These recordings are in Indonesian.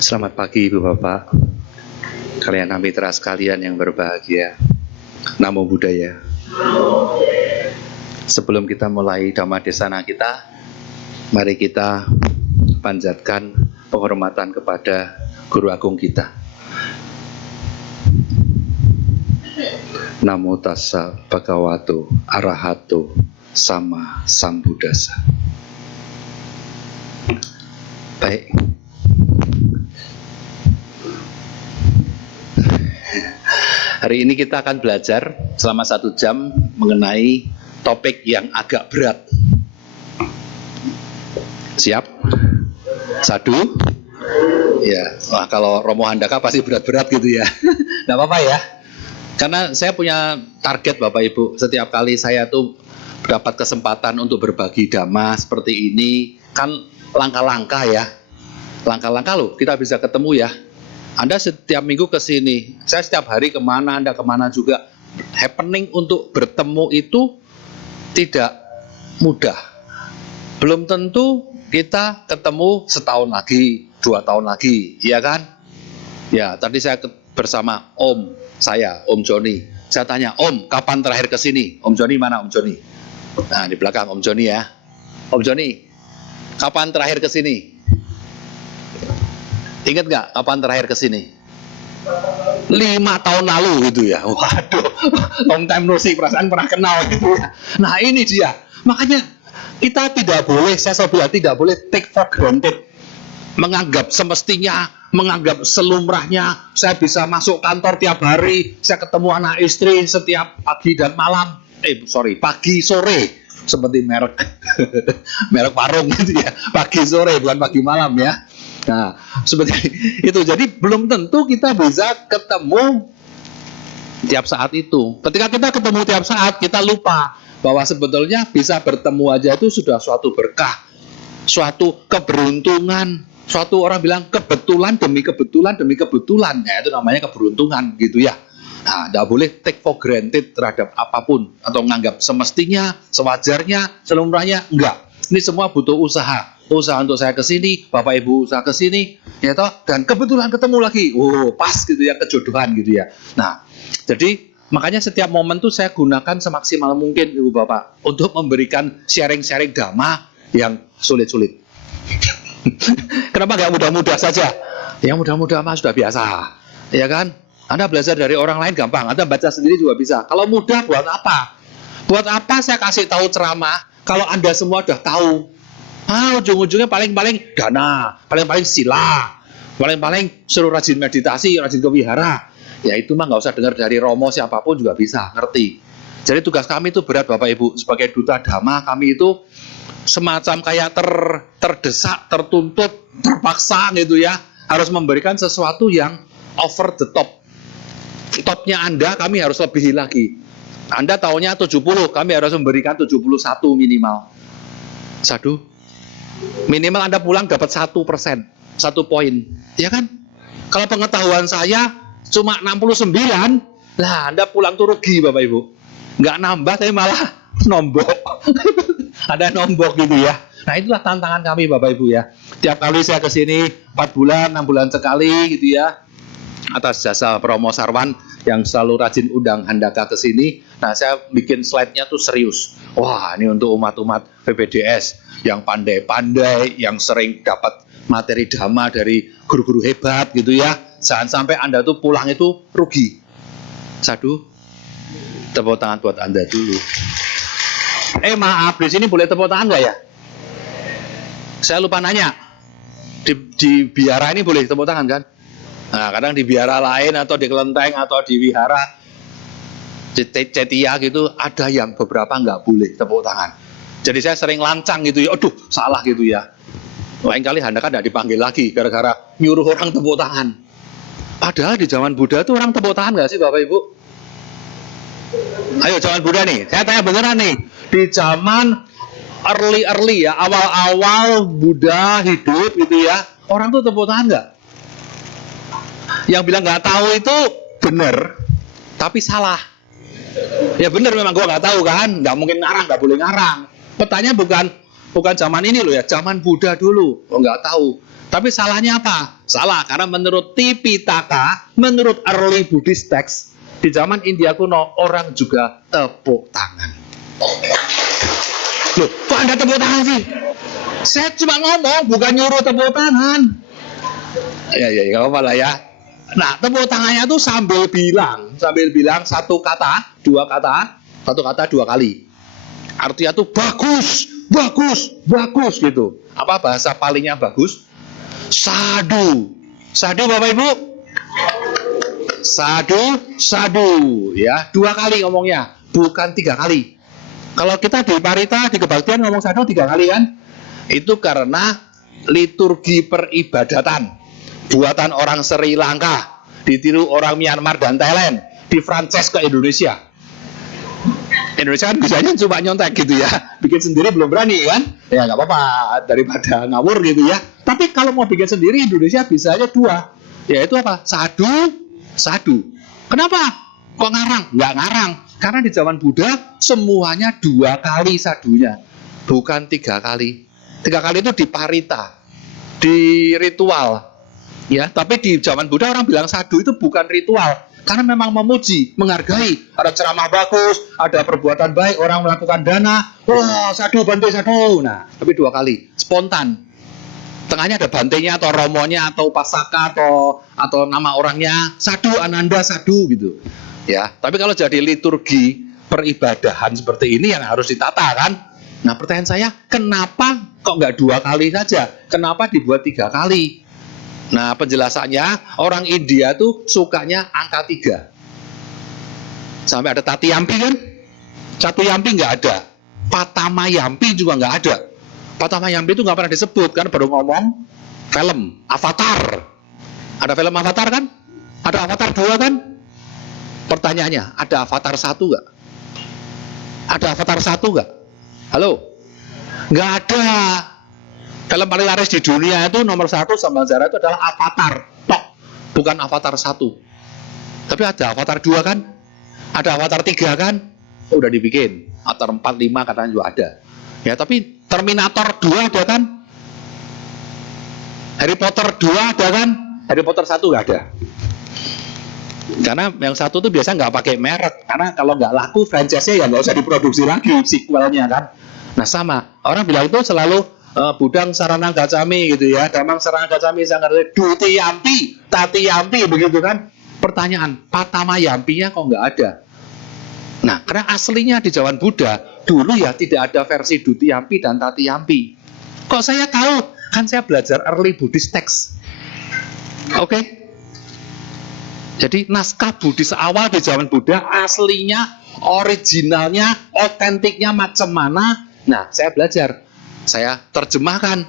Selamat pagi Ibu Bapak, kalian mitra sekalian yang berbahagia. Namo Buddhaya. Sebelum kita mulai Dhamma Desana kita, mari kita panjatkan penghormatan kepada Guru Agung kita. Namo tassa bhagavato arahato sama sambuddhassa. Baik. Hari ini kita akan belajar selama 1 jam mengenai topik yang agak berat. Siap? Sadu? Ya, wah, kalau Romo Handaka pasti berat-berat gitu ya. Nggak apa-apa ya. Karena saya punya target Bapak Ibu. Setiap kali saya tuh dapat kesempatan untuk berbagi dhamma seperti ini, kan langkah-langkah ya. Langkah-langkah loh, kita bisa ketemu ya. Anda setiap minggu ke sini, saya setiap hari kemana, Anda kemana juga. Happening untuk bertemu itu tidak mudah. Belum tentu kita ketemu setahun lagi, 2 tahun lagi, ya kan? Ya, tadi saya bersama Om saya, Om Joni. Saya tanya, Om, kapan terakhir ke sini? Om Joni mana Om Joni? Nah, di belakang Om Joni ya. Om Joni, kapan terakhir ke sini? Ingat nggak kapan terakhir ke sini? 5 tahun lalu gitu ya. Waduh, long time no see, perasaan pernah kenal gitu ya. Nah ini dia, makanya kita tidak boleh, saya selalu bilang tidak boleh take for granted, menganggap semestinya, menganggap selumrahnya. Saya bisa masuk kantor tiap hari, saya ketemu anak istri setiap pagi dan malam. Pagi sore, seperti merek merek warung gitu ya, pagi sore bukan pagi malam ya. Nah, seperti itu. Jadi belum tentu kita bisa ketemu tiap saat itu. Ketika kita ketemu tiap saat, kita lupa bahwa sebetulnya bisa bertemu aja itu sudah suatu berkah, suatu keberuntungan. Suatu orang bilang kebetulan demi kebetulan demi kebetulan. Ya, itu namanya keberuntungan gitu ya. Nah, tidak boleh take for granted terhadap apapun atau menganggap semestinya, sewajarnya, selumrahnya. Enggak. Ini semua butuh usaha. Usaha untuk saya ke sini, Bapak Ibu usaha ke sini, ya toh, dan kebetulan ketemu lagi. Oh, pas gitu ya, kejodohan gitu ya. Nah, jadi makanya setiap momen tuh saya gunakan semaksimal mungkin Ibu Bapak untuk memberikan sharing-sharing dhamma yang sulit-sulit. Kenapa nggak mudah-mudah saja? Yang mudah-mudah mah sudah biasa, ya kan? Anda belajar dari orang lain gampang, Anda baca sendiri juga bisa. Kalau mudah buat apa? Buat apa saya kasih tahu ceramah kalau Anda semua sudah tahu? Ujung-ujungnya paling-paling dana, paling-paling sila, paling-paling suruh rajin meditasi, rajin ke wihara. Ya itu mah nggak usah dengar dari Romo siapapun juga bisa ngerti. Jadi tugas kami itu berat Bapak Ibu. Sebagai duta dhamma kami itu semacam kayak terdesak, tertuntut, terpaksa gitu ya. Harus memberikan sesuatu yang over the top. Topnya Anda kami harus lebihi lagi. Anda tahunya 70, kami harus memberikan 71 minimal. Sadu. Minimal Anda pulang dapat 1%, 1 poin, ya kan? Kalau pengetahuan saya cuma 69, lah Anda pulang tuh rugi Bapak Ibu. Nggak nambah tapi malah nombok. Ada nombok gitu ya. Nah itulah tantangan kami Bapak Ibu ya. Tiap kali saya ke sini 4 bulan, 6 bulan sekali gitu ya. Atas jasa Romo Sarwan yang selalu rajin undang Handaka ke sini. Nah, saya bikin slide-nya tuh serius. Wah, ini untuk umat-umat PPDS yang pandai-pandai, yang sering dapat materi dhamma dari guru-guru hebat gitu ya. Jangan sampai Anda tuh pulang itu rugi. Sadu, tepuk tangan buat Anda dulu. Maaf, di sini boleh tepuk tangan nggak ya? Saya lupa nanya. Di biara ini boleh tepuk tangan kan? Nah, kadang di biara lain atau di kelenteng atau di wihara di Cetia gitu ada yang beberapa nggak boleh tepuk tangan. Jadi saya sering lancang gitu ya, aduh salah gitu ya. Lain kali Handaka nggak dipanggil lagi gara-gara nyuruh orang tepuk tangan. Padahal di zaman Buddha tuh orang tepuk tangan nggak sih Bapak Ibu? Ayo zaman Buddha nih, saya tanya beneran nih. Di zaman early ya, awal-awal Buddha hidup gitu ya, orang tuh tepuk tangan nggak? Yang bilang nggak tahu itu benar, tapi salah. Ya benar memang gue nggak tahu kan, nggak mungkin ngarang, nggak boleh ngarang. Pertanyaan bukan Bukan zaman ini loh ya, zaman Buddha dulu. Oh, nggak tahu. Tapi salahnya apa? Salah, karena menurut Tipitaka, menurut early Buddhist text, di zaman India kuno, orang juga tepuk tangan. Loh, kok Anda tepuk tangan sih? Saya cuma ngomong, bukan nyuruh tepuk tangan. Ya, nggak apa-apa lah ya. Nah, tepuk tangannya tuh sambil bilang satu kata, dua kata, satu kata dua kali. Artinya tuh bagus, bagus, bagus gitu. Apa bahasa palingnya bagus? Sadu. Sadu Bapak Ibu? Sadu, sadu. Ya, dua kali ngomongnya, bukan tiga kali. Kalau kita di Parita, di kebaktian ngomong sadu tiga kali kan? Itu karena liturgi peribadatan buatan orang Sri Lanka, ditiru orang Myanmar dan Thailand, di franchise ke Indonesia. Indonesia kan bisanya cuma nyontek gitu ya, bikin sendiri belum berani kan? Ya nggak apa-apa, daripada ngawur gitu ya. Tapi kalau mau bikin sendiri, Indonesia bisa aja dua, yaitu apa? Sadu, sadu. Kenapa? Kok ngarang? Nggak ngarang, karena di zaman Buddha semuanya dua kali sadunya, bukan tiga kali. Tiga kali itu di Parita, di ritual. Ya, tapi di zaman Buddha orang bilang sadu itu bukan ritual, karena memang memuji, menghargai. Ada ceramah bagus, ada perbuatan baik, orang melakukan dana. Wah, sadu, bante, sadu. Nah, tapi dua kali, spontan. Tengahnya ada bantenya atau romonya atau pasaka atau nama orangnya. Sadu, Ananda, sadu gitu. Ya, tapi kalau jadi liturgi peribadahan seperti ini yang harus ditata kan. Nah, pertanyaan saya, kenapa kok nggak dua kali saja? Kenapa dibuat tiga kali? Nah, penjelasannya orang India tuh sukanya angka 3. Sampai ada Tatiyampi kan? Catuyampi nggak ada. Patamayampi juga nggak ada. Patamayampi itu nggak pernah disebut, kan baru ngomong film Avatar. Ada film Avatar kan? Ada Avatar 2 kan? Pertanyaannya, ada Avatar 1 nggak? Ada Avatar 1 nggak? Halo? Nggak ada. Film paling laris di dunia itu nomor 1 sama sejarah itu adalah Avatar, tok, bukan Avatar 1. Tapi ada Avatar 2 kan? Ada Avatar 3 kan? Udah dibikin. Avatar 4, 5 katanya juga ada. Ya, tapi Terminator 2 ada kan? Harry Potter 2 ada kan? Harry Potter 1 nggak ada. Karena yang satu tuh biasa nggak pakai merek, karena kalau nggak laku franchise-nya ya nggak usah diproduksi lagi sequelnya kan. Nah, sama orang bilang itu selalu Budang Sarana Gacami gitu ya, Damang Sarana Gacami, Sanggaraya Dutiyampi, Tatiyampi begitu kan. Pertanyaan, Patamayampinya kok nggak ada? Nah, karena aslinya di zaman Buddha dulu ya tidak ada versi Dutiyampi dan Tatiyampi. Kok saya tahu? Kan saya belajar early Buddhist text. Oke? Jadi naskah Buddhis awal di zaman Buddha aslinya, originalnya, otentiknya macam mana? Nah, saya belajar. Saya terjemahkan,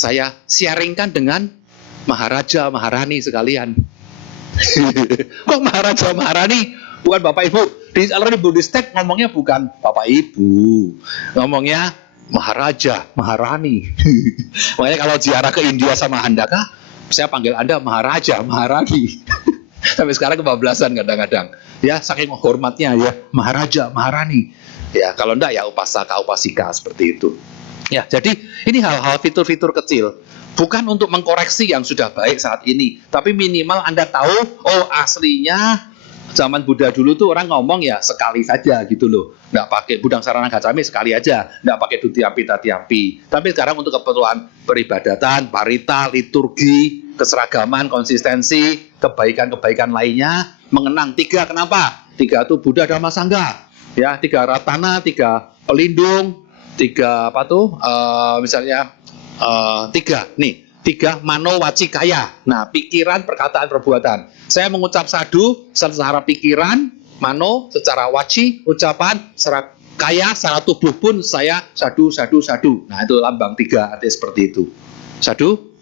saya sharingkan dengan Maharaja, Maharani sekalian. Kok Maharaja, Maharani? Bukan Bapak Ibu. Di early Buddhist text ngomongnya bukan Bapak Ibu, ngomongnya Maharaja, Maharani. Makanya kalau ziarah ke India sama Handaka, saya panggil Anda Maharaja, Maharani. Sampai sekarang kebablasan kadang-kadang. Ya, saking hormatnya ya, Maharaja, Maharani. Ya, kalau enggak ya upasaka, upasika seperti itu. Ya, jadi ini hal-hal fitur-fitur kecil. Bukan untuk mengkoreksi yang sudah baik saat ini, tapi minimal Anda tahu, oh aslinya zaman Buddha dulu tuh orang ngomong ya sekali saja gitu loh. Nggak pakai Budang Sarana Gacami sekali aja, nggak pakai Dutiyampi, Tatiyampi. Tapi sekarang untuk keperluan peribadatan, parita, liturgi, keseragaman, konsistensi, kebaikan-kebaikan lainnya, mengenang 3. Kenapa? 3 itu Buddha, Dhamma, Sangha. Ya, 3 ratana, 3 pelindung, 3 apa tuh? Misalnya 3 nih. 3 mano waci kaya. Nah, pikiran, perkataan, perbuatan. Saya mengucap sadu secara pikiran, mano secara waci, ucapan, secara kaya, secara tubuh pun saya sadu, sadu, sadu. Nah, itu lambang 3, artinya seperti itu. Sadu.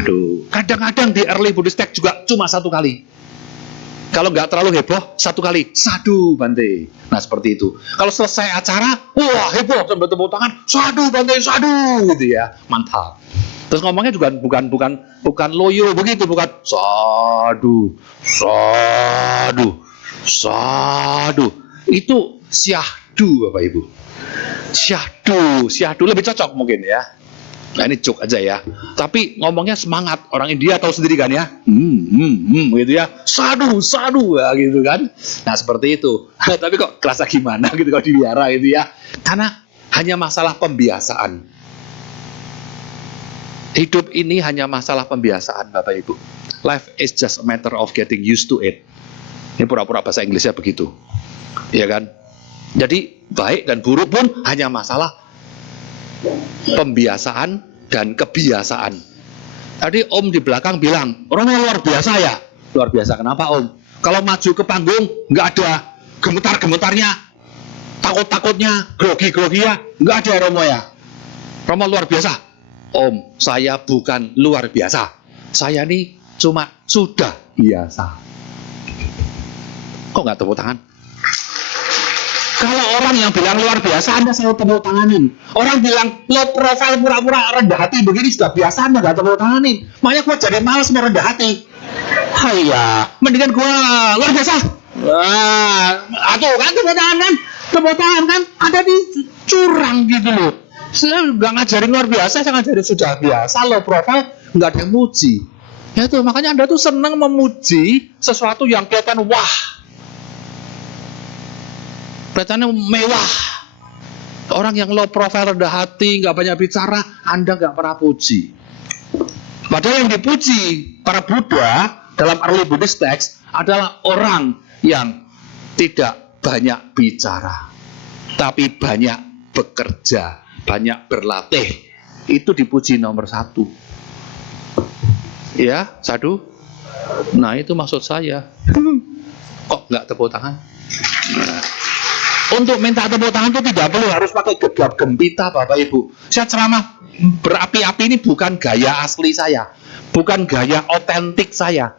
Aduh, kadang-kadang di early Buddhist text juga cuma 1 kali. Kalau nggak terlalu heboh, 1 kali, sadu, Bante. Nah, seperti itu. Kalau selesai acara, wah heboh, sambil tepuk tangan, sadu, Bante, sadu, gitu ya, mantap. Terus ngomongnya juga bukan loyo begitu, bukan sadu, sadu, sadu. Itu syahdu, Bapak Ibu. syahdu lebih cocok mungkin ya. Nah ini joke aja ya. Tapi ngomongnya semangat. Orang India tahu sendiri kan ya. Gitu ya. Sadu ya, gitu kan. Nah seperti itu. Tapi kok kerasa gimana gitu kalau di wihara gitu ya. Karena hanya masalah pembiasaan. Hidup ini hanya masalah pembiasaan Bapak Ibu. Life is just a matter of getting used to it. Ini pura-pura bahasa Inggrisnya begitu. Ya kan. Jadi baik dan buruk pun hanya masalah pembiasaan dan kebiasaan. Tadi Om di belakang bilang, orangnya luar biasa ya. Luar biasa kenapa Om? Kalau maju ke panggung nggak ada gemetar-gemetarnya, takut-takutnya, grogi-groginya, nggak ada Romo ya. Romo luar biasa. Om, saya bukan luar biasa. Saya ini cuma sudah biasa. Kok nggak tepuk tangan? Kalau orang yang bilang luar biasa, Anda selalu tepuk tanganin. Orang bilang low profile pura-pura rendah hati begini sudah biasa, Anda nggak tepuk tanganin. Makanya gue jadi malas merendah hati. Haiya, mendingan gue luar biasa. Atau kan tepuk tangan kan, ada di curang gitu loh. Saya nggak ngajarin luar biasa, saya ngajarin sudah biasa, low profile, nggak ada yang muji. Ya tuh, makanya Anda tuh senang memuji sesuatu yang kelihatan wah. Kelihatannya mewah. Orang yang low profile, rendah hati, nggak banyak bicara, Anda nggak pernah puji. Padahal yang dipuji para Buddha dalam early Buddhist text adalah orang yang tidak banyak bicara, tapi banyak bekerja, banyak berlatih. Itu dipuji nomor 1. Ya, Sadu. Nah itu maksud saya. Kok nggak tepuk tangan? Untuk minta tepuk tangan itu tidak perlu harus pakai gegap gempita Bapak Ibu. Saya ceramah berapi-api ini bukan gaya asli saya, bukan gaya otentik saya.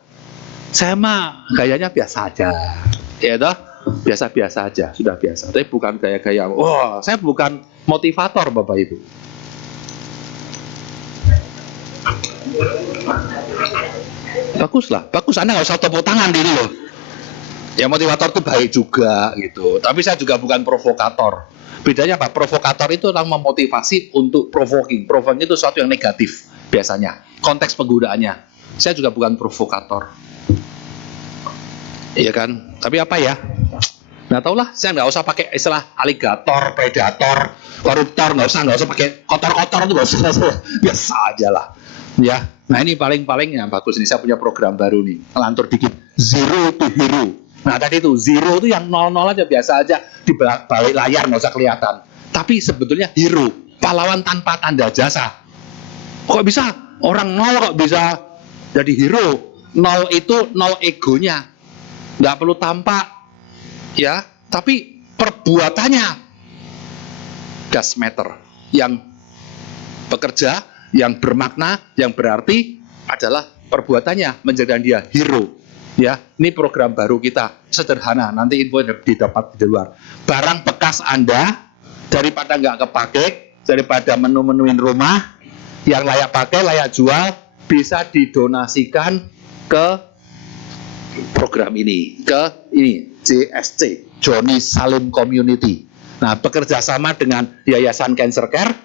Saya mah gayanya biasa aja, ya toh, biasa-biasa aja, sudah biasa. Tapi bukan gaya-gaya. Wah, saya bukan motivator Bapak Ibu. Baguslah, bagus. Anda nggak usah tepuk tangan dulu loh. Ya motivator itu baik juga gitu. Tapi saya juga bukan provokator. Bedanya Pak, provokator itu adalah memotivasi untuk provoking. Provoking itu sesuatu yang negatif biasanya. Konteks penggunaannya. Saya juga bukan provokator. Iya kan? Tapi apa ya? Nggak tahu lah. Saya nggak usah pakai istilah aligator, predator, koruptor. Nggak usah pakai kotor-kotor itu nggak usah. Biasa aja lah. Ya. Nah ini paling-paling yang bagus nih. Saya punya program baru nih. Ngelantur dikit. Zero to Hero. Nah tadi itu zero itu yang 00 aja biasa aja di balik layar nggak usah kelihatan. Tapi sebetulnya hero, pahlawan tanpa tanda jasa. Kok bisa orang 0 kok bisa jadi hero? 0 itu 0 egonya, nggak perlu tampak, ya. Tapi perbuatannya does matter. Yang bekerja, yang bermakna, yang berarti adalah perbuatannya menjadikan dia hero. Ya, ini program baru kita, sederhana. Nanti info didapat di luar. Barang bekas Anda daripada nggak kepake, daripada menu-menuin rumah, yang layak pakai, layak jual, bisa didonasikan ke program ini, ke ini JSC, Joni Salim Community. Nah, bekerja sama dengan Yayasan Cancer Care,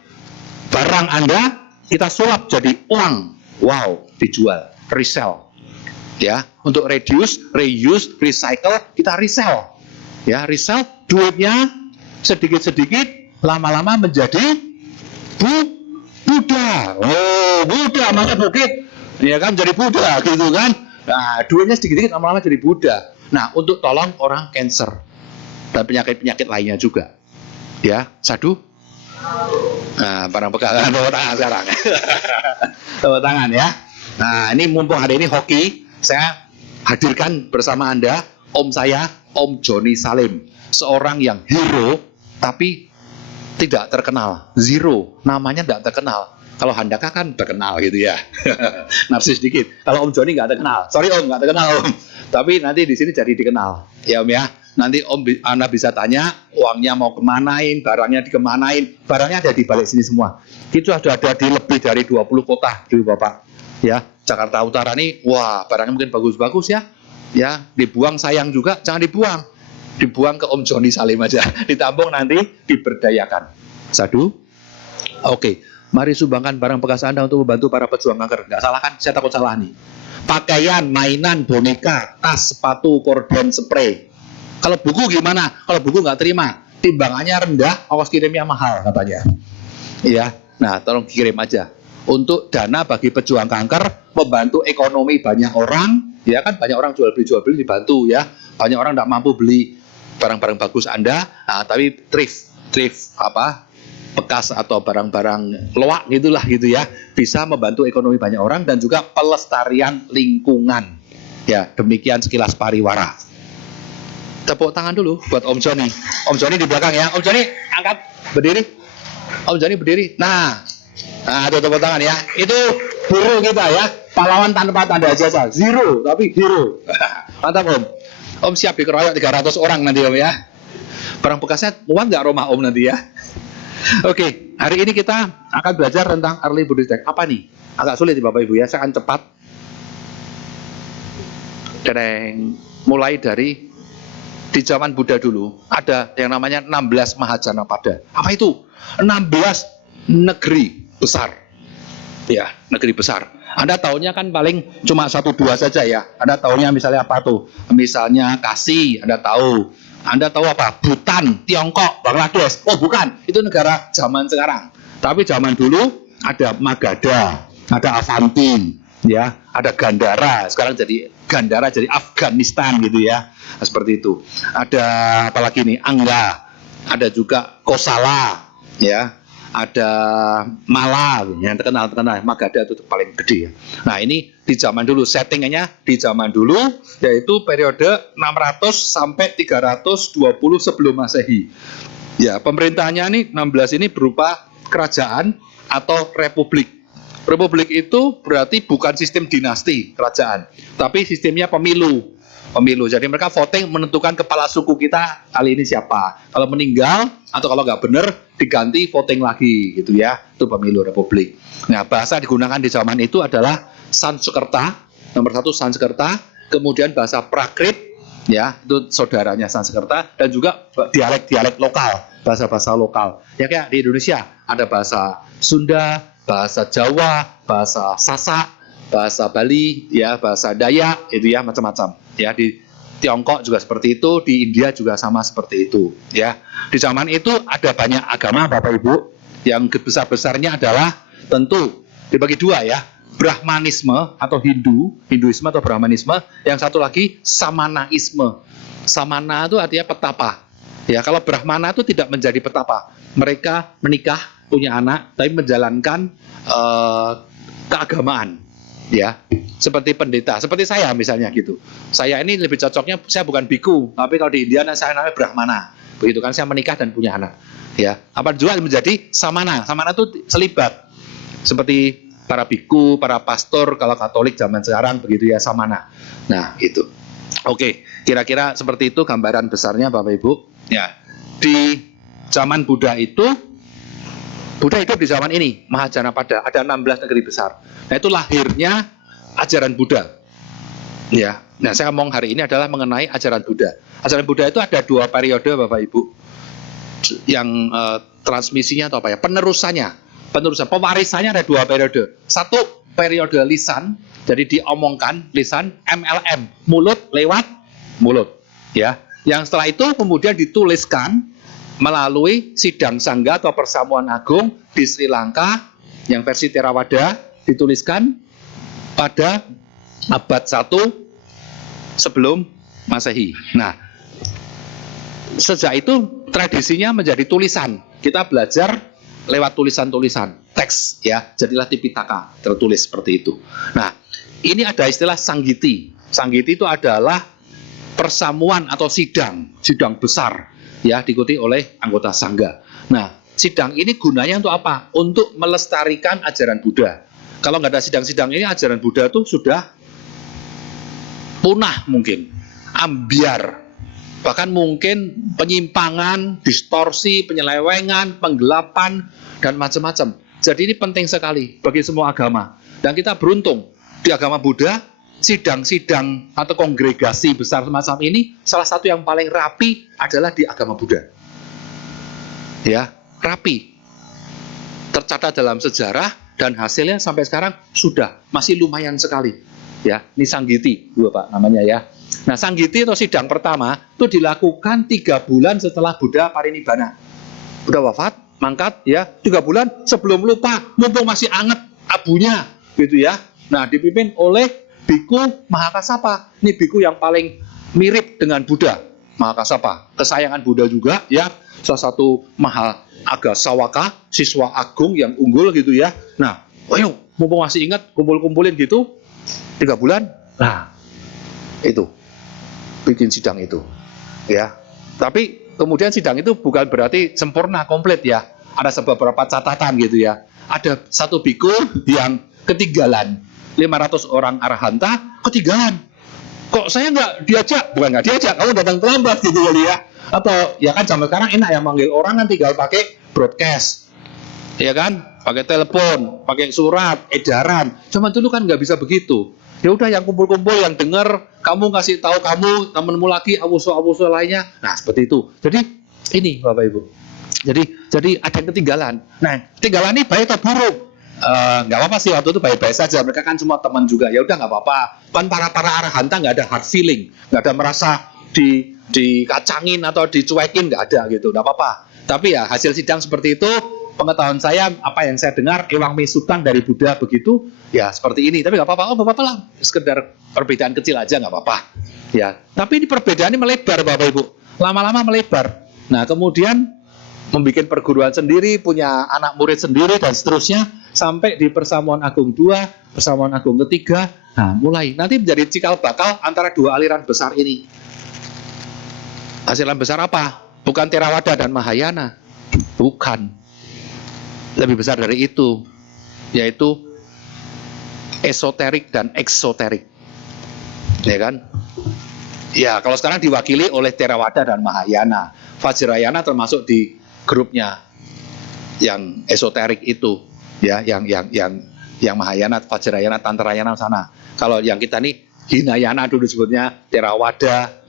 barang Anda kita sulap jadi uang, wow, dijual, resell. Ya, untuk reduce, reuse, recycle, kita resell. Ya, resell duitnya sedikit-sedikit lama-lama menjadi Buddha. Oh, Buddha masa bukit. Ya kan jadi Buddha gitu kan. Nah, duitnya sedikit-sedikit lama-lama jadi Buddha. Nah, untuk tolong orang cancer dan penyakit-penyakit lainnya juga. Ya, Sadu. Nah, barang pegangan tepuk tangan sekarang. Tepuk tangan ya. Nah, ini mumpung hari ini hoki, saya hadirkan bersama Anda Om saya, Om Joni Salim, seorang yang hero tapi tidak terkenal, zero, namanya tidak terkenal. Kalau Handaka kan terkenal gitu ya, narsis sedikit. Kalau Om Joni nggak terkenal, sorry Om nggak terkenal Om, tapi nanti di sini jadi dikenal, ya Om ya. Nanti Om Anda bisa tanya uangnya mau kemanain, barangnya dikemanain, barangnya ada di balik sini semua. Itu sudah ada di lebih dari 20 kota, dulu Bapak. Ya, Jakarta Utara nih, wah barangnya mungkin bagus-bagus ya. Ya, dibuang sayang juga, jangan dibuang. Dibuang ke Om Joni Salim aja, ditampung nanti diberdayakan. Sadu. Oke, mari sumbangkan barang bekas Anda untuk membantu para pejuang kanker. Nggak salah kan? Saya takut salah nih. Pakaian, mainan, boneka, tas, sepatu, korden, spray. Kalau buku gimana? Kalau buku nggak terima, timbangannya rendah, awas kirimnya mahal katanya. Iya, nah tolong kirim aja. Untuk dana bagi pejuang kanker, membantu ekonomi banyak orang, ya kan banyak orang jual beli dibantu ya. Banyak orang tidak mampu beli barang-barang bagus Anda, nah, tapi thrift apa bekas atau barang-barang loak gitulah gitu ya, bisa membantu ekonomi banyak orang dan juga pelestarian lingkungan. Ya, demikian sekilas pariwara. Tepuk tangan dulu buat Om Joni. Om Joni di belakang ya. Om Joni angkat berdiri. Om Joni berdiri. Nah, itu tepuk tangan ya. Itu hero kita ya. Pahlawan tanpa tanda jasa. Zero, tapi hero. Mantap Om. Om siap dikeroyok 300 orang nanti Om ya. Barang bekasnya muat nggak rumah Om nanti ya. Oke, hari ini kita akan belajar tentang early Buddhist text. Apa nih? Agak sulit ya Bapak Ibu ya. Saya akan cepat. Mulai dari di zaman Buddha dulu ada yang namanya 16 Mahajanapada. Apa itu? 16 negeri besar. Ya, negeri besar. Anda tahunya kan paling cuma 1-2 saja ya. Anda tahunya misalnya apa tuh? Misalnya Kasih, Anda tahu. Anda tahu apa? Bhutan, Tiongkok, Bangladesh. Oh bukan, itu negara zaman sekarang. Tapi zaman dulu ada Magadha, ada Avanti, ya, ada Gandhara. Sekarang jadi Gandhara jadi Afghanistan gitu ya. Nah, seperti itu. Ada apalagi nih? Angga. Ada juga Kosala, ya. Ada Mala yang terkenal Magadha itu paling gede ya. Nah ini di zaman dulu settingannya di zaman dulu yaitu periode 600 sampai 320 sebelum Masehi. Ya pemerintahannya ini 16 ini berupa kerajaan atau republik. Republik itu berarti bukan sistem dinasti kerajaan, tapi sistemnya pemilu. Jadi mereka voting menentukan kepala suku kita kali ini siapa. Kalau meninggal atau kalau nggak benar diganti voting lagi gitu ya. Itu pemilu republik. Nah bahasa digunakan di zaman itu adalah Sanskerta. Nomor 1 Sanskerta. Kemudian bahasa Prakrit ya itu saudaranya Sanskerta dan juga dialek-dialek lokal, bahasa-bahasa lokal. Ya kayak di Indonesia ada bahasa Sunda, bahasa Jawa, bahasa Sasak, bahasa Bali, ya bahasa Dayak, itu ya macam-macam. Ya di Tiongkok juga seperti itu, di India juga sama seperti itu. Ya di zaman itu ada banyak agama, Bapak Ibu. Yang besar-besarnya adalah tentu dibagi dua ya, Brahmanisme atau Hinduisme atau Brahmanisme. Yang satu lagi Samanaisme. Samana itu artinya petapa. Ya kalau Brahmana itu tidak menjadi petapa. Mereka menikah, punya anak, tapi menjalankan keagamaan. Ya, seperti pendeta, seperti saya misalnya gitu. Saya ini lebih cocoknya saya bukan biku, tapi kalau di India saya namanya Brahmana. Begitu kan saya menikah dan punya anak. Ya, apa juga menjadi samana. Samana itu selibat. Seperti para biku, para pastor kalau Katolik zaman sekarang begitu ya samana. Nah, itu. Oke, kira-kira seperti itu gambaran besarnya Bapak Ibu. Ya, di zaman Buddha itu Buddha hidup di zaman ini, Mahajanapada, ada 16 negeri besar. Nah, itu lahirnya ajaran Buddha. Ya. Nah, saya ngomong hari ini adalah mengenai ajaran Buddha. Ajaran Buddha itu ada 2 periode, Bapak Ibu. Yang transmisinya atau apa ya? Penerusan, pewarisannya ada 2 periode. Satu periode lisan, jadi diomongkan lisan, MLM, mulut lewat mulut, ya. Yang setelah itu kemudian dituliskan melalui sidang sangga atau persamuan agung di Sri Lanka yang versi Theravada dituliskan pada abad 1 sebelum Masehi. Nah, sejak itu tradisinya menjadi tulisan. Kita belajar lewat tulisan-tulisan, teks ya, jadilah Tipitaka, tertulis seperti itu. Nah, ini ada istilah Sanggiti. Sanggiti itu adalah persamuan atau sidang besar. Ya, diikuti oleh anggota sangga. Nah, sidang ini gunanya untuk apa? Untuk melestarikan ajaran Buddha. Kalau nggak ada sidang-sidang ini, ajaran Buddha itu sudah punah mungkin, ambiar. Bahkan mungkin penyimpangan, distorsi, penyelewengan, penggelapan, dan macam-macam. Jadi ini penting sekali bagi semua agama. Dan kita beruntung, di agama Buddha, sidang-sidang atau kongregasi besar semacam ini salah satu yang paling rapi adalah di agama Buddha. Ya, rapi. tercatat dalam sejarah dan hasilnya sampai sekarang sudah masih lumayan sekali. Ya, ini Sanggiti, Pak namanya ya. Nah, Sanggiti atau sidang pertama itu dilakukan 3 bulan setelah Buddha parinibbana. Udah wafat, mangkat ya, 3 bulan sebelum lupa, mumpung masih anget abunya, gitu ya. Nah, dipimpin oleh Biku Mahakasapa. Ini biku yang paling mirip dengan Buddha, Mahakasapa. Kesayangan Buddha juga ya, salah satu Agasawaka, siswa agung yang unggul gitu ya. Nah, ayo, mumpung masih ingat, kumpul-kumpulin gitu, 3 bulan. Nah, itu bikin sidang itu, ya. Tapi kemudian sidang itu bukan berarti sempurna, komplit ya. Ada beberapa catatan gitu ya. Ada satu biku yang ketinggalan, 500 orang arahanta ketinggalan. Kok saya nggak diajak? Bukan nggak diajak, kamu datang terlambat gitu ya. Atau ya kan sampai sekarang enak ya manggil orang kan tinggal pakai broadcast, ya kan, pakai telepon, pakai surat, edaran. Cuma dulu kan nggak bisa begitu. Ya udah yang kumpul-kumpul, yang dengar, kamu kasih tahu kamu, temenmu lagi, awuso lainnya. Nah seperti itu. Jadi ini Bapak Ibu. Jadi ada yang ketinggalan. Nah ketinggalan ini baik atau buruk? Nggak apa-apa sih, waktu itu baik-baik saja. Mereka kan semua teman juga. Ya udah nggak apa-apa. Kan para arahanta nggak ada hard feeling, nggak ada merasa dikacangin atau dicuekin, nggak ada gitu, nggak apa-apa. Tapi ya hasil sidang seperti itu, pengetahuan saya, apa yang saya dengar, Ewang Mesutan dari Buddha begitu, ya seperti ini. Tapi nggak apa-apa, nggak apa-apa lah, sekedar perbedaan kecil aja nggak apa-apa. Ya, tapi ini perbedaan ini melebar Bapak Ibu, lama-lama melebar. Nah kemudian membuat perguruan sendiri, punya anak murid sendiri dan seterusnya, sampai di Persamuan Agung II, Persamuan Agung ketiga. Nah mulai nanti menjadi cikal bakal antara 2 aliran besar ini. Aliran besar apa? Bukan Theravada dan Mahayana, bukan. Lebih besar dari itu, yaitu esoterik dan eksoterik, ya kan? Ya kalau sekarang diwakili oleh Theravada dan Mahayana. Vajrayana termasuk di grupnya yang esoterik itu, ya, yang Mahayana, Vajrayana, Tantrayana sana. Kalau yang kita nih Hinayana dulu disebutnya, Theravada,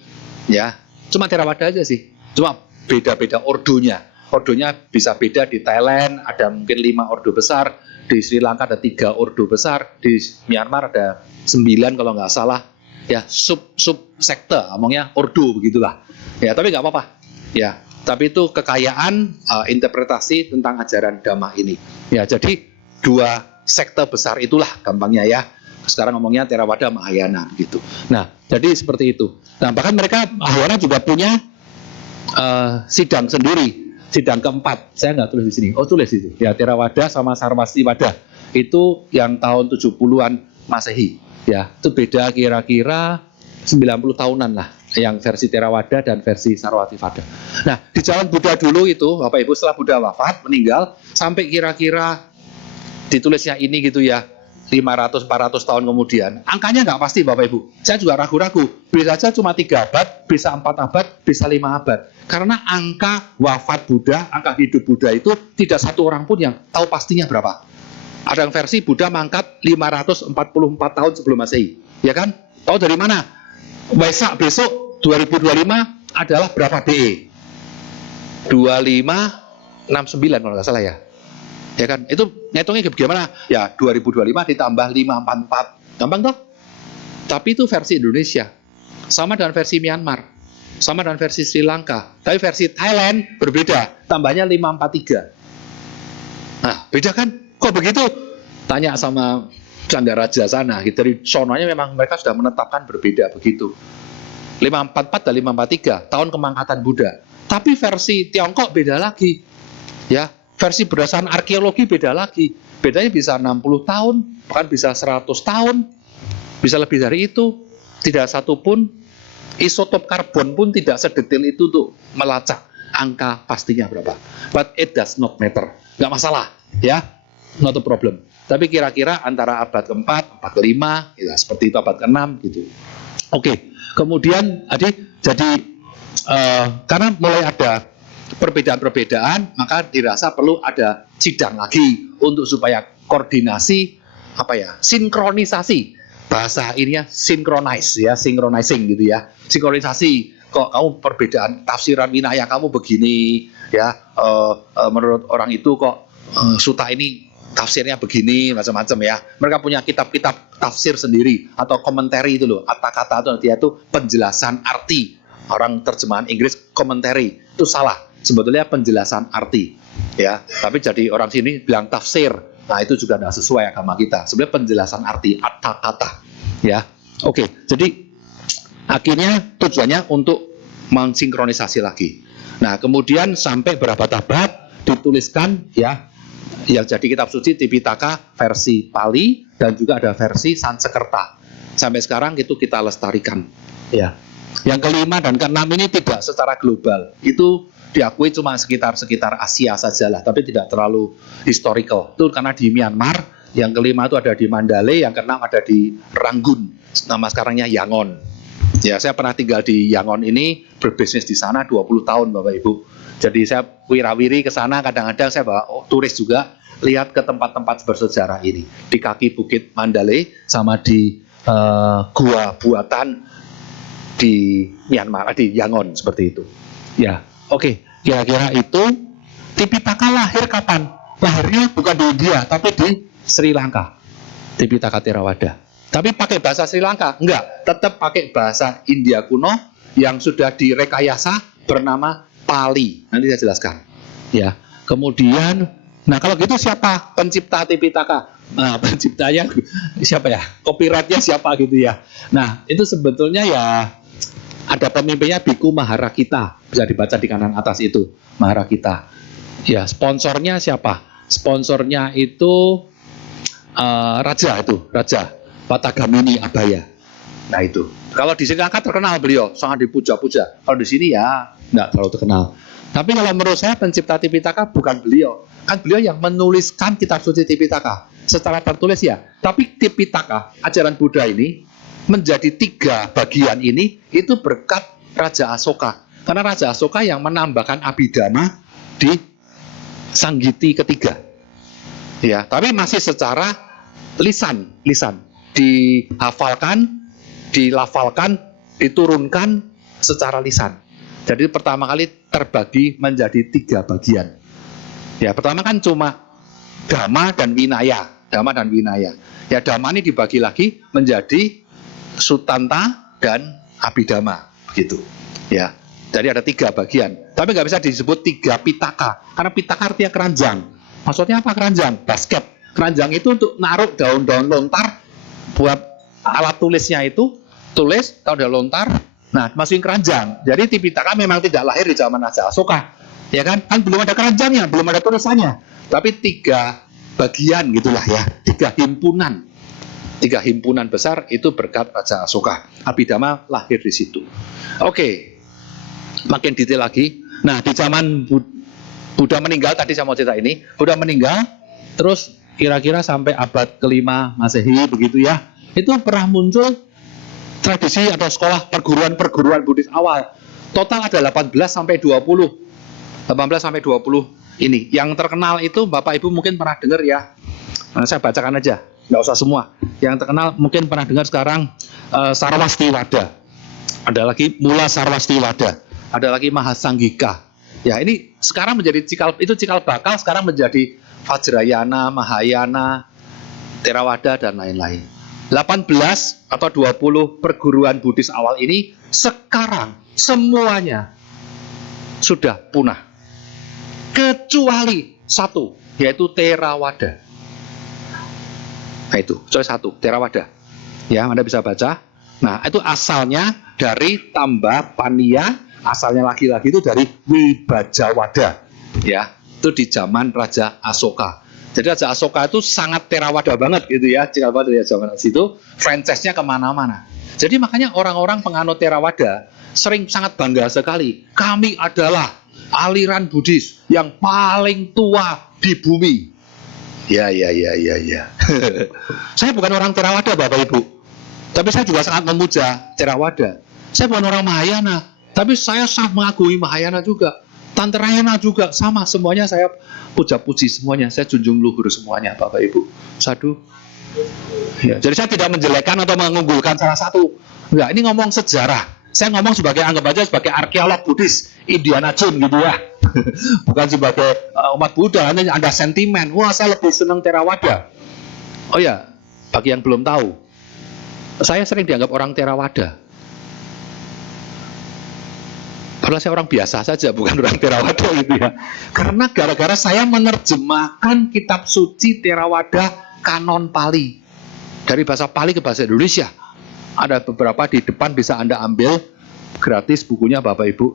ya. Cuma Theravada aja sih. Cuma beda-beda ordonya. Ordonya bisa beda. Di Thailand ada mungkin 5 ordo besar, di Sri Lanka ada 3 ordo besar, di Myanmar ada 9 kalau nggak salah. Ya, sub sekte, ngomongnya ordo begitulah. Ya, tapi nggak apa-apa. Ya, tapi itu kekayaan interpretasi tentang ajaran Dhamma ini. Ya, jadi 2 sekte besar itulah gampangnya ya. Sekarang ngomongnya Theravada Mahayana gitu. Nah, jadi seperti itu. Nah, bahkan mereka Mahayana juga punya sidang sendiri, sidang keempat. Saya nggak tulis di sini. Oh, tulis itu. Ya, Theravada sama Sarvastivada. Itu yang tahun 70-an Masehi. Ya, itu beda kira-kira 90 tahunan lah, yang versi Theravada dan versi Sarvastivada. Nah, di zaman Buddha dulu itu, Bapak Ibu, setelah Buddha wafat, meninggal, sampai kira-kira ditulisnya ini gitu ya, 500-400 tahun kemudian. Angkanya nggak pasti Bapak Ibu. Saya juga ragu-ragu. Bisa saja cuma 3 abad, bisa 4 abad, bisa 5 abad. Karena angka wafat Buddha, angka hidup Buddha itu tidak satu orang pun yang tahu pastinya berapa. Ada yang versi Buddha mangkat 544 tahun sebelum Masehi. Ya kan? Tahu dari mana? Waisak besok 2025 adalah berapa DE? 2569 kalau nggak salah ya. Ya kan? Itu ngitungnya bagaimana? Ya 2025 ditambah 544. Gampang toh? Tapi itu versi Indonesia. Sama dengan versi Myanmar. Sama dengan versi Sri Lanka. Tapi versi Thailand berbeda. Tambahnya 543. Nah, beda kan? Kok begitu? Tanya sama Canda Raja sana. Dari sononya memang mereka sudah menetapkan berbeda begitu. 544 dan 543 tahun kemangkatan Buddha. Tapi versi Tiongkok beda lagi. Ya, versi berdasarkan arkeologi beda lagi. Bedanya bisa 60 tahun, bahkan bisa 100 tahun, bisa lebih dari itu. Tidak satu pun isotop karbon pun tidak sedetail itu untuk melacak angka pastinya berapa. But it does not matter. Nggak masalah, ya, not a problem. Tapi kira-kira antara abad ke-4, abad ke-5, ya, seperti itu, abad ke-6 gitu. Oke, kemudian jadi karena mulai ada perbedaan-perbedaan, maka dirasa perlu ada sidang lagi untuk supaya koordinasi, sinkronisasi. Bahasa ininya synchronize ya, synchronizing gitu ya. Sinkronisasi. Kok kamu perbedaan tafsiran Vinaya kamu begini ya, menurut orang itu kok Sutta ini tafsirnya begini macam-macam ya. Mereka punya kitab-kitab tafsir sendiri atau komentari itu loh. Kata-kata itu dia itu penjelasan arti. Orang terjemahan Inggris komentari itu salah. Sebetulnya penjelasan arti ya. Tapi jadi orang sini bilang tafsir. Nah itu juga tidak sesuai agama kita. Sebenarnya penjelasan arti kata-kata ya. Oke, jadi akhirnya tujuannya untuk mensinkronisasi lagi. Nah kemudian sampai berapa tabab dituliskan ya. Yang jadi kitab suci Tipitaka versi Pali dan juga ada versi Sanskerta. Sampai sekarang itu kita lestarikan. Ya. Yang kelima dan keenam ini tidak secara global. Itu diakui cuma sekitar Asia sajalah, tapi tidak terlalu historical. Itu karena di Myanmar. Yang kelima itu ada di Mandalay, yang keenam ada di Rangoon. Nama sekarangnya Yangon. Ya, saya pernah tinggal di Yangon ini, berbisnis di sana 20 tahun Bapak Ibu. Jadi saya wirawiri ke sana, kadang-kadang saya bawa turis juga lihat ke tempat-tempat bersejarah ini. Di kaki Bukit Mandalay sama di gua buatan di Myanmar, di Yangon seperti itu. Ya, oke. Kira-kira itu. Tipitaka lahir kapan? Lahirnya bukan di India, tapi di Sri Lanka. Tipitaka Theravada. Tapi pakai bahasa Sri Lanka? Enggak, tetap pakai bahasa India kuno yang sudah direkayasa bernama Pali. Nanti saya jelaskan. Ya. Kemudian, nah kalau gitu siapa pencipta Tipitaka? Nah, penciptanya siapa ya? Copyrightnya siapa gitu ya? Nah, itu sebetulnya ya ada pemimpinnya Biku Maharakita. Bisa dibaca di kanan atas itu, Maharakita. Ya, sponsornya siapa? Sponsornya itu Raja Patagamini Abaya. Nah itu. Kalau di Sri Lanka terkenal beliau, sangat dipuja-puja. Kalau di sini ya nggak terlalu terkenal. Tapi kalau menurut saya pencipta Tipitaka bukan beliau. Kan beliau yang menuliskan kitab suci Tipitaka. Secara tertulis ya. Tapi Tipitaka, ajaran Buddha ini, menjadi 3 bagian ini, itu berkat Raja Asoka. Karena Raja Asoka yang menambahkan Abhidhamma di Sanggiti ketiga. Ya, tapi masih secara lisan. Dihafalkan, dilafalkan, diturunkan secara lisan. Jadi pertama kali terbagi menjadi 3 bagian. Ya, pertama kan cuma Dhamma dan Vinaya. Ya, Dhamma ini dibagi lagi menjadi Sutanta dan Abhidhamma, gitu. Ya, jadi ada 3 bagian. Tapi nggak bisa disebut 3 pitaka, karena pitaka artinya keranjang. Maksudnya apa keranjang? Basket. Keranjang itu untuk naruh daun-daun lontar buat alat tulisnya itu, tulis, kalau udah lontar, nah masukin keranjang. Jadi Tipitaka memang tidak lahir di zaman Raja Asoka, ya kan? Kan belum ada keranjangnya, belum ada tulisannya. Tapi 3 bagian gitulah ya, 3 himpunan. 3 himpunan besar itu berkat Raja Asoka. Abhidhamma lahir di situ. Oke, makin detail lagi. Nah di zaman Buddha meninggal, tadi saya mau cerita ini, Buddha meninggal, terus kira-kira sampai abad ke-5 Masehi begitu ya. Itu pernah muncul tradisi atau sekolah perguruan Buddhis awal. Total ada 18 sampai 20 ini. Yang terkenal itu Bapak Ibu mungkin pernah dengar ya. Nah, saya bacakan aja, nggak usah semua. Yang terkenal mungkin pernah dengar sekarang Sarwastivada. Ada lagi Mula Sarwastivada. Ada lagi Mahasanggika. Ya, ini sekarang menjadi cikal bakal, sekarang menjadi Vajrayana, Mahayana, Theravada dan lain-lain. 18 atau 20 perguruan Buddhis awal ini sekarang semuanya sudah punah. Kecuali 1, yaitu Theravada. Nah itu, kecuali 1, Theravada. Ya, Anda bisa baca. Nah, itu asalnya dari Tamba Paniya, asalnya lagi-lagi itu dari Wibajawada. Ya, itu di zaman Raja Asoka. Jadi Raja Asoka itu sangat Theravada banget gitu ya. Jika dari zaman situ, franchise-nya kemana-mana. Jadi makanya orang-orang penganut Theravada sering sangat bangga sekali. Kami adalah aliran Buddhis yang paling tua di bumi. Ya. Saya bukan orang Theravada Bapak Ibu, tapi saya juga sangat memuja Theravada. Saya bukan orang Mahayana, tapi saya sangat mengagumi Mahayana juga. Tantrayana juga sama, semuanya saya puja-puji semuanya, saya junjung luhur semuanya Bapak Ibu. Sadu. Ya, jadi saya tidak menjelekkan atau mengunggulkan salah satu. Enggak, ini ngomong sejarah. Saya ngomong anggap aja sebagai arkeolog Buddhis, Indiana Jones gitu ya. Bukan sebagai umat Buddha, hanya ada sentimen. Wah, saya lebih senang Theravada. Oh ya, bagi yang belum tahu, saya sering dianggap orang Theravada. Padahal saya orang biasa saja, bukan orang Theravada gitu ya. Karena gara-gara saya menerjemahkan kitab suci Theravada kanon Pali dari bahasa Pali ke bahasa Indonesia. Ada beberapa di depan bisa Anda ambil gratis bukunya Bapak Ibu.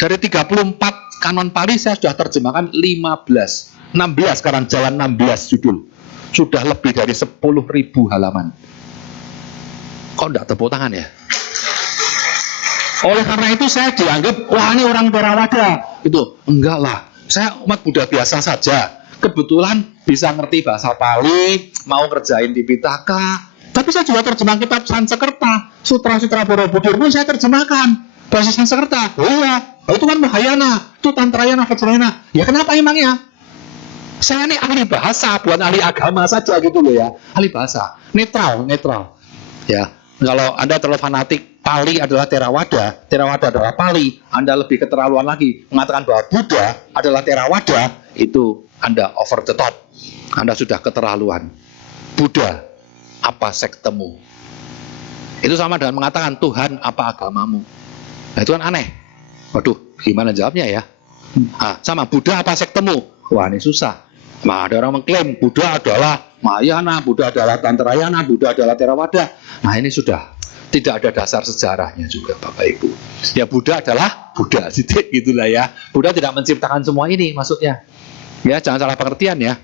Dari 34 kanon Pali saya sudah terjemahkan 15. 16 sekarang jalan 16 judul. Sudah lebih dari 10.000 halaman. Kok enggak tepuk tangan ya? Oleh karena itu saya dianggap, wah ini orang Theravada. Itu enggak lah, saya umat Buddha biasa saja. Kebetulan bisa ngerti bahasa Pali, mau kerjain di Pitaka. Tapi saya juga terjemah kitab Sanskerta, Sutra-sutra Borobudur pun saya terjemahkan bahasa Sanskerta. Oh iya, itu kan Mahayana, itu Tantrayana, Vajrayana. Ya kenapa emangnya? Saya ini ahli bahasa, bukan ahli agama saja gitu loh ya. Ahli bahasa, netral. Ya, kalau Anda terlalu fanatik, Pali adalah Theravada, Theravada adalah Pali, Anda lebih keterlaluan lagi mengatakan bahwa Buddha adalah Theravada, itu Anda over the top. Anda sudah keterlaluan. Buddha, apa sektemu? Itu sama dengan mengatakan Tuhan, apa agamamu? Nah itu kan aneh. Waduh, gimana jawabnya ya? Sama Buddha, apa sektemu? Wah ini susah. Nah, ada orang mengklaim Buddha adalah Mahayana, Buddha adalah Tantrayana, Buddha adalah Theravada. Nah ini sudah tidak ada dasar sejarahnya juga Bapak Ibu. Ya Buddha adalah Buddha, gitulah ya. Buddha tidak menciptakan semua ini maksudnya. Ya jangan salah pengertian ya.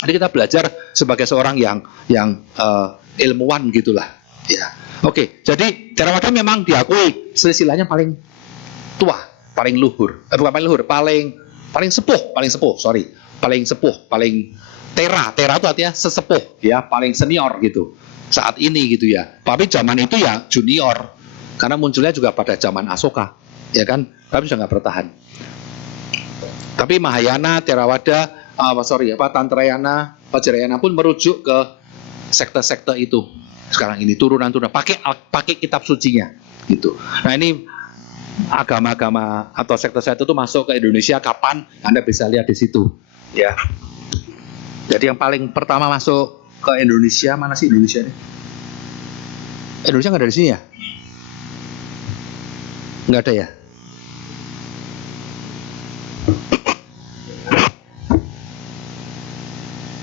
Jadi kita belajar sebagai seorang yang ilmuwan gitulah. Ya. Oke, jadi Theravada memang diakui silsilahnya paling tua, paling luhur. Bukan paling luhur, paling sepuh, paling Tera itu artinya sesepuh ya, paling senior gitu. Saat ini gitu ya. Tapi zaman itu ya junior. Karena munculnya juga pada zaman Asoka, ya kan? Tapi sudah nggak bertahan. Tapi Mahayana, Theravada, Tantrayana, Vajrayana pun merujuk ke sekte-sekte itu. Sekarang ini turunan-turunan pakai kitab sucinya gitu. Nah, ini agama-agama atau sekte-sekte itu masuk ke Indonesia kapan? Anda bisa lihat di situ, ya. Jadi yang paling pertama masuk ke Indonesia, mana sih Indonesia ini? Indonesia nggak ada di sini ya? Nggak ada ya?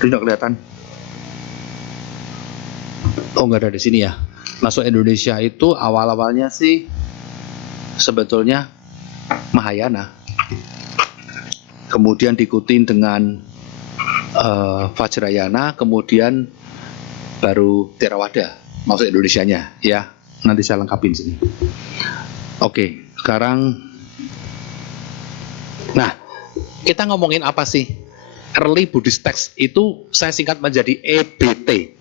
Tidak kelihatan. Oh nggak ada di sini ya? Masuk Indonesia itu awal-awalnya sih sebetulnya Mahayana. Kemudian diikutin dengan Vajrayana, kemudian baru Theravada masuk Indonesianya ya. Nanti saya lengkapin sini. Oke, sekarang nah, kita ngomongin apa sih? Early Buddhist Text itu saya singkat menjadi EBT.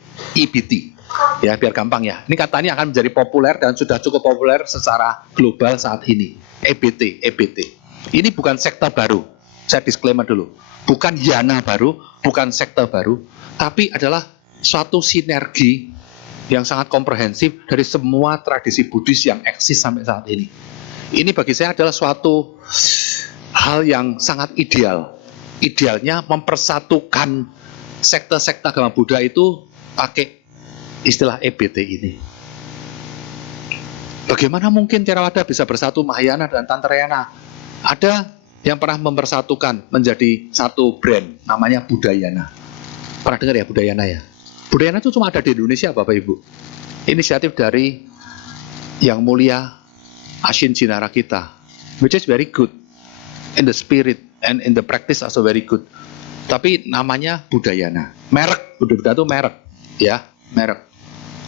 Ya, biar gampang ya. Ini katanya akan menjadi populer dan sudah cukup populer secara global saat ini. EBT. Ini bukan sekte baru. Saya disclaimer dulu. Bukan yana baru, bukan sekte baru, tapi adalah suatu sinergi yang sangat komprehensif dari semua tradisi Buddhis yang eksis sampai saat ini. Ini bagi saya adalah suatu hal yang sangat ideal. Idealnya mempersatukan sekte-sekte agama Buddha itu pakai istilah EBT ini. Bagaimana mungkin Theravada bisa bersatu Mahayana dan Tantrayana? Ada yang pernah mempersatukan menjadi satu brand, namanya Buddhayana. Pernah dengar ya Buddhayana ya? Buddhayana itu cuma ada di Indonesia Bapak Ibu. Inisiatif dari Yang Mulia Ashin Jinarakita, which is very good in the spirit and in the practice also very good. Tapi namanya Buddhayana. Merek, Buddha itu merek, ya, merek.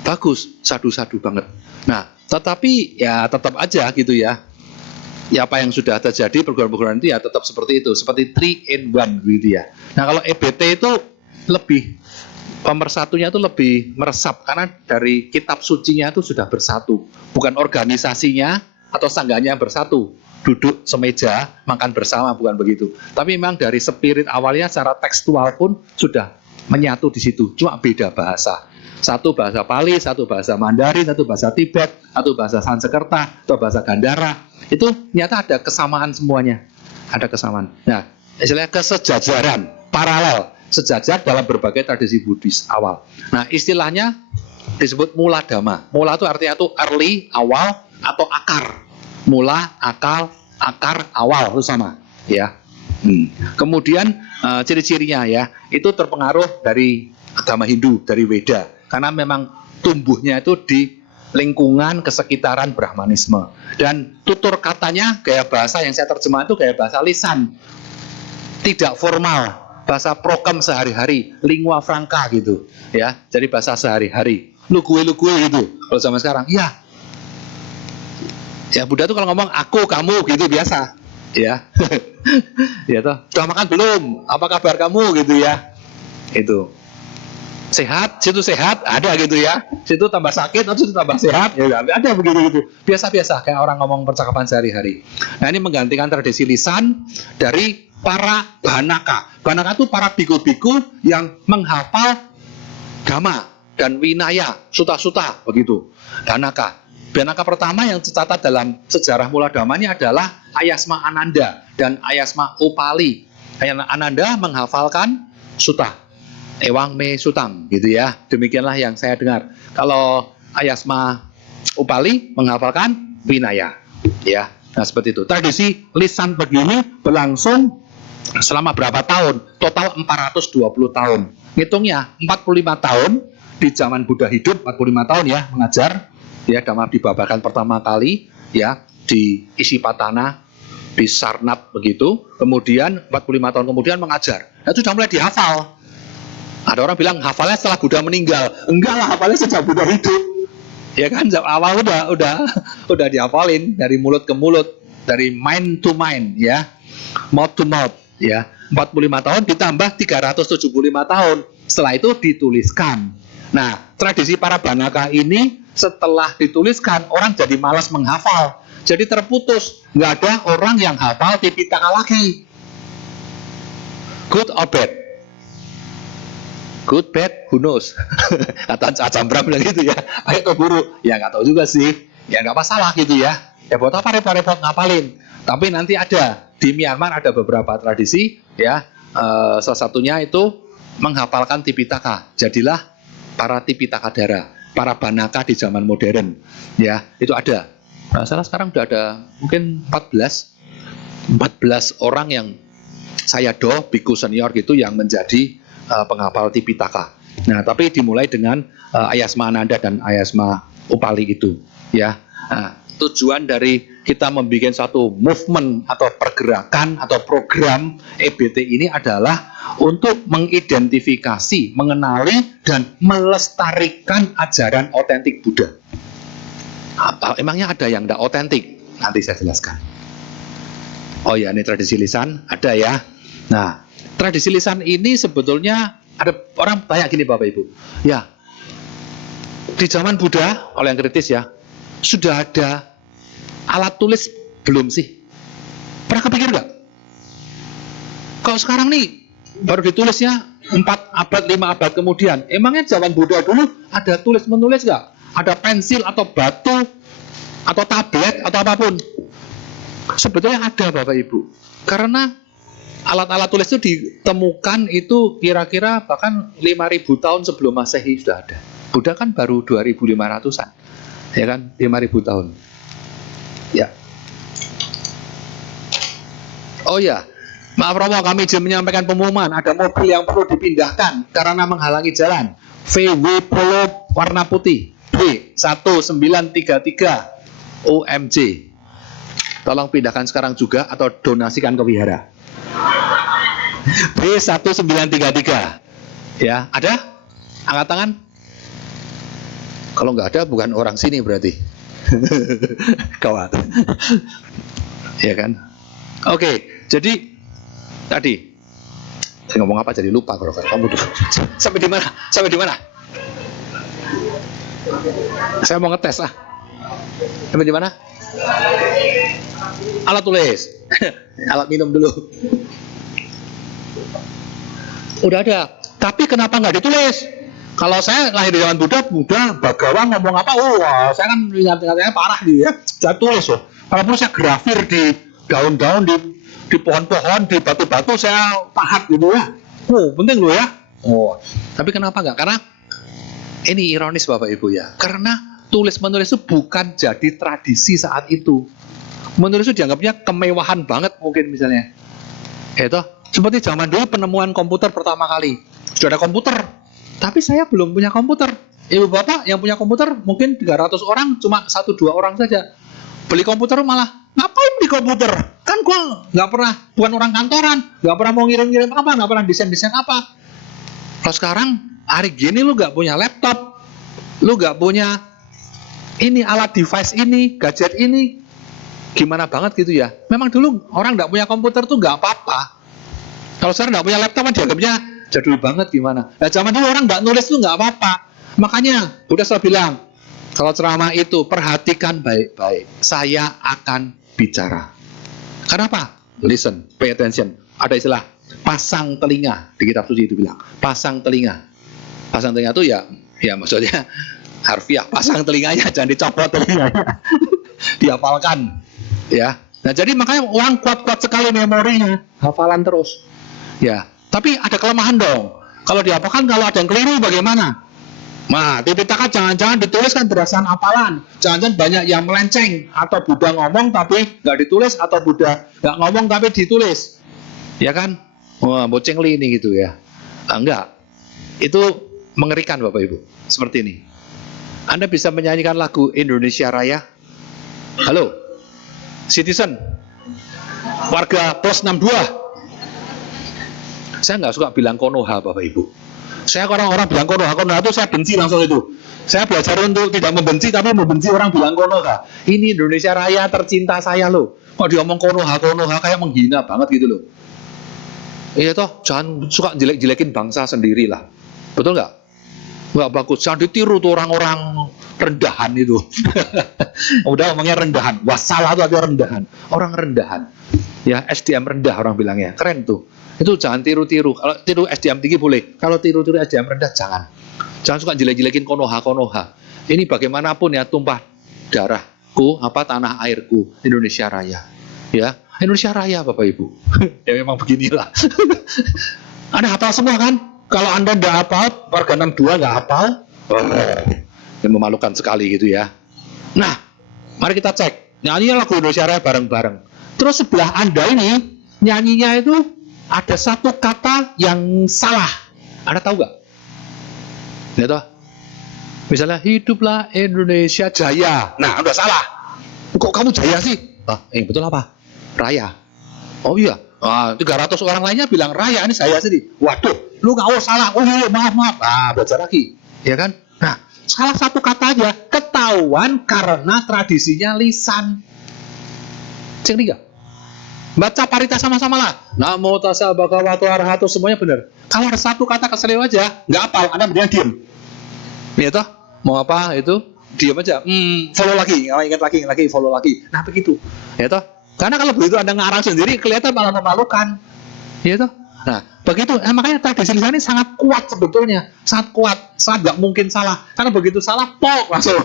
Bagus, sadu-sadu banget. Nah, tetapi ya tetap aja gitu ya. Ya apa yang sudah terjadi perguruan-perguruan itu ya tetap seperti itu, seperti 3-in-1 gitu ya. Nah kalau EBT itu lebih pemersatunya itu lebih meresap karena dari kitab sucinya itu sudah bersatu, bukan organisasinya atau sanggahnya bersatu, duduk semeja makan bersama, bukan begitu. Tapi memang dari spirit awalnya secara tekstual pun sudah menyatu di situ, cuma beda bahasa. Satu bahasa Pali, satu bahasa Mandarin, satu bahasa Tibet, satu bahasa Sanskerta, atau bahasa Gandhara. Itu nyata ada kesamaan semuanya. Ada kesamaan. Nah, istilahnya kesejajaran, paralel, sejajar dalam berbagai tradisi Buddhis awal. Nah, istilahnya disebut mula dhamma. Mula itu artinya itu early, awal, atau akar. Mula, akar, awal itu sama, ya. Kemudian ciri-cirinya ya, itu terpengaruh dari agama Hindu, dari Weda, karena memang tumbuhnya itu di lingkungan kesekitaran Brahmanisme. Dan tutur katanya, gaya bahasa yang saya terjemah itu gaya bahasa lisan, tidak formal, bahasa prokem sehari-hari, lingua franca gitu, ya. Jadi bahasa sehari-hari, lu gue gitu. Kalau zaman sekarang, ya Buddha tuh kalau ngomong aku, kamu gitu biasa, ya. Ya toh, sudah makan belum? Apa kabar kamu gitu ya? Itu sehat, situ sehat, ada gitu ya. Situ tambah sakit, atau situ tambah sehat, ya ada begitu gitu. Biasa-biasa kayak orang ngomong percakapan sehari-hari. Nah, ini menggantikan tradisi lisan dari para Bhanaka. Bhanaka itu para biku-biku yang menghafal Dhamma dan Winaya, suta-suta begitu. Bhanaka. Bhanaka pertama yang tercatat dalam sejarah mula Dhamma ini adalah Ayasma Ananda dan Ayasma Upali. Ananda menghafalkan suta, Ewang Me Sutang gitu ya. Demikianlah yang saya dengar. Kalau Ayasma Upali menghafalkan Winaya, ya. Nah, seperti itu. Tradisi lisan begini berlangsung selama berapa tahun? Total 420 tahun. Ngitungnya 45 tahun di zaman Buddha hidup, 45 tahun ya mengajar, ya, Dhamma dibabarkan pertama kali ya di Isipatana, di Sarnath begitu. Kemudian 45 tahun kemudian mengajar. Nah, itu sudah mulai dihafal. Ada orang bilang hafalnya setelah Buddha meninggal. Enggak lah, hafalnya sejak Buddha hidup. Ya kan, awal udah dihafalin dari mulut ke mulut, dari mind to mind ya, mouth to mouth ya. 45 tahun ditambah 375 tahun. Setelah itu dituliskan. Nah, tradisi para Bhanaka ini setelah dituliskan orang jadi malas menghafal. Jadi terputus, nggak ada orang yang hafal Tipitaka lagi. Good or bad? Good, bad, who knows? Kata Acambra bilang gitu ya. Ayo ke guru. Ya nggak tahu juga sih. Ya nggak masalah gitu ya. Ya buat apa repot-repot ngapalin. Tapi nanti ada di Myanmar ada beberapa tradisi ya. Salah satunya itu menghafalkan Tipitaka. Jadilah para Tipitaka Dara, para Bhanaka di zaman modern. Ya, itu ada. Nah, sekarang sudah ada mungkin 14 orang yang saya biku senior gitu yang menjadi penghafal Tipitaka. Nah, tapi dimulai dengan Ayasma Ananda dan Ayasma Upali itu, ya. Nah, tujuan dari kita membuat satu movement atau pergerakan atau program EBT ini adalah untuk mengidentifikasi, mengenali dan melestarikan ajaran otentik Buddha. Emangnya ada yang tidak otentik? Nanti saya jelaskan. Oh ya, ini tradisi lisan ada ya. Nah, tradisi lisan ini sebetulnya ada orang tanya gini Bapak Ibu, ya di zaman Buddha, kalau yang kritis ya, sudah ada alat tulis belum sih? Pernah kepikir nggak? Kalau sekarang nih baru ditulisnya 4 abad, 5 abad kemudian, emangnya zaman Buddha dulu ada tulis menulis nggak? Ada pensil atau batu atau tablet atau apapun? Sebetulnya ada Bapak Ibu, karena alat-alat tulis itu ditemukan itu kira-kira bahkan 5.000 tahun sebelum Masehi sudah ada. Buddha kan baru 2.500-an, ya kan, 5.000 tahun. Ya. Oh ya, maaf Romo, kami izin menyampaikan pengumuman. Ada mobil yang perlu dipindahkan karena menghalangi jalan. VW Polo warna putih B1933 OMJ. Tolong pindahkan sekarang juga atau donasikan ke wihara. B1933. Ya, ada? Angkat tangan. Kalau nggak ada bukan orang sini berarti. Kawat. Ya kan? Oke, jadi tadi saya ngomong apa jadi lupa kalau kamu tuh. Sampai di mana? Sampai di mana? Saya mau ngetes Sampai di mana? Alat tulis. Alat minum dulu. Udah ada. Tapi kenapa nggak ditulis? Kalau saya lahir di zaman Buddha Bhagawan ngomong apa? Saya kan ingat-ingatnya parah dia ya. Saya tulis loh. Kalau perlu saya grafir di daun-daun di di pohon-pohon, di batu-batu saya pahat gitu ya. Oh, penting loh ya. Oh, tapi kenapa enggak? Karena ini ironis Bapak Ibu ya. Karena tulis-menulis itu bukan jadi tradisi saat itu. Menulis itu dianggapnya kemewahan banget mungkin misalnya. Itu seperti zaman dulu penemuan komputer pertama kali. Sudah ada komputer, tapi saya belum punya komputer. Ibu bapak yang punya komputer mungkin 300 orang, cuma 1-2 orang saja. Beli komputer malah, ngapain beli komputer? Kan gue nggak pernah, bukan orang kantoran, nggak pernah mau ngirim-ngirim apa, nggak pernah desain-desain apa. Kalau sekarang, hari gini lu nggak punya laptop, lu nggak punya ini alat device ini, gadget ini, gimana banget gitu ya. Memang dulu orang nggak punya komputer tuh nggak apa-apa. Kalau sekarang nggak punya laptop kan dianggapnya jadul banget gimana. Nah zaman dulu orang nggak nulis tuh nggak apa-apa. Makanya Buddha selalu bilang, kalau ceramah itu perhatikan baik-baik. Saya akan bicara. Kenapa? Listen, pay attention. Ada istilah pasang telinga di kitab suci itu bilang. Pasang telinga. Pasang telinga itu ya maksudnya harfiah. Pasang telinganya, jangan dicopot telinganya. Dihafalkan. Ya. Nah jadi makanya orang kuat-kuat sekali memorinya. Hafalan terus. Ya. Tapi ada kelemahan dong. Kalau dihafalkan, kalau ada yang keliru bagaimana? Nah, Tipitaka jangan-jangan dituliskan berdasarkan hafalan. Jangan-jangan banyak yang melenceng. Atau Buddha ngomong tapi nggak ditulis. Atau Buddha nggak ngomong tapi ditulis. Ya kan? Wah, boceng ini gitu ya. Enggak. Itu mengerikan Bapak Ibu. Seperti ini. Anda bisa menyanyikan lagu Indonesia Raya? Halo? Citizen? Warga plus 62? Saya nggak suka bilang Konoha Bapak Ibu. Saya orang-orang bilang Konoha itu saya benci langsung itu. Saya belajar untuk tidak membenci, tapi membenci orang bilang Konoha. Ini Indonesia Raya tercinta saya loh. Kok diomong Konoha kayak menghina banget gitu loh. Iya toh, jangan suka jelek-jelekin bangsa sendiri lah. Betul nggak? Nggak bagus. Jangan ditiru tuh orang-orang rendahan itu. Udah ngomongnya rendahan. Wassalah itu artinya rendahan. Orang rendahan. Ya, SDM rendah orang bilangnya. Keren tuh. Itu jangan tiru-tiru. Kalau tiru SDM tinggi boleh. Kalau tiru-tiru SDM rendah jangan. Jangan suka jelek-jelekin Konoha. Ini bagaimanapun ya tumpah darahku, tanah airku, Indonesia Raya. Ya, Indonesia Raya Bapak Ibu. Ya memang beginilah. Anda hafal semua kan? Kalau Anda nggak hafal, warga 62 nggak hafal, yang memalukan sekali gitu ya. Nah, mari kita cek. Nyanyinya lagu Indonesia Raya bareng-bareng. Terus sebelah Anda ini nyanyinya itu ada satu kata yang salah. Anda tahu nggak? Ya toh? Misalnya hiduplah Indonesia Jaya. Nah, udah salah. Kok kamu Jaya sih? Betul apa? Raya. Oh iya. 300 orang lainnya bilang Raya, ini saya sendiri. Waduh, lu nggak salah. Oh iya, maaf. Belajar lagi. Ya kan? Nah, salah satu kata aja ketahuan karena tradisinya lisan. Cek tiga. Baca parita sama-sama lah. Namo tassa bhagavato arahato, semuanya benar. Kalau ada satu kata keselio aja, nggak hafal, Anda mendingan diem. Ya toh, mau apa itu? Diem aja. Follow lagi, ingat lagi, follow lagi. Nah begitu. Ya toh. Karena kalau begitu Anda ngarang sendiri, kelihatan malah memalukan. Ya toh. Nah begitu. Makanya tradisi lisan ini sangat kuat sebetulnya, sangat kuat, sangat nggak mungkin salah. Karena begitu salah, pok langsung,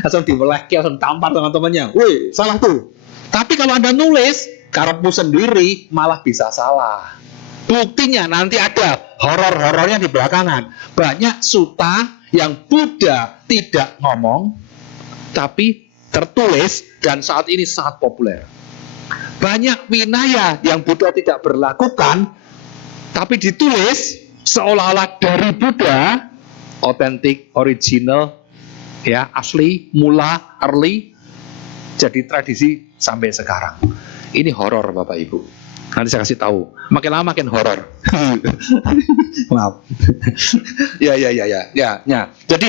langsung dibeleki, langsung tampar teman-temannya. Wih, salah tuh. Tapi kalau Anda nulis karepmu sendiri malah bisa salah. Buktinya nanti ada horor-horornya di belakangan. Banyak sutta yang Buddha tidak ngomong tapi tertulis dan saat ini sangat populer. Banyak winaya yang Buddha tidak berlakukan tapi ditulis seolah-olah dari Buddha, otentik, original, ya, asli, mula, early, jadi tradisi sampai sekarang. Ini horor Bapak Ibu. Nanti saya kasih tahu. Makin lama makin horor. Maaf. Ya. Jadi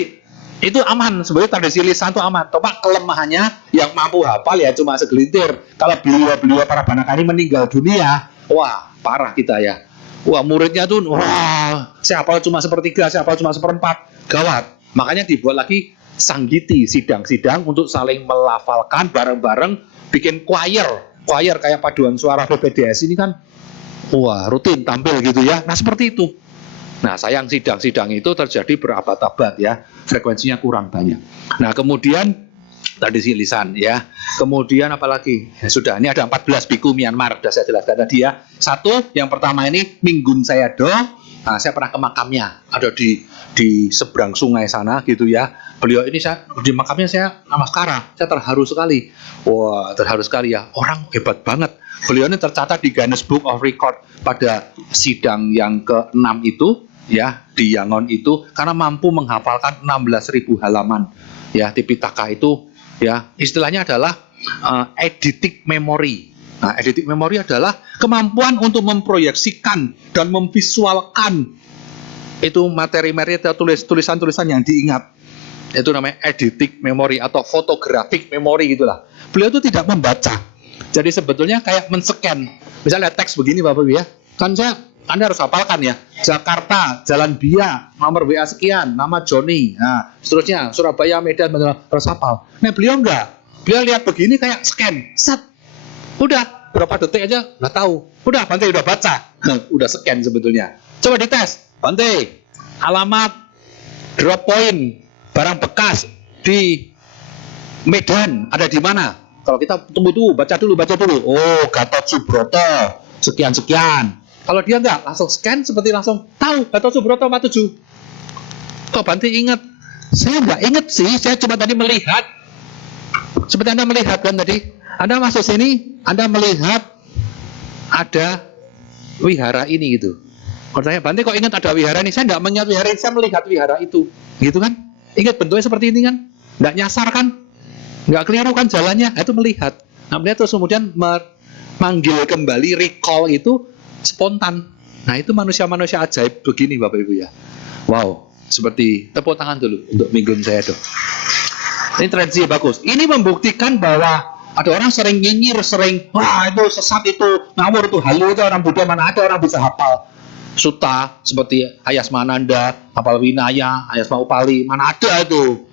itu aman. Sebenarnya tradisi lisan itu aman. Coba kelemahannya yang mampu hafal ya cuma segelintir. Kalau beliau para banakani meninggal dunia, wah parah kita ya. Wah muridnya tuh, wah siapa cuma sepertiga, siapa cuma seperempat, gawat. Makanya dibuat lagi sanggiti, sidang-sidang untuk saling melafalkan bareng-bareng, bikin choir kayak paduan suara PPDS ini kan, wah rutin tampil gitu ya. Nah seperti itu. Nah sayang sidang-sidang itu terjadi berabad-abad ya, frekuensinya kurang banyak. Nah kemudian tradisi lisan ya. Kemudian apalagi? Ya, sudah, ini ada 14 biku Myanmar, sudah saya jelaskan tadi ya. Satu, yang pertama ini Minggun Sayadaw. Nah, saya pernah ke makamnya, ada di seberang sungai sana gitu ya. Beliau ini di makamnya saya namaskara, saya terharu sekali. Wah, terharu sekali ya. Orang hebat banget. Beliau ini tercatat di Guinness Book of Record pada sidang yang ke-6 itu ya, di Yangon itu, karena mampu menghafalkan 16.000 halaman. Ya, Tipitaka itu ya, istilahnya adalah eidetic memory. Nah, eidetic memory adalah kemampuan untuk memproyeksikan dan memvisualkan itu materi-materi atau tulisan-tulisan yang diingat. Itu namanya eidetic memory atau photographic memory gitulah. Beliau itu tidak membaca. Jadi sebetulnya kayak men-scan. Misalnya teks begini Bapak Ibu ya. Kan Anda harus hafalkan ya. Jakarta, Jalan Bia, nomor WA sekian, nama Joni. Nah, seterusnya Surabaya, Medan, harus hafal. Nah, beliau enggak. Beliau lihat begini kayak scan. Set. Udah, berapa detik aja nggak tahu. Udah, Bante udah baca. Udah scan sebetulnya. Coba dites. Bante, alamat drop point barang bekas di Medan ada di mana? Kalau kita tunggu baca dulu. Oh, Gatot Subroto, sekian. Kalau dia enggak, langsung scan seperti langsung tahu Gatot Subroto 47. Kok Bante ingat? Saya enggak ingat sih, saya cuma tadi melihat. Seperti Anda melihat kan tadi. Anda masuk sini, Anda melihat ada wihara ini gitu. Kalau saya, Bante kok ingat ada wihara ini? Saya enggak mengingat wihara ini, saya melihat wihara itu. Gitu kan? Ingat bentuknya seperti ini kan? Enggak nyasar kan? Enggak keliru kan jalannya? Itu melihat. Nah, melihat terus kemudian memanggil kembali, recall itu spontan. Nah, itu manusia-manusia ajaib begini Bapak Ibu ya. Wow, seperti tepuk tangan dulu untuk Minggun Sayadaw. Ini tradisi bagus. Ini membuktikan bahwa ada orang sering nyinyir, wah itu sesat, itu ngawur, itu halu, itu orang Buddha, mana ada orang bisa hafal suta seperti Ayasmananda, hafal Winaya, Ayasma Upali, mana ada itu,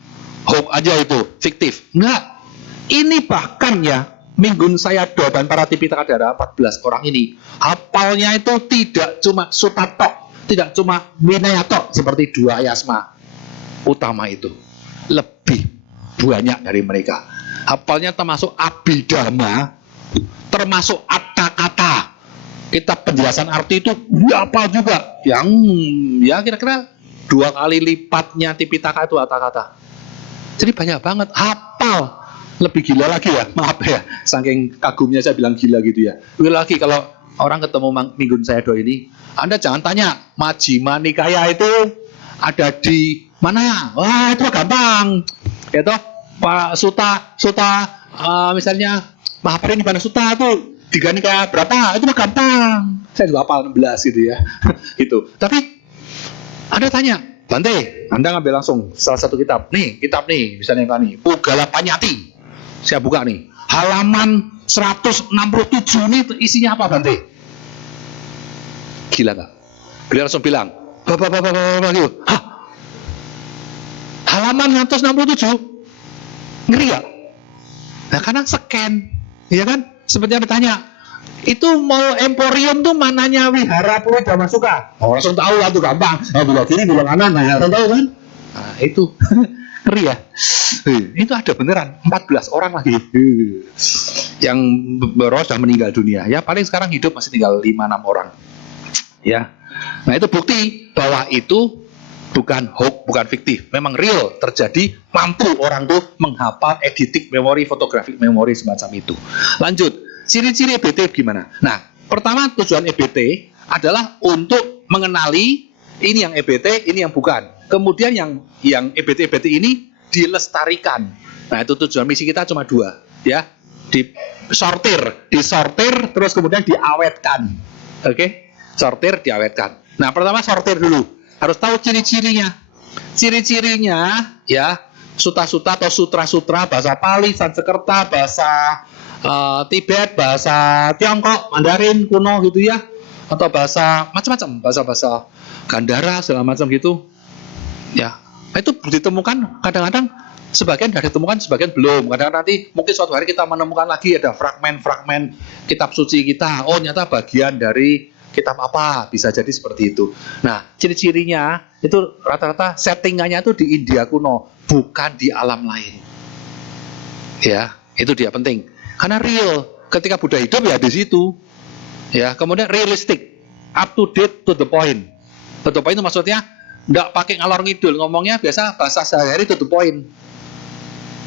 hoax aja itu, fiktif. Enggak. Ini bahkan ya, Minggun Sayadaw dan para Tipitaka Dara 14 orang ini, hafalnya itu tidak cuma suta tok, tidak cuma Winaya tok, seperti dua Ayasma utama itu. Lebih banyak dari mereka. Hafalnya termasuk Abhidhamma, termasuk Atta-kata. Kitab penjelasan arti itu hafal juga. Yang ya kira-kira 2 kali lipatnya Tipitaka itu Atta-kata. Jadi banyak banget hafal. Lebih gila lagi ya, maaf ya, saking kagumnya saya bilang gila gitu ya. Lebih lagi kalau orang ketemu Minggun Sayadaw ini, Anda jangan tanya Majjhima Nikaya itu ada di mana. Wah, itu gampang. Gitu. Pak Suta misalnya Mahaparinibbana Sutta itu 3 nikah berapa? Itu mah gampang. Saya juga hafal 16 gitu ya. Gitu. Tapi Anda tanya, Bante, Anda ngambil langsung salah satu kitab. Nih, misalnya ini, Pugala Panyati. Saya buka nih. Halaman 167 ini isinya apa, Bante? Gila nggak? Beliau langsung bilang, Bapak gitu. Hah? Halaman 167? Ngeri ya? Nah, karena scan, ya kan? Seperti yang ditanya, itu mau emporium tuh mananya wihara Puri Dhamasuka? Oh, langsung tahu lah tuh gampang. Oh, belok kiri, belok kanan, nah, langsung tahu kan? Nah, itu ngeri ya. Itu ada beneran 14 orang lagi yang baru sudah meninggal dunia. Ya paling sekarang hidup masih tinggal 5-6 orang. Ya, nah itu bukti bahwa itu bukan hoax, bukan fiktif, memang real terjadi. Mampu orang tuh menghafal eidetic memory, photographic memory semacam itu. Lanjut, ciri-ciri EBT gimana? Nah, pertama tujuan EBT adalah untuk mengenali ini yang EBT, ini yang bukan. Kemudian yang EBT ini dilestarikan. Nah, itu tujuan misi kita cuma 2, ya. Disortir, terus kemudian diawetkan. Oke? Sortir, diawetkan. Nah, pertama sortir dulu. Harus tahu ciri-cirinya. Ciri-cirinya ya, suta-suta atau sutra-sutra bahasa Pali, Sanskerta, bahasa Tibet, bahasa Tiongkok, Mandarin kuno gitu ya, atau bahasa macam-macam, bahasa Gandhara segala macam gitu. Ya, itu ditemukan kadang-kadang sebagian sudah ditemukan, sebagian belum. Kadang-kadang nanti mungkin suatu hari kita menemukan lagi ada fragmen-fragmen kitab suci kita. Oh, ternyata bagian dari kitab apa, bisa jadi seperti itu. Nah, ciri-cirinya itu rata-rata settingannya itu di India kuno, bukan di alam lain. Ya, itu dia penting. Karena real, ketika Buddha hidup ya di situ. Ya, kemudian realistic, up to date, to the point. To the point itu maksudnya nggak pakai ngalor ngidul, ngomongnya biasa bahasa sehari-hari, to the point.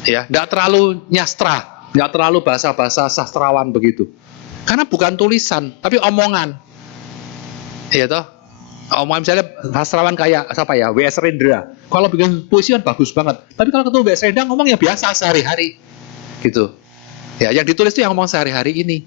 Ya, nggak terlalu nyastra, nggak terlalu bahasa-bahasa sastrawan begitu. Karena bukan tulisan, tapi omongan. Ya toh, omongan misalnya sastrawan kayak siapa ya, W.S. Rendra. Kalau bikin puisi kan bagus banget. Tapi kalau ketemu W.S. Rendra ngomong ya biasa sehari-hari, gitu. Ya, yang ditulis itu yang ngomong sehari-hari ini.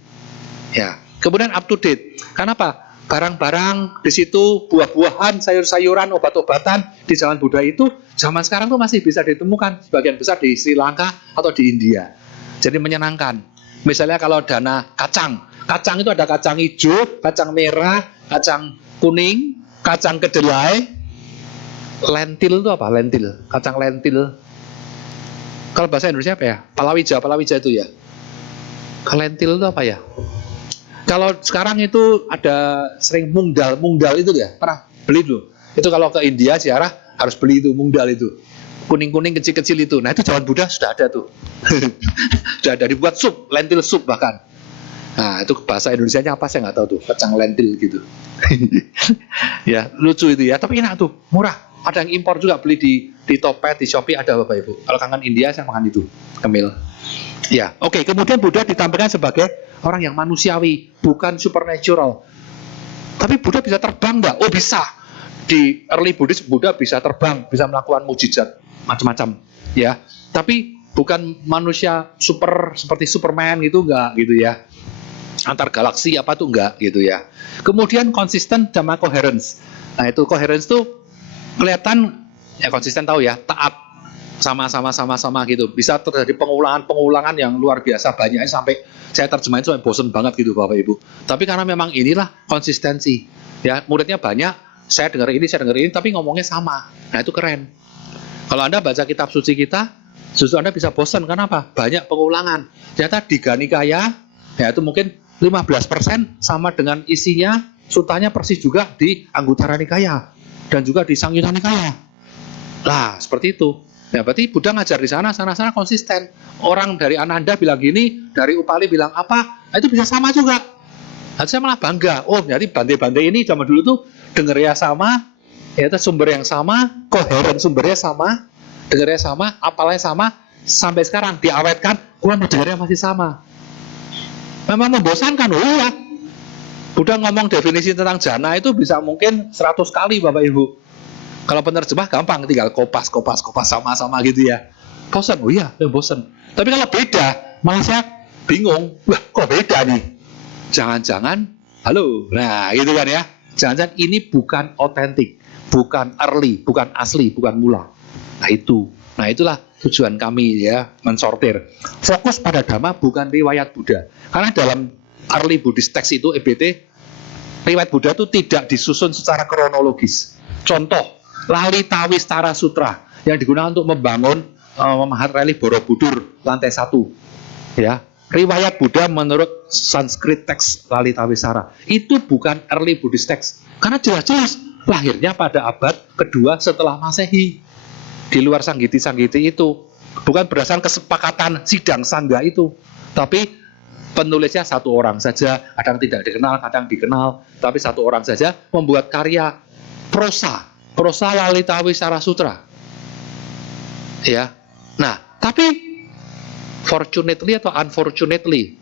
Ya, kemudian up to date. Kenapa? Barang-barang di situ, buah-buahan, sayur-sayuran, obat-obatan di zaman Buddha itu zaman sekarang tuh masih bisa ditemukan sebagian besar di Sri Lanka atau di India. Jadi menyenangkan. Misalnya kalau dana kacang, kacang itu ada kacang hijau, kacang merah, kacang kuning, kacang kedelai, lentil itu apa? Lentil, kacang lentil. Kalau bahasa Indonesia apa ya? Palawija, palawija itu ya. Lentil itu apa ya? Kalau sekarang itu ada sering mungdal, mungdal itu ya, pernah beli dulu. Itu kalau ke India ziarah harus beli itu mungdal itu. Kuning-kuning kecil-kecil itu. Nah, itu zaman Buddha sudah ada tuh. Sudah ada dibuat sup, lentil sup bahkan. Nah, itu bahasa Indonesianya apa saya nggak tahu tuh, kacang lentil gitu. Ya, lucu itu ya, tapi enak tuh, murah. Ada yang impor juga, beli di Topet, di Shopee ada Bapak Ibu. Kalau kangen India saya makan itu, kemil. Ya, oke. Kemudian Buddha ditampilkan sebagai orang yang manusiawi, bukan supernatural. Tapi Buddha bisa terbang nggak? Oh bisa. Di early Buddhist Buddha bisa terbang, bisa melakukan mujizat macam-macam. Ya, tapi bukan manusia super seperti Superman gitu nggak gitu ya. Antar galaksi apa tuh enggak gitu ya. Kemudian konsisten sama coherence. Nah itu coherence tuh kelihatan ya konsisten tahu ya, taat sama gitu. Bisa terjadi pengulangan yang luar biasa banyaknya sampai saya terjemahin sampai bosen banget gitu Bapak Ibu. Tapi karena memang inilah konsistensi. Ya, muridnya banyak, saya dengar ini, tapi ngomongnya sama. Nah, itu keren. Kalau Anda baca kitab suci kita, justru Anda bisa bosan. Kenapa? Banyak pengulangan. Ternyata di Ganikaya, ya itu mungkin 15% sama dengan isinya, sutanya persis juga di Anguttara Nikaya dan juga di Sangyutta Nikaya. Nah, seperti itu. Ya, berarti Buddha ngajar di sana konsisten. Orang dari Ananda bilang gini, dari Upali bilang apa, nah itu bisa sama juga. Nah, saya malah bangga. Oh, jadi bante-bante ini zaman dulu tuh dengernya sama, ya itu sumber yang sama, koheren sumbernya sama, dengernya sama, apalnya sama, sampai sekarang diawetkan, gua dengernya masih sama. Memang membosankan, oh ya. Buddha ngomong definisi tentang jana itu bisa mungkin 100 kali Bapak Ibu. Kalau penerjemah gampang, tinggal kopas sama-sama gitu ya. Bosan, oh iya, bosan. Tapi kalau beda, malah saya bingung. Wah, kok beda nih? Jangan-jangan, halo, nah gitu kan ya. Jangan-jangan ini bukan otentik, bukan early, bukan asli, bukan mula. Nah itu, nah itulah tujuan kami ya, mensortir. Fokus pada Dhamma bukan riwayat Buddha. Karena dalam early Buddhist text itu, EBT, riwayat Buddha itu tidak disusun secara kronologis. Contoh, Lalitawistara Sutra yang digunakan untuk membangun Mahareli Borobudur lantai 1 ya. Riwayat Buddha menurut Sanskrit teks Lalitawistara itu bukan early Buddhist text karena jelas-jelas lahirnya pada abad kedua setelah Masehi di luar Sanggiti itu, bukan berdasarkan kesepakatan sidang sangga itu, tapi penulisnya satu orang saja, kadang tidak dikenal, kadang dikenal, tapi satu orang saja membuat karya prosa Lalitawistara Sutra. Ya. Nah, tapi fortunately atau unfortunately,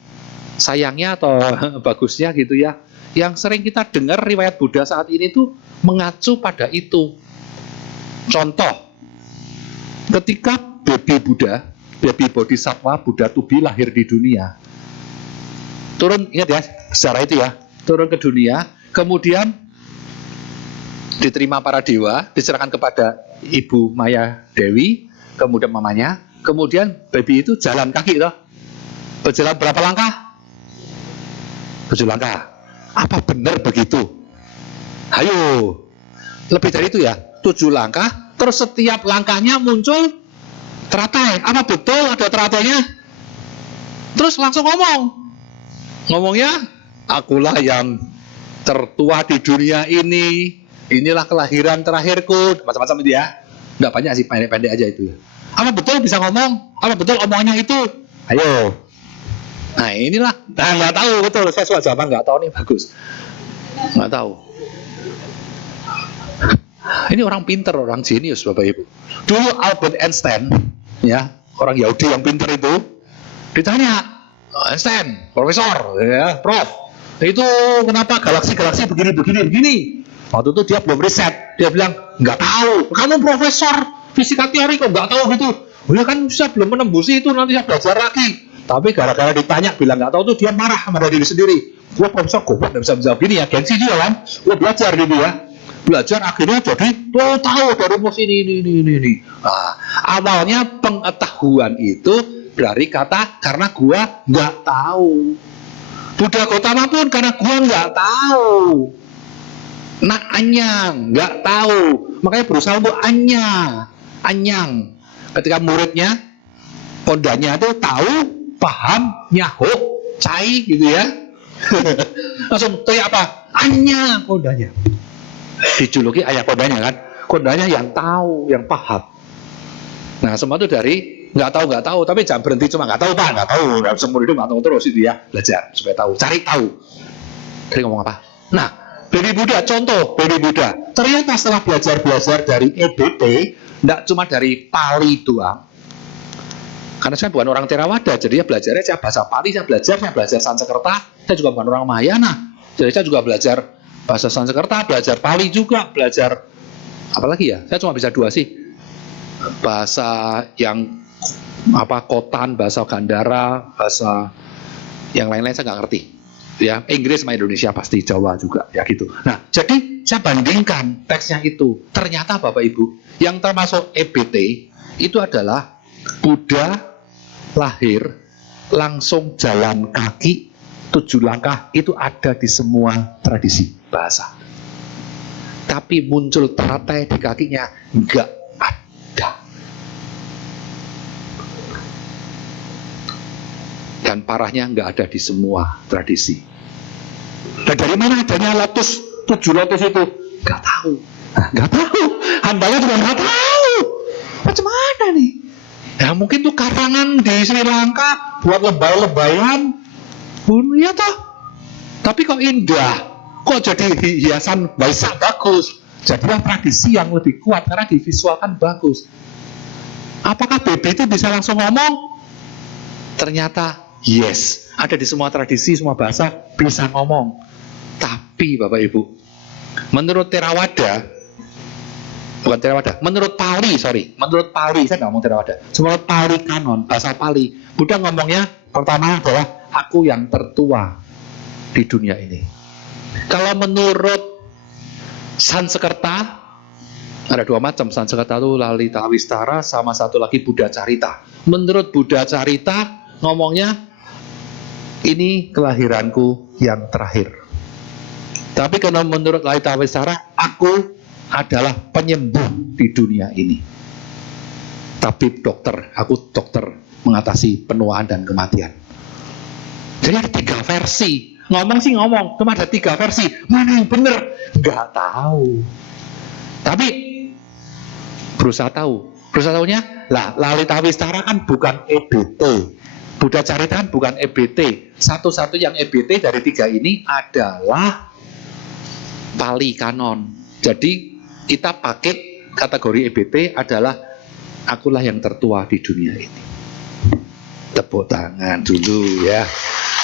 sayangnya atau bagusnya gitu ya, yang sering kita dengar riwayat Buddha saat ini tuh mengacu pada itu. Contoh, ketika baby Bodhisattva Buddha Tubi lahir di dunia, turun, ingat ya, secara itu ya, turun ke dunia, kemudian diterima para dewa, diserahkan kepada Ibu Maya Dewi, kemudian mamanya, kemudian baby itu jalan kaki toh. Berjalan berapa langkah? 7 langkah. Apa benar begitu? Ayo, lebih dari itu ya, 7 langkah, terus setiap langkahnya muncul teratai. Apa betul ada teratainya? Terus langsung ngomongnya, akulah yang tertua di dunia ini, inilah kelahiran terakhirku, macam-macam itu ya. Nggak banyak sih, pendek-pendek aja itu. Apa betul bisa ngomong? Apa betul omongannya itu? Ayo. Nah inilah, nggak tahu betul. Saya suka jawaban nggak tahu nih bagus. Nggak tahu. Ini orang pinter, orang jenius Bapak Ibu. Dulu Albert Einstein, ya orang Yahudi yang pinter itu, ditanya, Einstein, profesor, ya, prof, itu kenapa galaksi-galaksi begini? Waktu itu dia belum riset, dia bilang nggak tahu. Kamu profesor fisika teori kok nggak tahu gitu? Ya kan saya belum menembusi itu, nanti saya belajar lagi. Tapi gara-gara ditanya bilang nggak tahu tuh dia marah sama diri sendiri. Gua profesor goblok nggak bisa menjawab gini ya, gengsi dia kan. Gua belajar gitu ya. Belajar akhirnya jadi tahu dari rumus ini. Nah, awalnya pengetahuan itu dari kata karena gua nggak tahu. Buddha Gautama pun karena gua nggak tahu. Nak anyang nggak tahu, makanya berusaha untuk anyang. Ketika muridnya kodanya itu tahu, paham, nyahuk, cai gitu ya. Langsung teriak apa? Anyang kodanya. Dijuluki ayah kodanya kan, kodanya yang tahu, yang paham. Nah semua itu dari nggak tahu, tapi jangan berhenti cuma nggak tahu pak, nggak tahu, semua itu nggak tahu terus itu ya, belajar supaya tahu, cari tahu. Tadi ngomong apa? Nah, Beri Buddha, contoh Beri Buddha, ternyata setelah belajar dari EBT, nggak cuma dari Pali doang. Karena saya bukan orang Theravada, jadi ya belajarnya saya bahasa Pali, saya belajar Sanskerta, saya juga bukan orang Mahayana, jadi saya juga belajar bahasa Sanskerta, belajar Pali juga, belajar apalagi ya, saya cuma bisa 2 sih, bahasa yang Kotan, bahasa Gandhara, bahasa yang lain-lain saya nggak ngerti. Ya, Inggris sama Indonesia pasti, Jawa juga ya gitu. Nah, jadi saya bandingkan teksnya itu. Ternyata Bapak Ibu, yang termasuk EBT itu adalah Buddha lahir langsung jalan kaki 7 langkah itu ada di semua tradisi bahasa. Tapi muncul teratai di kakinya enggak ada. Dan parahnya enggak ada di semua tradisi. Dan dari mana adanya lotus 7 lotus itu? Enggak tahu. Enggak tahu. Hambanya juga enggak tahu. Macam mana nih? Ya mungkin tuh karangan di Sri Lanka buat lebay-lebayan. Ya toh. Tapi kok indah. Kok jadi hiasan Waisak bagus. Jadilah tradisi yang lebih kuat karena divisualkan bagus. Apakah baby itu bisa langsung ngomong? Ternyata yes. Ada di semua tradisi, semua bahasa bisa ngomong. Tapi Bapak Ibu, menurut Theravada, bukan Theravada, menurut Pali, saya nggak ngomong Theravada, menurut Pali kanon, bahasa Pali, Buddha ngomongnya pertama adalah aku yang tertua di dunia ini. Kalau menurut Sanskerta, ada 2 macam, Sanskerta itu Lalita Wistara, sama satu lagi Buddha Carita. Menurut Buddha Carita, ngomongnya, ini kelahiranku yang terakhir. Tapi kalau menurut Lalita Wistara, aku adalah penyembuh di dunia ini. Tabib dokter, aku dokter mengatasi penuaan dan kematian. Jadi ada 3 versi. Ngomong sih ngomong, cuma ada 3 versi. Mana yang benar? Nggak tahu. Tapi berusaha tahu. Berusaha tahunya, lah Lalita Wistara kan bukan EBT. Buddha Carita kan bukan EBT. Satu-satu yang EBT dari 3 ini adalah Pali kanon. Jadi kita pakai kategori EBT adalah akulah yang tertua di dunia ini. Tepuk tangan dulu ya.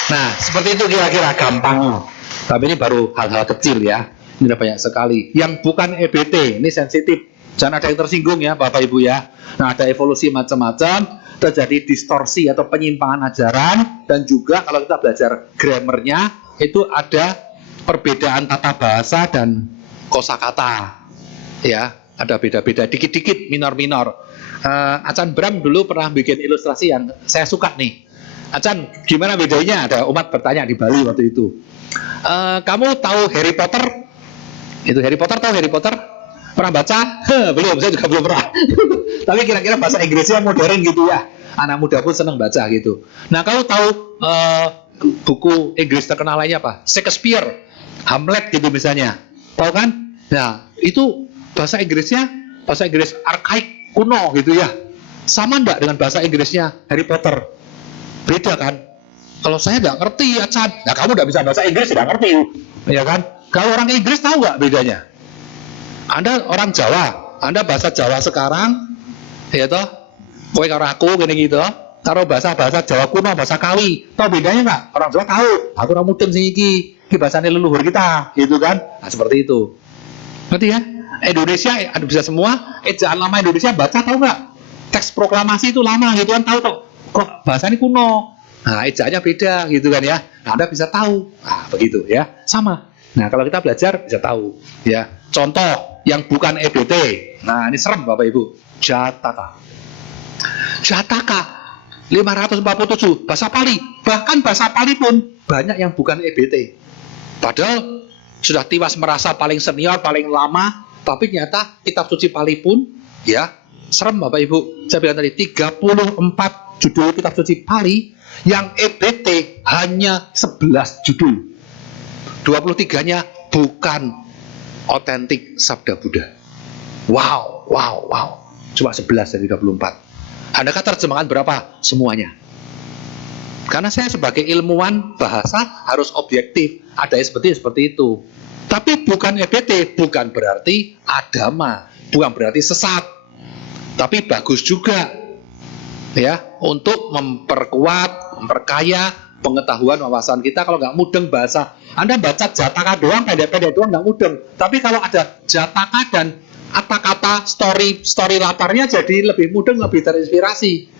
Nah seperti itu kira-kira gampang. Tapi ini baru hal-hal kecil ya. Ini udah banyak sekali. Yang bukan EBT ini sensitif. Jangan ada yang tersinggung ya Bapak Ibu ya. Nah ada evolusi macam-macam, terjadi distorsi atau penyimpangan ajaran, dan juga kalau kita belajar grammarnya itu ada perbedaan tata bahasa dan kosakata. Ya, ada beda-beda dikit-dikit, minor-minor. Acan Bram dulu pernah bikin ilustrasi yang saya suka nih. Acan, gimana bedanya? Ada umat bertanya di Bali waktu itu. Kamu tahu Harry Potter? Itu Harry Potter, tahu Harry Potter? Pernah baca? Belum, saya juga belum pernah. Tapi kira-kira bahasa Inggrisnya modern gitu ya. Anak muda pun senang baca gitu. Nah, kamu tahu buku Inggris terkenal lainnya apa? Shakespeare, Hamlet gitu misalnya. Tahu kan? Nah, itu bahasa Inggrisnya bahasa Inggris arkaik kuno gitu ya. Sama enggak dengan bahasa Inggrisnya Harry Potter? Beda kan? Kalau saya nggak ngerti acan, nah kamu nggak bisa bahasa Inggris, nggak ngerti, ya kan? Kalau orang Inggris tahu nggak bedanya? Anda orang Jawa, Anda bahasa Jawa sekarang, ya toh, kowe karo aku gini gitu, karo bahasa Jawa kuno, bahasa Kawi, tahu bedanya nggak? Orang Jawa tahu, aku orang mudeng sing iki bahasanya leluhur kita, gitu kan? Nah seperti itu, ngerti ya? Indonesia bisa semua, ejaan lama Indonesia baca tahu nggak? Teks proklamasi itu lama gitu kan, tahu toh? Kok bahasanya kuno? Nah, ejaannya beda gitu kan ya. Nah, Anda bisa tahu. Nah, begitu ya. Sama. Nah, kalau kita belajar bisa tahu ya. Contoh yang bukan EBT. Nah, ini serem Bapak Ibu. Jataka. Jataka 547 bahasa Pali. Bahkan bahasa Pali pun banyak yang bukan EBT. Padahal sudah tiwas merasa paling senior, paling lama, tapi ternyata kitab suci Pali pun ya, serem Bapak Ibu. Saya bilang tadi 34 judul kitab suci Pali yang EBT hanya 11 judul. 23-nya bukan otentik sabda Buddha. Wow. Cuma 11 dari 24. Andakah terjemahan berapa? Semuanya. Karena saya sebagai ilmuwan bahasa harus objektif. Ada seperti itu. Tapi bukan EBT, bukan berarti agama, bukan berarti sesat. Tapi bagus juga ya, untuk memperkuat, memperkaya pengetahuan wawasan kita. Kalau nggak mudeng bahasa, Anda baca Jataka doang, pendek-pendek doang nggak mudeng. Tapi kalau ada Jataka dan kata-kata story latarnya jadi lebih mudeng, lebih terinspirasi.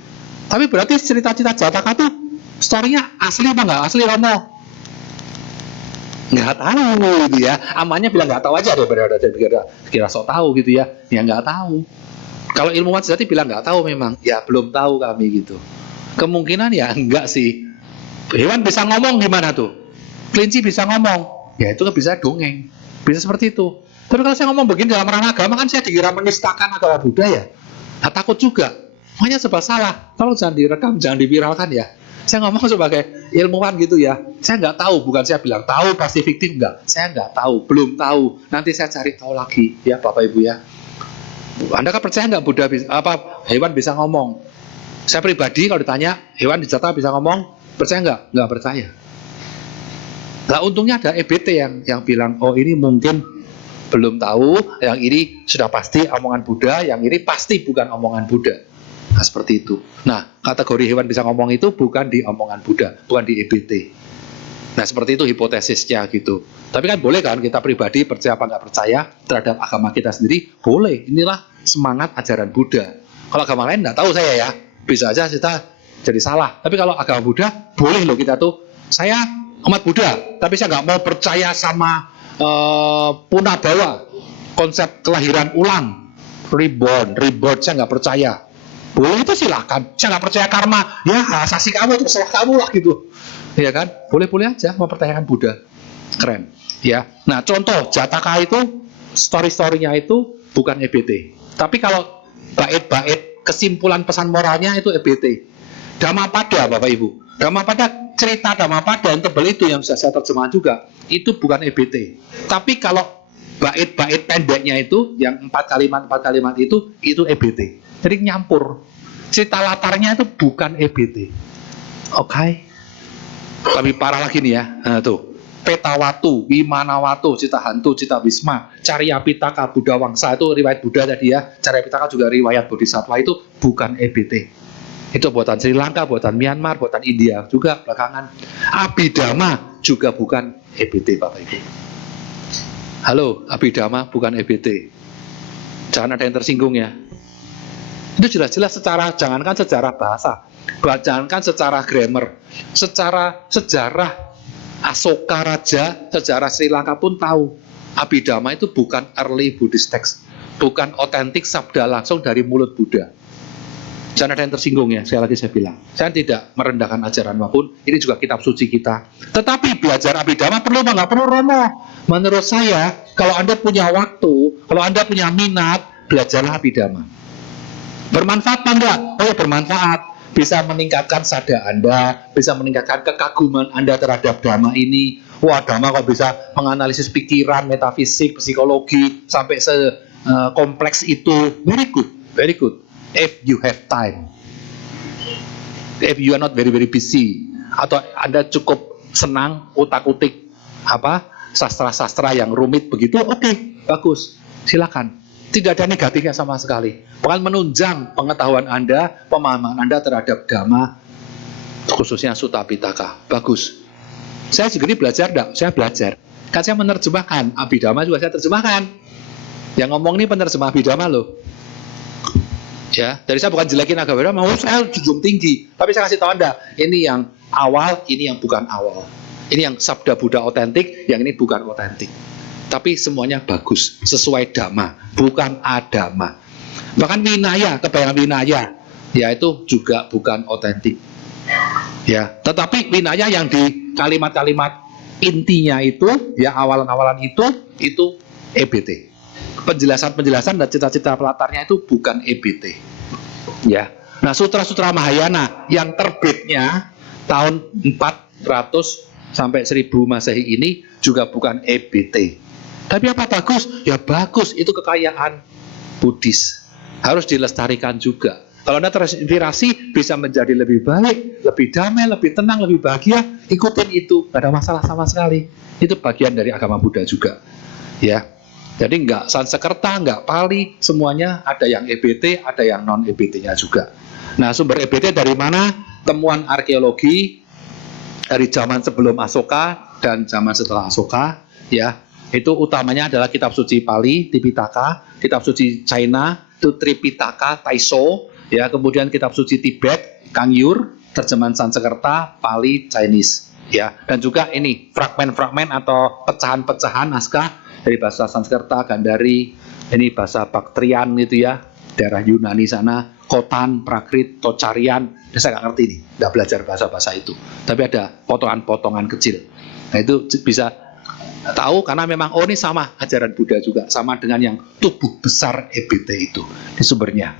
Tapi berarti cerita-cerita Jataka tuh storynya asli apa nggak asli, Romo? Nggak tahu gitu ya. Amannya bilang nggak tahu aja daripada kira sok tahu gitu ya. Ya nggak tahu. Kalau ilmuwan sejati bilang nggak tahu, memang ya belum tahu kami gitu. Kemungkinan ya enggak sih. Hewan bisa ngomong gimana tuh? Kelinci bisa ngomong, ya itu kan bisa dongeng, bisa seperti itu. Tapi kalau saya ngomong begini dalam ranah agama kan saya dikira menistakan agama Buddha ya. Nah, takut juga. Makanya serba salah. Kalau jangan direkam, jangan diviralkan ya. Saya ngomong sebagai ilmuwan gitu ya. Saya nggak tahu, bukan saya bilang tahu pasti fiktif, enggak. Saya nggak tahu, belum tahu. Nanti saya cari tahu lagi ya Bapak Ibu ya. Anda kan percaya nggak Buddha hewan bisa ngomong? Saya pribadi kalau ditanya hewan di Jataka bisa ngomong, percaya nggak? Nggak percaya. Nah untungnya ada EBT yang bilang, oh ini mungkin belum tahu, yang ini sudah pasti omongan Buddha, yang ini pasti bukan omongan Buddha. Nah seperti itu. Nah kategori hewan bisa ngomong itu bukan di omongan Buddha, bukan di EBT. Nah seperti itu hipotesisnya gitu. Tapi kan boleh kan kita pribadi percaya apa nggak percaya terhadap agama kita sendiri, boleh. Inilah semangat ajaran Buddha. Kalau agama lain nggak tahu saya ya, bisa aja kita jadi salah. Tapi kalau agama Buddha boleh loh kita tuh. Saya umat Buddha, tapi saya nggak mau percaya sama Punabawa, konsep kelahiran ulang, reborn, saya nggak percaya. Boleh itu silakan. Saya nggak percaya karma, ya asasi kamu itu salah kamu lah gitu. Ya kan, boleh-boleh aja mempertanyakan Buddha, keren ya. Nah contoh Jataka itu story-storynya itu bukan EBT, tapi kalau bait-bait kesimpulan pesan moralnya itu EBT. Dhammapada Bapak Ibu, Dhammapada, cerita Dhammapada yang tebal itu yang saya terjemahkan juga itu bukan EBT. Tapi kalau bait-bait pendeknya itu yang 4 kalimat itu EBT. Jadi nyampur. Cerita latarnya itu bukan EBT. Oke. Lebih parah lagi nih ya. Nah, tuh. Petawatu, Wimanawatu, Cita Hantu, Cita Wisma, Carya Pitaka, Buddha Wangsa, itu riwayat Buddha tadi ya. Carya Pitaka juga riwayat Bodhisattva, itu bukan EBT. Itu buatan Sri Lanka, buatan Myanmar, buatan India juga belakangan. Abhidhamma juga bukan EBT Bapak Ibu. Halo, Abhidhamma bukan EBT. Jangan ada yang tersinggung ya. Itu jelas-jelas secara, jangankan sejarah bahasa, jangankan secara grammar, secara sejarah Asoka Raja, sejarah Sri Lanka pun tahu Abhidhamma itu bukan early Buddhist text, bukan otentik sabda langsung dari mulut Buddha. Jangan ada yang tersinggung ya, sekali lagi saya bilang. Saya tidak merendahkan ajaran apapun, ini juga kitab suci kita. Tetapi belajar Abhidhamma perlu apa? Nggak perlu, Romo. Menurut saya, kalau Anda punya waktu, kalau Anda punya minat, belajarlah Abhidhamma. Bermanfaat apa enggak? Oh ya bermanfaat. Bisa meningkatkan sadar Anda, bisa meningkatkan kekaguman Anda terhadap Dhamma ini. Wah, Dhamma kok bisa menganalisis pikiran, metafisik, psikologi, sampai kompleks itu. Very good, very good. If you have time. If you are not very very busy, atau Anda cukup senang utak-utik sastra-sastra yang rumit begitu, oke, bagus, silakan. Tidak ada negatifnya sama sekali. Bahkan menunjang pengetahuan Anda, pemahaman Anda terhadap Dhamma, khususnya Sutta Pitaka. Bagus. Saya juga ini belajar enggak? Saya belajar. Kan saya menerjemahkan Abhidhamma juga saya terjemahkan. Yang ngomong ini penerjemah Abhidhamma loh. Ya, dari saya bukan jelekin agama, mau saya junjung tinggi. Tapi saya kasih tahu Anda, ini yang awal, ini yang bukan awal. Ini yang sabda Buddha otentik, yang ini bukan otentik. Tapi semuanya bagus, sesuai Dhamma, bukan adama. Bahkan Vinaya, kebayangan Vinaya, ya itu juga bukan otentik. Ya, tetapi Vinaya yang di kalimat-kalimat intinya itu, ya awalan-awalan itu EBT. Penjelasan-penjelasan dan cita-cita pelatarnya itu bukan EBT. Ya. Nah, sutra-sutra Mahayana yang terbitnya tahun 400 sampai 1000 Masehi ini juga bukan EBT. Tapi apa bagus? Ya bagus, itu kekayaan Buddhis. Harus dilestarikan juga. Kalau Anda terinspirasi bisa menjadi lebih baik, lebih damai, lebih tenang, lebih bahagia, ikutin itu. Tidak ada masalah sama sekali. Itu bagian dari agama Buddha juga. Ya. Jadi enggak Sansekerta, enggak Pali, semuanya ada yang EBT, ada yang non EBT-nya juga. Nah, sumber EBT dari mana? Temuan arkeologi dari zaman sebelum Asoka dan zaman setelah Asoka, ya. Itu utamanya adalah kitab suci Pali, Tipitaka, kitab suci China, itu Tripitaka, Taiso, ya. Kemudian kitab suci Tibet, Kangyur, terjemahan Sansekerta, Pali, Chinese, ya. Dan juga ini fragmen-fragmen atau pecahan-pecahan naskah dari bahasa Sanskerta, Gandhari, ini bahasa Baktrian gitu ya, daerah Yunani sana, Khotan, Prakrit, Tocharian, saya nggak ngerti nih, nggak belajar bahasa-bahasa itu, tapi ada potongan-potongan kecil. Nah itu bisa tahu karena memang ini sama ajaran Buddha juga, sama dengan yang tubuh besar EBT itu di sumbernya,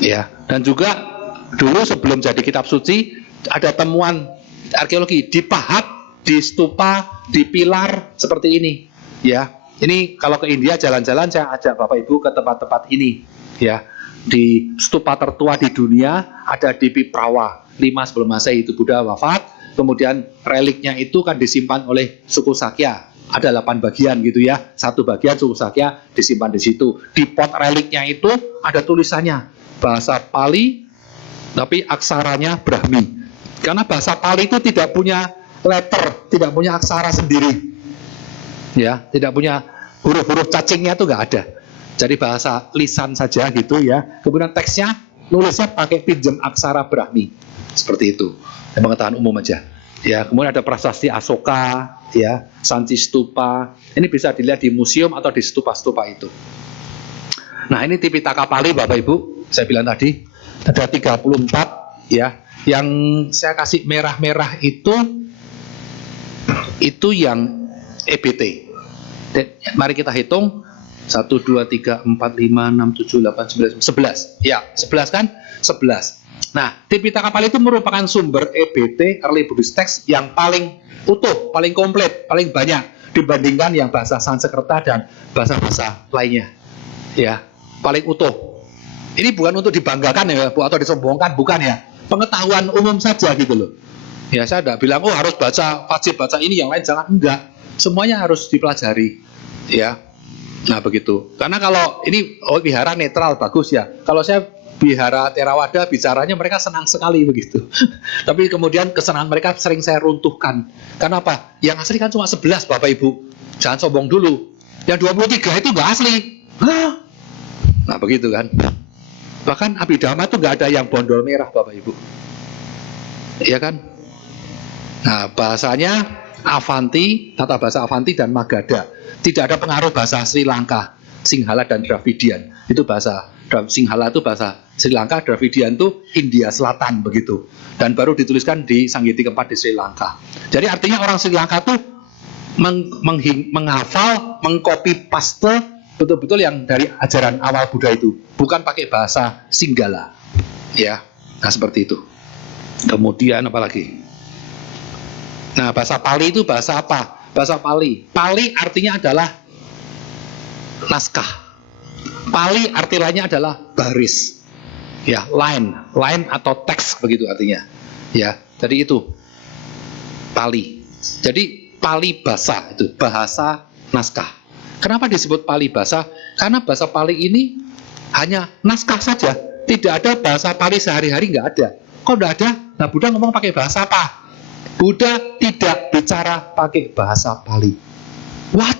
ya. Dan juga dulu sebelum jadi kitab suci ada temuan arkeologi di pahat, di stupa, di pilar seperti ini. Ya, ini kalau ke India jalan-jalan saya ajak Bapak Ibu ke tempat-tempat ini. Ya, di stupa tertua di dunia ada di Piprawa 5 sebelum Masehi itu Buddha wafat. Kemudian reliknya itu kan disimpan oleh suku Sakya. Ada 8 bagian gitu ya. Satu bagian suku Sakya disimpan di situ. Di pot reliknya itu ada tulisannya bahasa Pali, tapi aksaranya Brahmi. Karena bahasa Pali itu tidak punya letter, tidak punya aksara sendiri. Ya, tidak punya huruf-huruf cacingnya itu nggak ada. Jadi bahasa lisan saja gitu ya. Kemudian teksnya nulisnya pakai pinjam aksara Brahmi. Seperti itu. Pengetahuan umum aja. Ya, kemudian ada prasasti Asoka, ya, Sanchi Stupa. Ini bisa dilihat di museum atau di stupa-stupa itu. Nah, ini Tipitaka Pali Bapak Ibu. Saya bilang tadi ada 34 ya. Yang saya kasih merah-merah itu yang EBT. Mari kita hitung 1, 2, 3, 4, 5, 6, 7, 8, 9, 11. Ya, 11 kan? 11. Nah, Tipitaka Pali itu merupakan sumber EBT, Early Buddhist Text, yang paling utuh, paling komplit, paling banyak dibandingkan yang bahasa Sanskerta dan bahasa-bahasa lainnya. Ya, paling utuh. Ini bukan untuk dibanggakan ya, Bu, atau disombongkan, bukan ya. Pengetahuan umum saja gitu loh. Ya, saya tidak bilang, harus baca, wajib baca ini, yang lain jangan, enggak. Semuanya harus dipelajari, ya. Nah begitu. Karena kalau ini wihara netral bagus ya. Kalau saya wihara Theravada bicaranya mereka senang sekali begitu. Tapi kemudian kesenangan mereka sering saya runtuhkan. Karena apa? Yang asli kan cuma 11 Bapak Ibu. Jangan sombong dulu. Yang 23 itu nggak asli. Nah begitu kan. Bahkan Abhidhamma itu nggak ada yang bondol merah Bapak Ibu. Iya kan? Nah bahasanya Avanti, tata bahasa Avanti dan Magadha. Tidak ada pengaruh bahasa Sri Lanka, Sinhala dan Dravidian. Itu bahasa Sinhala itu bahasa Sri Lanka, Dravidian itu India Selatan begitu. Dan baru dituliskan di Sanggiti keempat di Sri Lanka. Jadi artinya orang Sri Lanka tuh menghafal, mengcopy paste betul-betul yang dari ajaran awal Buddha itu, bukan pakai bahasa Singgala. Ya. Nah, seperti itu. Kemudian apa lagi? Nah, bahasa Pali itu bahasa apa? Bahasa Pali. Pali artinya adalah naskah. Pali arti lainnya adalah baris. Ya, line atau teks begitu artinya. Ya, jadi itu Pali. Jadi Pali basa itu bahasa naskah. Kenapa disebut Pali basa? Karena bahasa Pali ini hanya naskah saja, tidak ada bahasa Pali sehari-hari, nggak ada. Kok nggak ada? Nah, Buddha ngomong pakai bahasa apa? Buddha tidak bicara pakai bahasa Pali. What?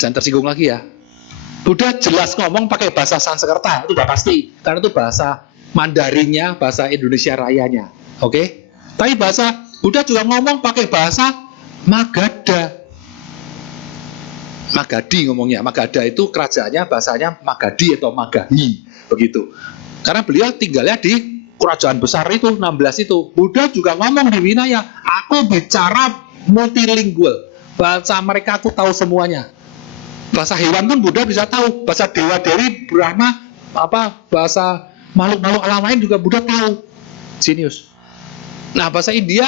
Jangan tersinggung lagi ya. Buddha jelas ngomong pakai bahasa Sanskerta, itu udah pasti, karena itu bahasa Mandarinnya, bahasa Indonesia Rayanya. Oke? Tapi bahasa Buddha juga ngomong pakai bahasa Magadha. Magadhi ngomongnya. Magadha itu kerajaannya bahasanya Magadhi atau Magahi, begitu. Karena beliau tinggalnya di kerajaan besar itu, 16 itu. Buddha juga ngomong di Vinaya, aku bicara multilingual. Bahasa mereka aku tahu semuanya. Bahasa hewan pun Buddha bisa tahu. Bahasa dewa dewi, Brahma, bahasa makhluk-makhluk alam lain juga Buddha tahu. Genius. Nah, bahasa India,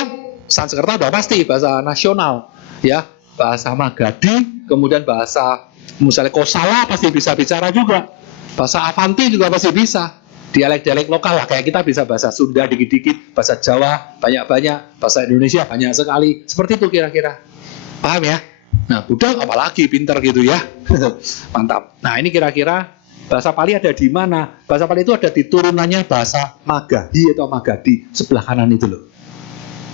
Sanskerta udah pasti bahasa nasional, ya. Bahasa Magadhi, kemudian bahasa misalnya Kosala pasti bisa bicara juga. Bahasa Avanti juga pasti bisa. Dialek-dialek lokal lah, kayak kita bisa bahasa Sunda dikit-dikit, bahasa Jawa banyak-banyak, bahasa Indonesia banyak sekali. Seperti itu kira-kira. Paham ya? Nah, Buddha apalagi pinter gitu ya. Mantap. Nah, ini kira-kira bahasa Pali ada di mana? Bahasa Pali itu ada di turunannya bahasa Magahi atau Magadhi, sebelah kanan itu loh.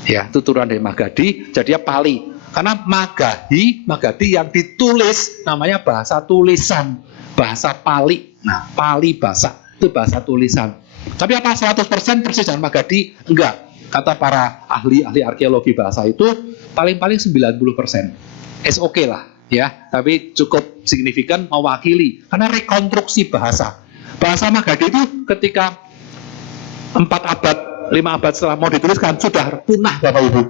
Ya, itu turunan dari Magadhi, jadinya Pali. Karena Magadhi yang ditulis namanya bahasa tulisan, bahasa Pali. Nah, Pali bahasa itu bahasa tulisan. Tapi apa 100% persis dengan Magadhi? Enggak. Kata para ahli arkeologi bahasa itu paling-paling 90%. It's okay lah, ya. Tapi cukup signifikan mewakili karena rekonstruksi bahasa. Bahasa Magadhi itu ketika 4 abad, 5 abad setelah mau dituliskan sudah punah, Bapak Ibu.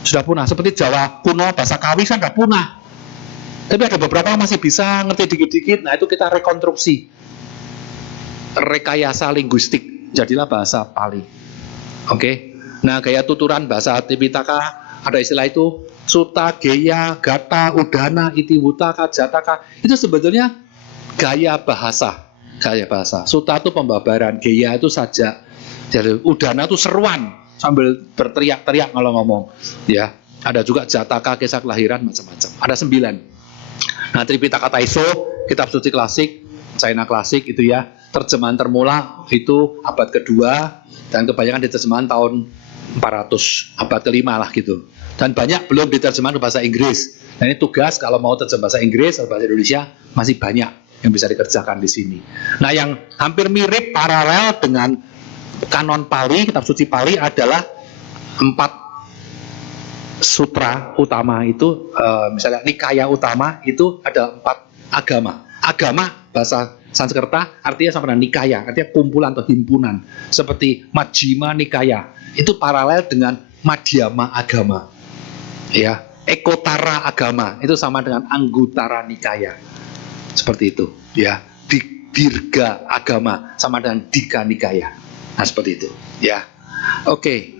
Sudah punah. Seperti Jawa kuno, bahasa Kawi kan sudah punah. Tapi ada beberapa yang masih bisa ngerti dikit-dikit. Nah, itu kita rekonstruksi. Rekayasa linguistik. Jadilah bahasa Pali. Oke. Nah, gaya tuturan bahasa Tipitaka ada istilah itu Sutta, Geya, Gata, Udana, Itiwutaka, Jataka. Itu sebetulnya gaya bahasa. Gaya bahasa. Sutta itu pembabaran, Geya itu sajak. Jadi Udana itu seruan sambil berteriak-teriak kalau ngomong. Ya, ada juga Jataka, kisah kelahiran macam-macam. Ada 9. Nah, Tripitaka Taiso, kitab suci klasik, China klasik itu ya. Terjemahan termula itu abad kedua dan kebanyakan diterjemahan tahun 400, abad kelima lah gitu. Dan banyak belum diterjemahkan ke bahasa Inggris. Nah, ini tugas kalau mau terjemah bahasa Inggris atau bahasa Indonesia masih banyak yang bisa dikerjakan di sini. Nah, yang hampir mirip paralel dengan kanon Pali, kitab suci Pali adalah 4 sutra utama itu, misalnya Nikaya utama itu ada 4 agama. Agama bahasa Sanskerta artinya sama dengan Nikaya, artinya kumpulan atau himpunan. Seperti Majjhima Nikaya itu paralel dengan Madhyama agama. Ya, Ekotara agama itu sama dengan Anggutara Nikaya. Seperti itu, ya. Dirga agama sama dengan Dika Nikaya. Nah, seperti itu, ya. Oke.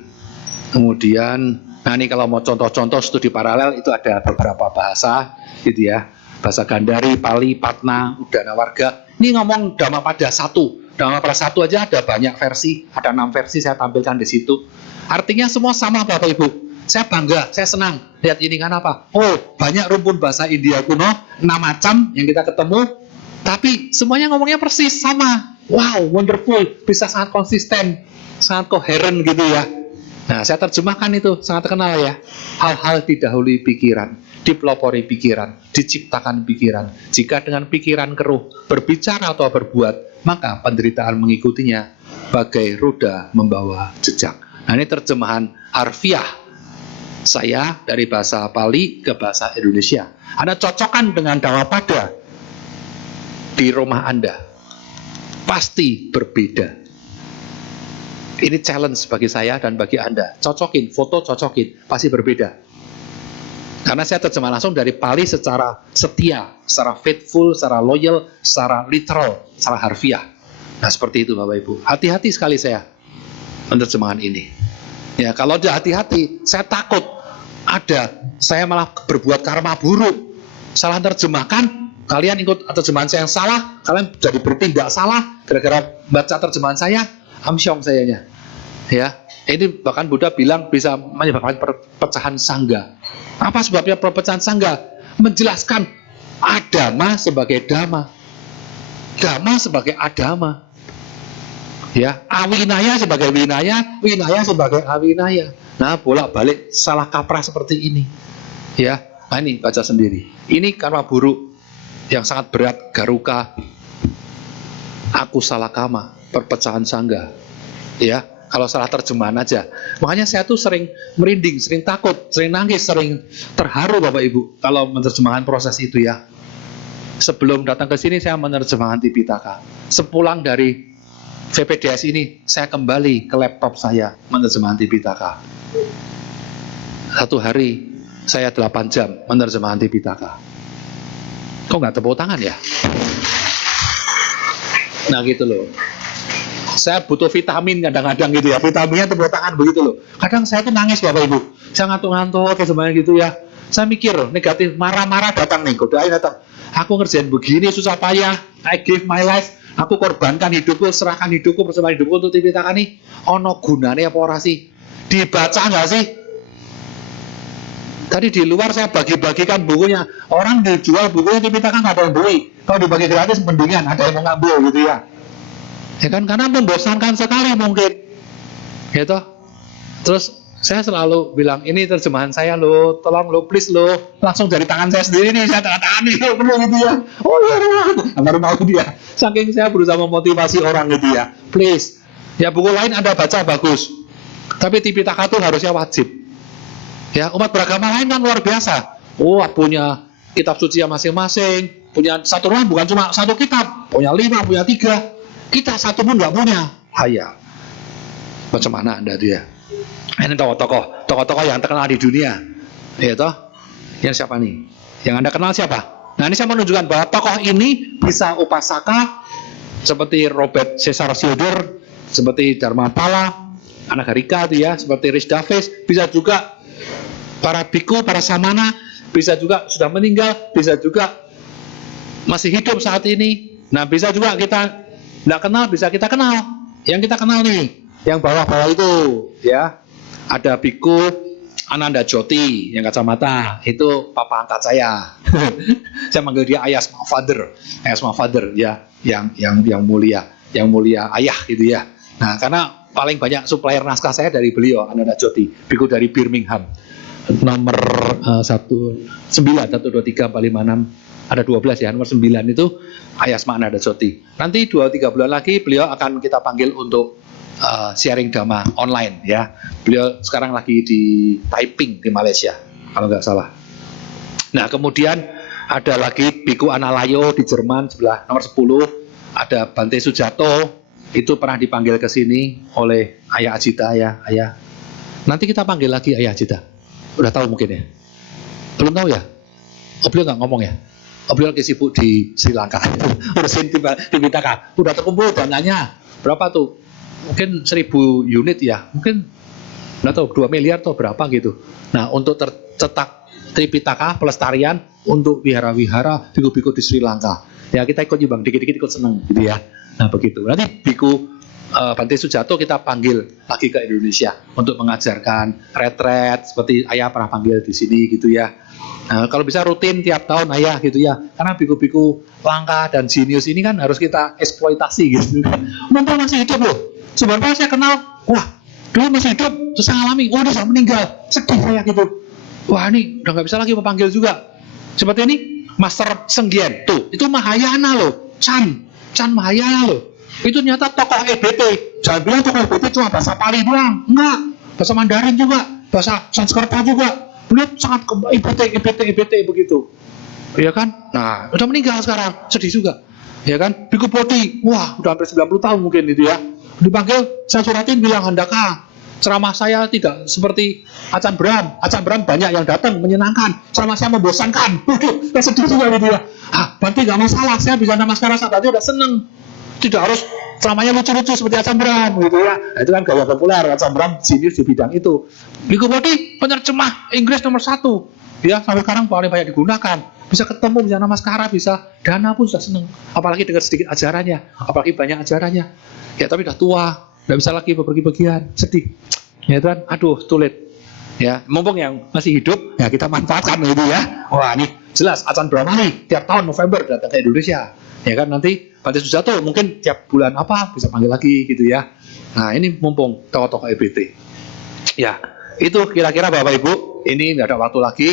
Kemudian, nah ini kalau mau contoh-contoh studi paralel itu ada beberapa bahasa, gitu ya. Bahasa Gandhari, Pali, Patna, Udana Warga. Ini ngomong Dhammapada 1. Dhammapada 1 aja ada banyak versi, ada 6 versi saya tampilkan di situ. Artinya semua sama Bapak Ibu. Saya bangga, saya senang. Lihat ini kan apa? Oh, banyak rumpun bahasa India kuno, 6 macam yang kita ketemu, tapi semuanya ngomongnya persis sama. Wow, wonderful, bisa sangat konsisten, sangat koheren gitu ya. Nah, saya terjemahkan itu, sangat terkenal ya. Hal-hal didahului pikiran, dipelopori pikiran, diciptakan pikiran. Jika dengan pikiran keruh, berbicara atau berbuat, maka penderitaan mengikutinya bagai roda membawa jejak. Nah, ini terjemahan harfiah saya dari bahasa Pali ke bahasa Indonesia. Anda cocokkan dengan Dhammapada di rumah Anda. Pasti berbeda. Ini challenge bagi saya dan bagi Anda. Cocokin, foto cocokin, pasti berbeda. Karena saya terjemah langsung dari Pali secara setia, secara faithful, secara loyal, secara literal, secara harfiah. Nah, seperti itu Bapak Ibu. Hati-hati sekali saya menerjemahkan ini. Ya, kalau tidak hati-hati, saya takut saya malah berbuat karma buruk. Salah terjemahkan, kalian ikut terjemahan saya yang salah, kalian jadi bertindak salah gara-gara baca terjemahan saya, amsyong sayanya. Ya, ini bahkan Buddha bilang bisa menyebabkan perpecahan sangga. Apa sebabnya perpecahan sangga? Menjelaskan adama sebagai dhamma, dhamma sebagai adama. Ya, awinaya sebagai winaya, winaya sebagai awinaya. Nah, bolak-balik salah kaprah seperti ini. Ya, nah ini baca sendiri. Ini karma buruk yang sangat berat, garuka, aku salah kama, perpecahan sangga. Ya, kalau salah terjemahan aja. Makanya saya tuh sering merinding, sering takut, sering nangis, sering terharu Bapak Ibu kalau menerjemahkan proses itu ya. Sebelum datang ke sini saya menerjemahkan Tipitaka. Sepulang dari VPDS ini saya kembali ke laptop saya menerjemahkan Tipitaka. Satu hari saya 8 jam menerjemahkan Tipitaka. Kok nggak tepuk tangan ya? Nah gitu loh. Saya butuh vitamin kadang-kadang gitu ya. Vitaminnya tepuk tangan begitu loh. Kadang saya tuh nangis Bapak Ibu. Saya ngantuk-ngantuk kayak semuanya gitu ya. Saya mikir negatif, marah-marah datang nih. Godain datang. Aku ngerjain begini susah payah. I give my life. Aku korbankan hidupku, serahkan hidupku, persembahan hidupku untuk Tipitaka nih. Ono gunane apa ora sih? Dibaca nggak sih? Tadi di luar saya bagi-bagikan bukunya. Orang dijual bukunya Tipitaka nggak ada yang beli. Kalau dibagi gratis mendingan ada yang mau ngambil gitu ya. Ya kan, karena membosankan sekali mungkin. Gitu. Terus saya selalu bilang, ini terjemahan saya loh, tolong lo, please lo. Langsung dari tangan saya sendiri nih, saya tangan nih, perlu gitu ya. Oh iya, baru mau dia. Saking saya berusaha memotivasi orang gitu ya. Please. Ya buku lain Anda baca bagus. Tapi Tipitaka tuh harusnya wajib. Ya, umat beragama lain kan luar biasa. Oh, punya kitab suci masing-masing. Punya satu rumah bukan cuma satu kitab. Punya 5, punya 3. Kita satu pun nggak punya. Hayal. Macam mana Anda dia? Ini tokoh-tokoh yang terkenal di dunia. Ya toh? Yang siapa nih? Yang Anda kenal siapa? Nah, ini saya menunjukkan bahwa tokoh ini bisa upasaka seperti Robert Cesar Silder, seperti Dharmapala, Anagarika itu ya, seperti Rhys Davies, bisa juga para biku, para samana, bisa juga sudah meninggal, bisa juga masih hidup saat ini. Nah, bisa juga kita nggak kenal, bisa kita kenal. Yang kita kenal nih, yang bawah-bawah itu, ya. Ada biku Ananda Joti yang kacamata, itu papa angkat saya. Saya manggil dia Ayah Small Father, ya, yang mulia ayah gitu ya. Nah, karena paling banyak supplier naskah saya dari beliau, Ananda Joti, biku dari Birmingham. Nomor 19, 1, 2, 3, 4, 5, 6, ada 12 ya, nomor 9 itu Ayasma Ananda Joti. Nanti 2-3 bulan lagi beliau akan kita panggil untuk sharing dhamma online ya. Beliau sekarang lagi di Taiping di Malaysia kalau nggak salah. Nah, kemudian ada lagi Biku Analayo di Jerman sebelah nomor 10. Ada Bante Sujato, itu pernah dipanggil ke sini oleh Ayah Ajita ya, Ayah. Nanti kita panggil lagi Ayah Ajita. Udah tahu mungkin ya? Belum tahu ya? Oh, beliau nggak ngomong ya? Oh, beliau lagi sibuk di Sri Lanka. Urusin Tipitaka. Udah terkumpul dananya. Berapa tuh? Mungkin 1000 unit ya. Mungkin nggak tahu 2 miliar atau berapa gitu. Nah, untuk tercetak Tripitaka pelestarian untuk wihara-wihara biku-biku di Sri Lanka. Ya, kita ikut nyumbang dikit-dikit ikut seneng gitu ya. Nah, begitu. Nanti biku Bante Sujato kita panggil lagi ke Indonesia untuk mengajarkan retret seperti Ayah pernah panggil di sini gitu ya. Nah, kalau bisa rutin tiap tahun Ayah gitu ya. Karena biku-biku langka dan jenius ini kan harus kita eksploitasi gitu kan. Mumpung masih hidup loh. Sebenarnya saya kenal, wah, dulu masih hidup, terus saya alami, wah, dia sudah meninggal, sedih saya gitu. Wah, ini udah nggak bisa lagi memanggil juga. Seperti ini, Master Senggian, tuh, itu Mahayana loh, Chan Mahayana loh. Itu ternyata tokoh EBT. Jangan bilang tokoh EBT cuma bahasa Pali doang, enggak, bahasa Mandarin juga, bahasa Sanskerta juga. Beliau sangat EBT begitu. Ya kan? Nah, udah meninggal sekarang, sedih juga. Ya kan? Biku Bodhi, wah, udah hampir 90 tahun mungkin itu ya. Dipanggil, saya suratin bilang, Handaka, ceramah saya tidak seperti Acan Bram. Acan Bram banyak yang datang menyenangkan, ceramah saya membosankan. Saya sedih juga gitu ya. Berarti gak masalah, saya bisa namaskara berarti udah seneng. Tidak harus ceramahnya lucu-lucu seperti Acan Bram gitu ya. Nah, itu kan gaya populer, Acan Bram jenius di bidang itu. Biku Bodhi penerjemah Inggris nomor 1. Ya, sampai sekarang paling banyak digunakan. Bisa ketemu, bisa namaskara, bisa dana pun sudah seneng. Apalagi dengar sedikit ajarannya, apalagi banyak ajarannya. Ya tapi udah tua, nggak bisa lagi bepergian, sedih. Ya kan, aduh sulit. Ya, mumpung yang masih hidup, ya kita manfaatkan itu ya. Wah, ini jelas Acan Brahmani tiap tahun November datang ke Indonesia. Ya kan, nanti Bante Sujato mungkin tiap bulan apa bisa panggil lagi gitu ya. Nah, ini mumpung tokoh-tokoh EBT. Ya, itu kira-kira Bapak Ibu, ini nggak ada waktu lagi.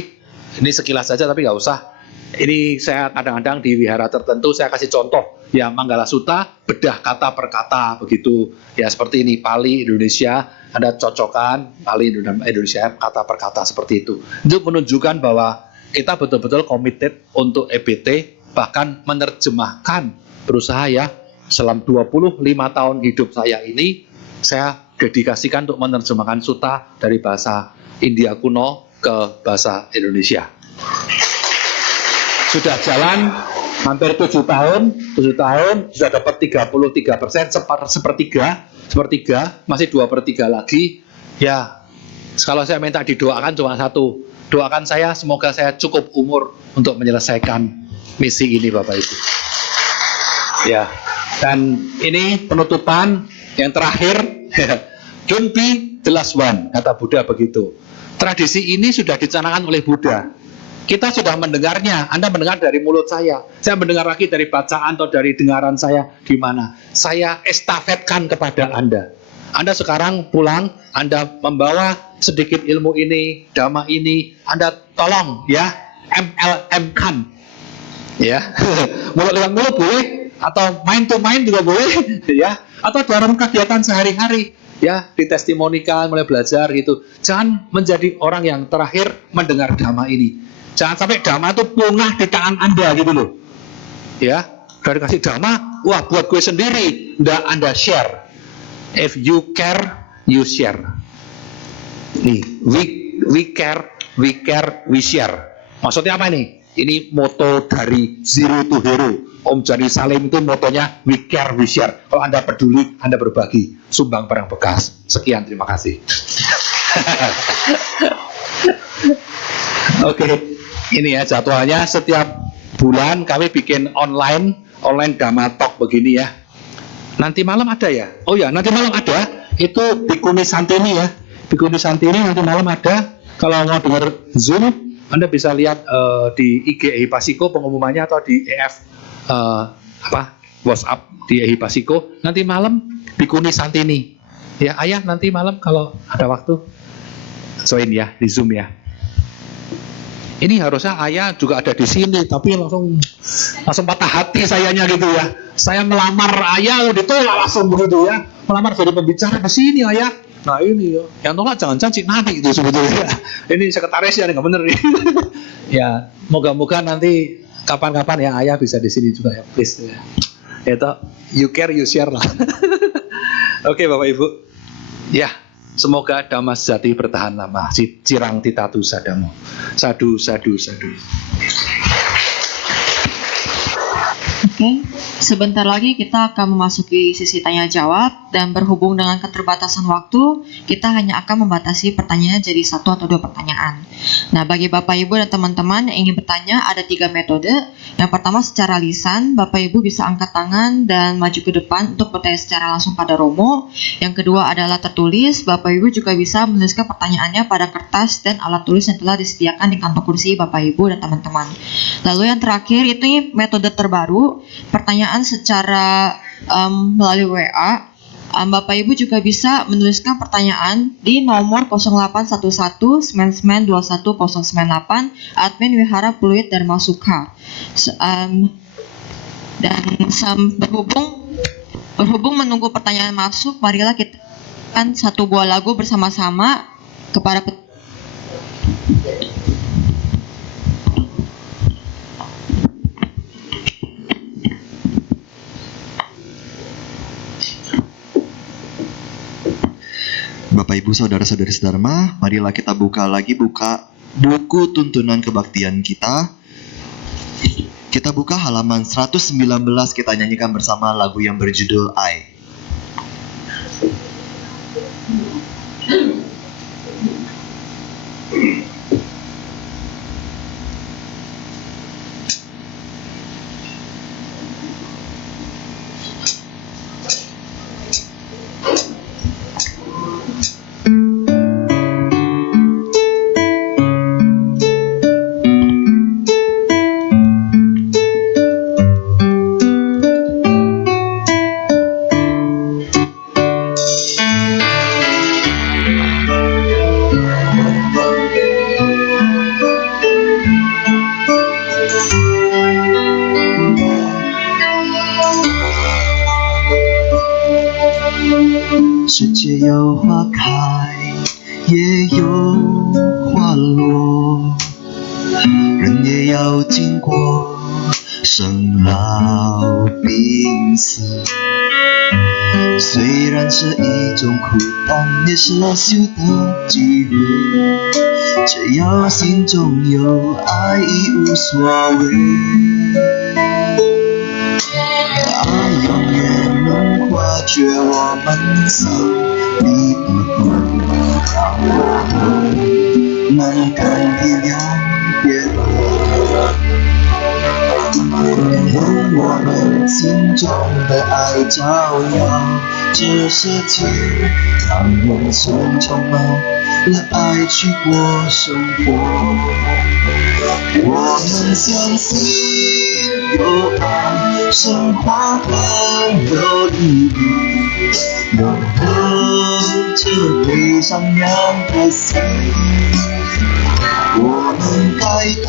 Ini sekilas saja tapi nggak usah. Ini saya kadang-kadang di wihara tertentu saya kasih contoh. Ya, Manggala Sutta, bedah kata per kata begitu. Ya, seperti ini Pali Indonesia, Anda cocokkan Pali Indonesia kata per kata seperti itu. Untuk menunjukkan bahwa kita betul-betul komited untuk EBT, bahkan menerjemahkan, berusaha ya, selama 25 tahun hidup saya ini, saya dedikasikan untuk menerjemahkan Sutta dari bahasa India kuno ke bahasa Indonesia. Sudah jalan hampir 7 tahun sudah dapat 33%, sepertiga, masih 2/3 lagi. Ya, kalau saya minta didoakan cuma satu, doakan saya semoga saya cukup umur untuk menyelesaikan misi ini Bapak Ibu. Ya, dan ini penutupan yang terakhir. Don't be the last one, kata Buddha begitu. Tradisi ini sudah dicanangkan oleh Buddha. Kita sudah mendengarnya. Anda mendengar dari mulut saya mendengar lagi dari bacaan atau dari dengaran saya gimana. Saya estafetkan kepada Anda. Anda sekarang pulang, Anda membawa sedikit ilmu ini, dhamma ini, Anda tolong ya MLM-kan. Ya. Mulut lewat mulut boleh, atau main to main juga boleh, ya. Atau dalam kegiatan sehari-hari, ya, ditestimonikan, mulai belajar gitu. Jangan menjadi orang yang terakhir mendengar dhamma ini. Jangan sampai dhamma itu punah di tangan Anda gitu loh. Ya, dari kasih dhamma, wah buat gue sendiri, nggak Anda share. If you care, you share. Nih, we care, we share. Maksudnya apa ini? Ini moto dari Zero to Hero. Om Jani Salim itu motonya we care, we share. Kalau Anda peduli, Anda berbagi. Sumbang barang bekas. Sekian, terima kasih. Oke. Ini ya jadwalnya, setiap bulan kami bikin online Dhamma Talk begini ya. Nanti malam ada ya? Oh ya, nanti malam ada. Itu Bikuni Santini ya. Bikuni Santini nanti malam ada. Kalau mau dengar Zoom, Anda bisa lihat di IG EHI Pasiko pengumumannya, atau di EF WhatsApp di EHI Pasiko. Nanti malam Bikuni Santini. Ya, ayah nanti malam kalau ada waktu join ya di Zoom ya. Ini harusnya ayah juga ada di sini, tapi langsung patah hati sayanya gitu ya. Saya melamar ayah ditolak langsung begitu ya. Melamar jadi pembicara di sini ayah. Nah ini ya, yang tolak jangan-jangan Cik Nadi gitu sebetulnya. Ini sekretarisnya nggak bener nih. Ya, moga-moga nanti kapan-kapan ya ayah bisa di sini juga ya, please ya. Itu you care you share lah. Oke Bapak Ibu. Ya. Semoga Dhamma Sejati bertahan lama. Cirang Titatu Sadamo. Sadu, sadu, sadu. Oke, sebentar lagi kita akan memasuki sesi tanya jawab, dan berhubung dengan keterbatasan waktu, kita hanya akan membatasi pertanyaan jadi 1 atau 2 pertanyaan. Nah, bagi Bapak Ibu dan teman-teman yang ingin bertanya, ada 3 metode. Yang pertama secara lisan, Bapak Ibu bisa angkat tangan dan maju ke depan untuk bertanya secara langsung pada Romo. Yang kedua adalah tertulis, Bapak Ibu juga bisa menuliskan pertanyaannya pada kertas dan alat tulis yang telah disediakan di kantong kursi Bapak Ibu dan teman-teman. Lalu yang terakhir, itu metode terbaru, pertanyaan secara melalui WA. Bapak Ibu juga bisa menuliskan pertanyaan di nomor 081199210098 admin Wihara Pluit Dharma Sukha. Dan berhubung menunggu pertanyaan masuk, marilah kita kan 1 buah lagu bersama-sama kepada Bapak Ibu Saudara-saudari Dharma, marilah kita buka buku tuntunan kebaktian kita. Kita buka halaman 119, kita nyanyikan bersama lagu yang berjudul I. 世界有花开，也有花落，人也要经过生老病死。虽然是一种苦，但也是修的机会。只要心中有爱，已无所谓。爱永远能化解我们心里的苦，让我们能更体谅别人。用我们心中的爱照耀这世界，让人生充满了爱去过生活。我们相信有爱，生活更有意义，永恒这对善良的心。我们该更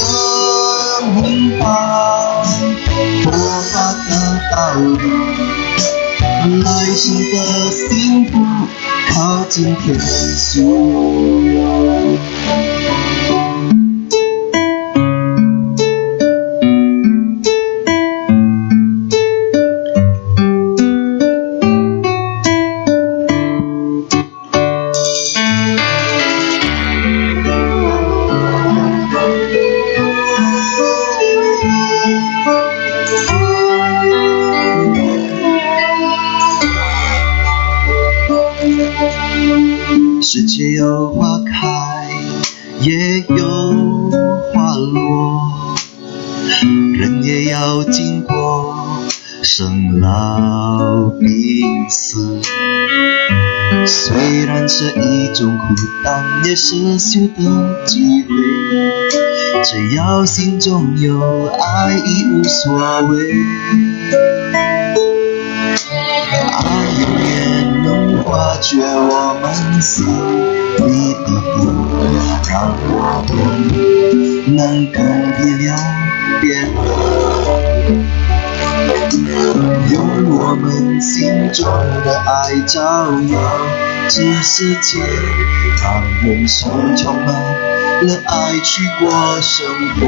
明白佛法的道理，来生的幸福靠近天主。世界有花开，也有花落，人也要经过生老病死。虽然是一种苦，但也是修的机会。只要心中有爱，已无所谓。爱永远能化解我们心里的苦，让我们能更体谅别人。用我们心中的爱照耀这世界，让人生充满了爱去过生活。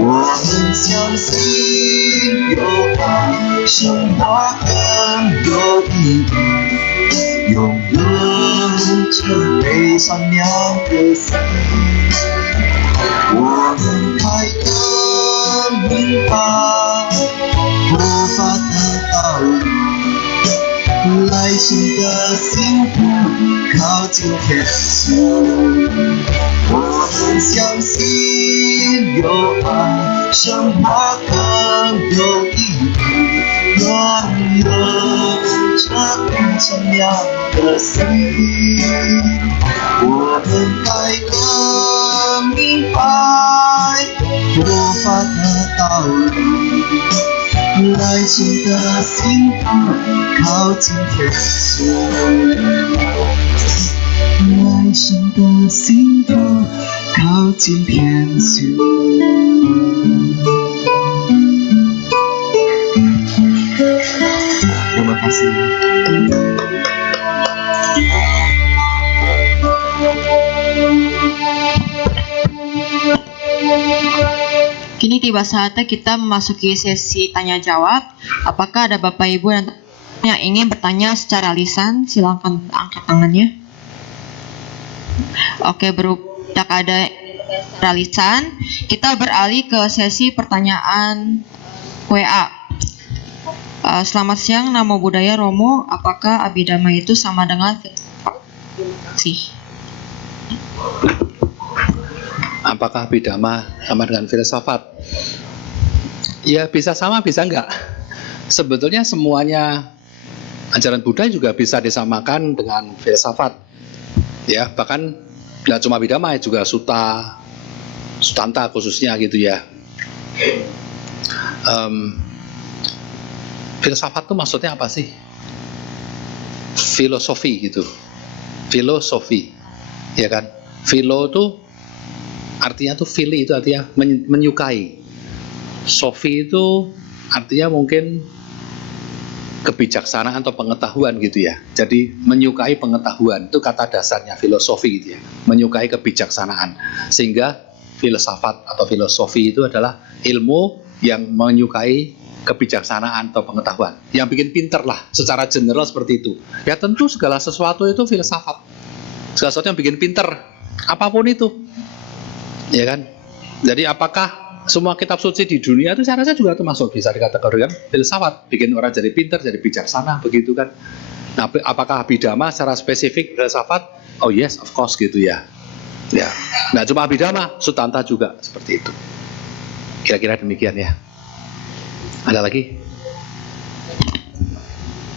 我们相信有爱，生活更有意义，拥有这对善良的心。我们该更明白佛法的道理，来生的幸福靠近天主。我们相信有爱，生活更有意义，拥有这份善良的心。我们该更明白佛法的道理，来生的幸福靠近天主。来生的幸福靠近天主。我们发现Kini tiba saatnya kita memasuki sesi tanya jawab. Apakah ada Bapak Ibu yang ingin bertanya secara lisan? Silakan angkat tangannya. Oke, tidak ada secara lisan. Kita beralih ke sesi pertanyaan WA. Selamat siang, Namo Buddhaya Romo. Apakah Abhidhamma itu sama dengan sih? Apakah Abhidhamma sama dengan filsafat? Ya bisa sama, bisa enggak. Sebetulnya semuanya ajaran Buddha juga bisa disamakan dengan filsafat. Ya, bahkan tidak cuma Abhidhamma, juga Sutta, Sutanta khususnya gitu ya. Filsafat itu maksudnya apa sih? Filosofi gitu. Filosofi, ya kan? Philo itu artinya tuh fili itu artinya menyukai. Sofi itu artinya mungkin kebijaksanaan atau pengetahuan gitu ya. Jadi menyukai pengetahuan itu kata dasarnya filosofi gitu ya. Menyukai kebijaksanaan. Sehingga filsafat atau filosofi itu adalah ilmu yang menyukai kebijaksanaan atau pengetahuan. Yang bikin pinter lah secara general seperti itu. Ya tentu segala sesuatu itu filsafat. Segala sesuatu yang bikin pinter, apapun itu. Ya kan? Jadi apakah semua kitab suci di dunia itu saya rasa juga termasuk bisa dikategorikan filsafat, bikin orang jadi pintar, jadi bijaksana, begitu kan? Nah, apakah Abhidhamma secara spesifik filsafat? Oh yes, of course gitu ya. Ya, nggak cuma Abhidhamma, Sutanta juga seperti itu. Kira-kira demikian ya. Ada lagi?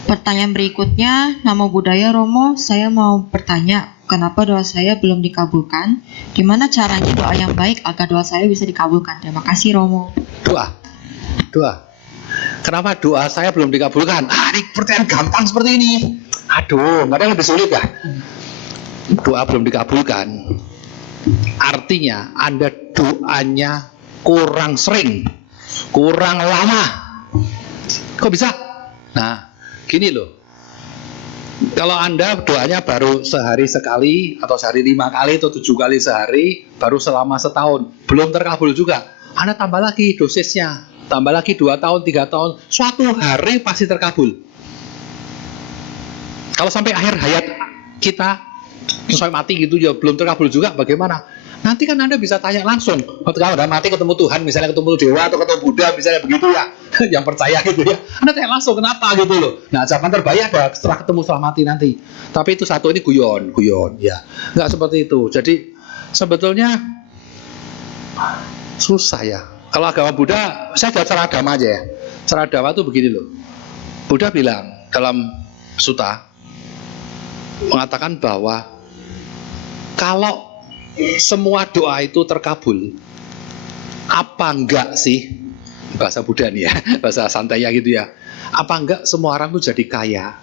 Pertanyaan berikutnya, nama budaya Romo, saya mau bertanya, kenapa doa saya belum dikabulkan? Gimana caranya doa yang baik agar doa saya bisa dikabulkan? Terima kasih Romo. Doa. Kenapa doa saya belum dikabulkan? Ini pertanyaan gampang seperti ini. Aduh, nggak ada yang lebih sulit ya? Doa belum dikabulkan. Artinya Anda doanya kurang sering, kurang lama. Kok bisa? Nah, gini loh. Kalau Anda doanya baru sehari sekali, atau sehari 5 kali, atau 7 kali sehari, baru selama setahun, belum terkabul juga, Anda tambah lagi dosisnya, tambah lagi 2 tahun, 3 tahun, suatu hari pasti terkabul. Kalau sampai akhir hayat kita, sampai mati gitu ya, belum terkabul juga, bagaimana? Nanti kan Anda bisa tanya langsung, kalau Anda mati ketemu Tuhan, misalnya ketemu Dewa, atau ketemu Buddha, misalnya begitu ya, yang percaya gitu ya, Anda tanya langsung, kenapa gitu loh. Nah, zaman terbaik ada setelah ketemu setelah mati nanti. Tapi itu satu ini guyon ya, nggak seperti itu. Jadi sebetulnya susah ya. Kalau agama Buddha, saya jawab secara agama aja ya. Secara agama tuh begini loh. Buddha bilang dalam sutta mengatakan bahwa kalau semua doa itu terkabul, apa enggak sih, bahasa Buddha nih ya, bahasa santainya gitu ya, apa enggak semua orang tuh jadi kaya?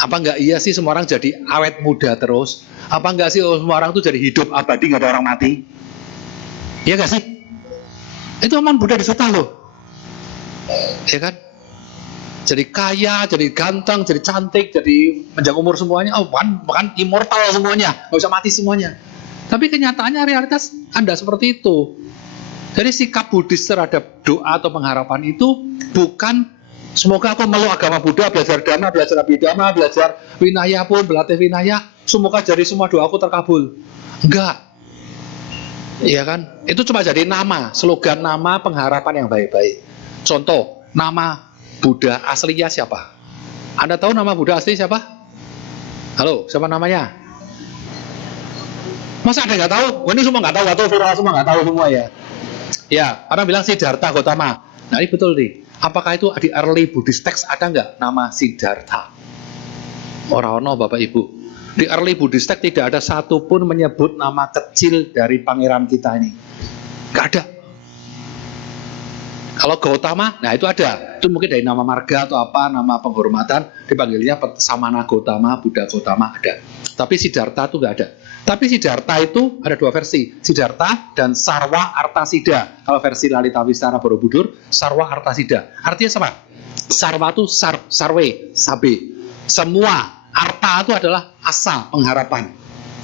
Apa enggak iya sih semua orang jadi awet muda terus? Apa enggak sih semua orang tuh jadi hidup abadi, nggak ada orang mati? Iya enggak sih? Itu omongan Buddha di sutta loh, ya kan? Jadi kaya, jadi ganteng, jadi cantik, jadi panjang umur semuanya, bahkan immortal semuanya, nggak bisa mati semuanya. Tapi kenyataannya realitas Anda seperti itu. Jadi sikap Buddhis terhadap doa atau pengharapan itu bukan semoga aku meluk agama Buddha, belajar Dhamma, belajar Abhidhamma, belajar Vinaya pun, berlatih Vinaya, semoga jadi semua doaku terkabul. Enggak. Iya kan? Itu cuma jadi nama, slogan nama pengharapan yang baik-baik. Contoh, nama Buddha aslinya siapa? Anda tahu nama Buddha asli siapa? Halo, siapa namanya? Masa ada nggak tahu? Ini semua nggak tahu, atau viral semua nggak tahu semua ya? Ya, orang bilang Siddhartha Gautama. Nah ini betul nih. Apakah itu di early Buddhist text ada nggak nama Siddhartha? Orang-orang Bapak Ibu. Di early Buddhist text tidak ada satupun menyebut nama kecil dari pangeran kita ini. Nggak ada. Kalau Gautama, nah itu ada. Itu mungkin dari nama marga atau apa, nama penghormatan, dipanggilnya Samana Gautama, Buddha Gautama, ada. Tapi Siddhartha itu nggak ada. Tapi Siddhartha itu ada 2 versi, Siddhartha dan Sarwa Artasida. Kalau versi Lalita Vistara Borobudur, Sarwa Artasida. Artinya sama. Sarwa itu sarwe, sabe. Semua. Arta itu adalah asa, pengharapan.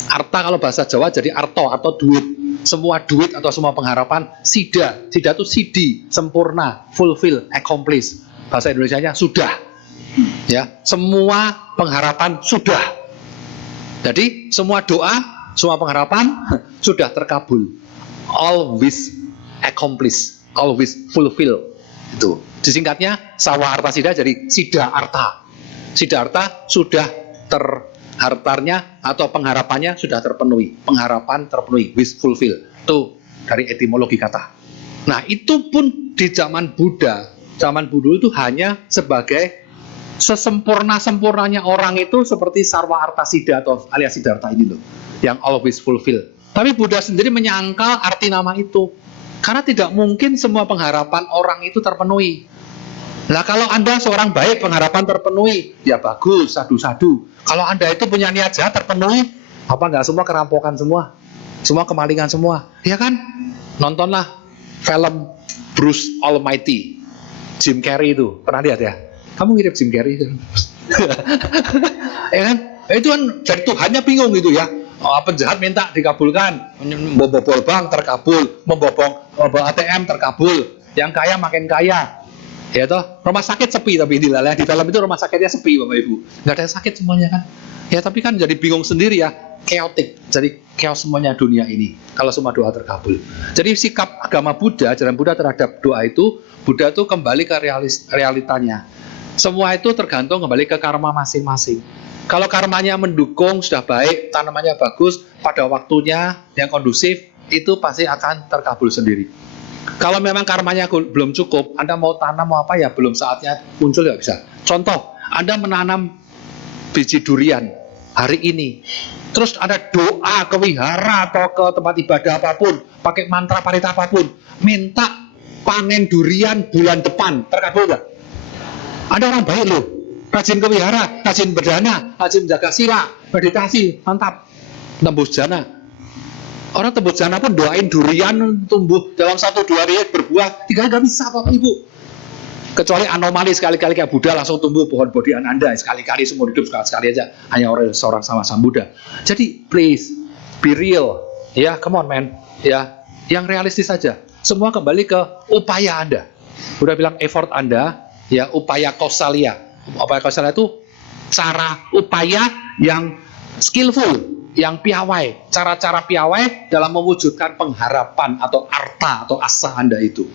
Arta kalau bahasa Jawa jadi arto atau duit. Semua duit atau semua pengharapan. Sida itu sidi, sempurna, fulfill, accomplish. Bahasa Indonesianya sudah. Ya, semua pengharapan sudah. Jadi semua doa, semua pengharapan sudah terkabul. All wish accomplished, all wish fulfill. Itu. Disingkatnya Sarwa Artasida jadi Sida Arta. Sida Arta sudah hartarnya atau pengharapannya sudah terpenuhi. Pengharapan terpenuhi, wish fulfill. Itu dari etimologi kata. Nah, itu pun di zaman Buddha. Zaman Buddha itu hanya sebagai sesempurna-sempurnanya orang itu seperti Sarwa Artasida atau alias Siddhartha ini loh, yang always fulfill. Tapi Buddha sendiri menyangkal arti nama itu, karena tidak mungkin semua pengharapan orang itu terpenuhi. Nah, kalau Anda seorang baik, pengharapan terpenuhi, ya bagus, sadu-sadu. Kalau Anda itu punya niat jahat terpenuhi, apa nggak semua kerampokan semua? Semua kemalingan semua, ya kan? Nontonlah film Bruce Almighty, Jim Carrey itu, pernah lihat ya? Kamu mirip Jim Carrey itu. Ya kan? Itu kan dari Tuhannya bingung gitu ya. Penjahat minta dikabulkan, membobol bank terkabul, membobol ATM terkabul, yang kaya makin kaya. Ya toh, rumah sakit sepi tapi di dalam itu rumah sakitnya sepi Bapak Ibu. Nggak ada yang sakit semuanya kan. Ya tapi kan jadi bingung sendiri ya, chaotic. Jadi chaos semuanya dunia ini kalau semua doa terkabul. Jadi sikap agama Buddha, ajaran Buddha terhadap doa itu, Buddha itu kembali ke realitanya. Semua itu tergantung kembali ke karma masing-masing. Kalau karmanya mendukung, sudah baik, tanamannya bagus, pada waktunya yang kondusif, itu pasti akan terkabul sendiri. Kalau memang karmanya belum cukup, Anda mau tanam mau apa ya, belum saatnya muncul ya bisa. Contoh, Anda menanam biji durian hari ini, terus ada doa ke wihara atau ke tempat ibadah apapun, pakai mantra parita apapun, minta panen durian bulan depan, terkabul nggak? Ada orang baik loh, rajin ke wihara, rajin berdana, rajin menjaga sila, meditasi, mantap, tembus jana. Orang tembus jana pun doain durian tumbuh dalam 1-2 hari berbuah, 3 hari nggak bisa Bapak Ibu. Kecuali anomali sekali-kali kayak Buddha langsung tumbuh pohon bodian Anda, sekali-kali seumur hidup sekali aja, hanya orang seorang sama-sama Buddha. Jadi please be real, ya, come on man, ya, yang realistis saja. Semua kembali ke upaya Anda. Udah bilang effort Anda, ya, upaya kausalia. Upaya kausalia itu cara upaya yang skillful, yang piawai, cara-cara piawai dalam mewujudkan pengharapan atau arta atau asa Anda itu.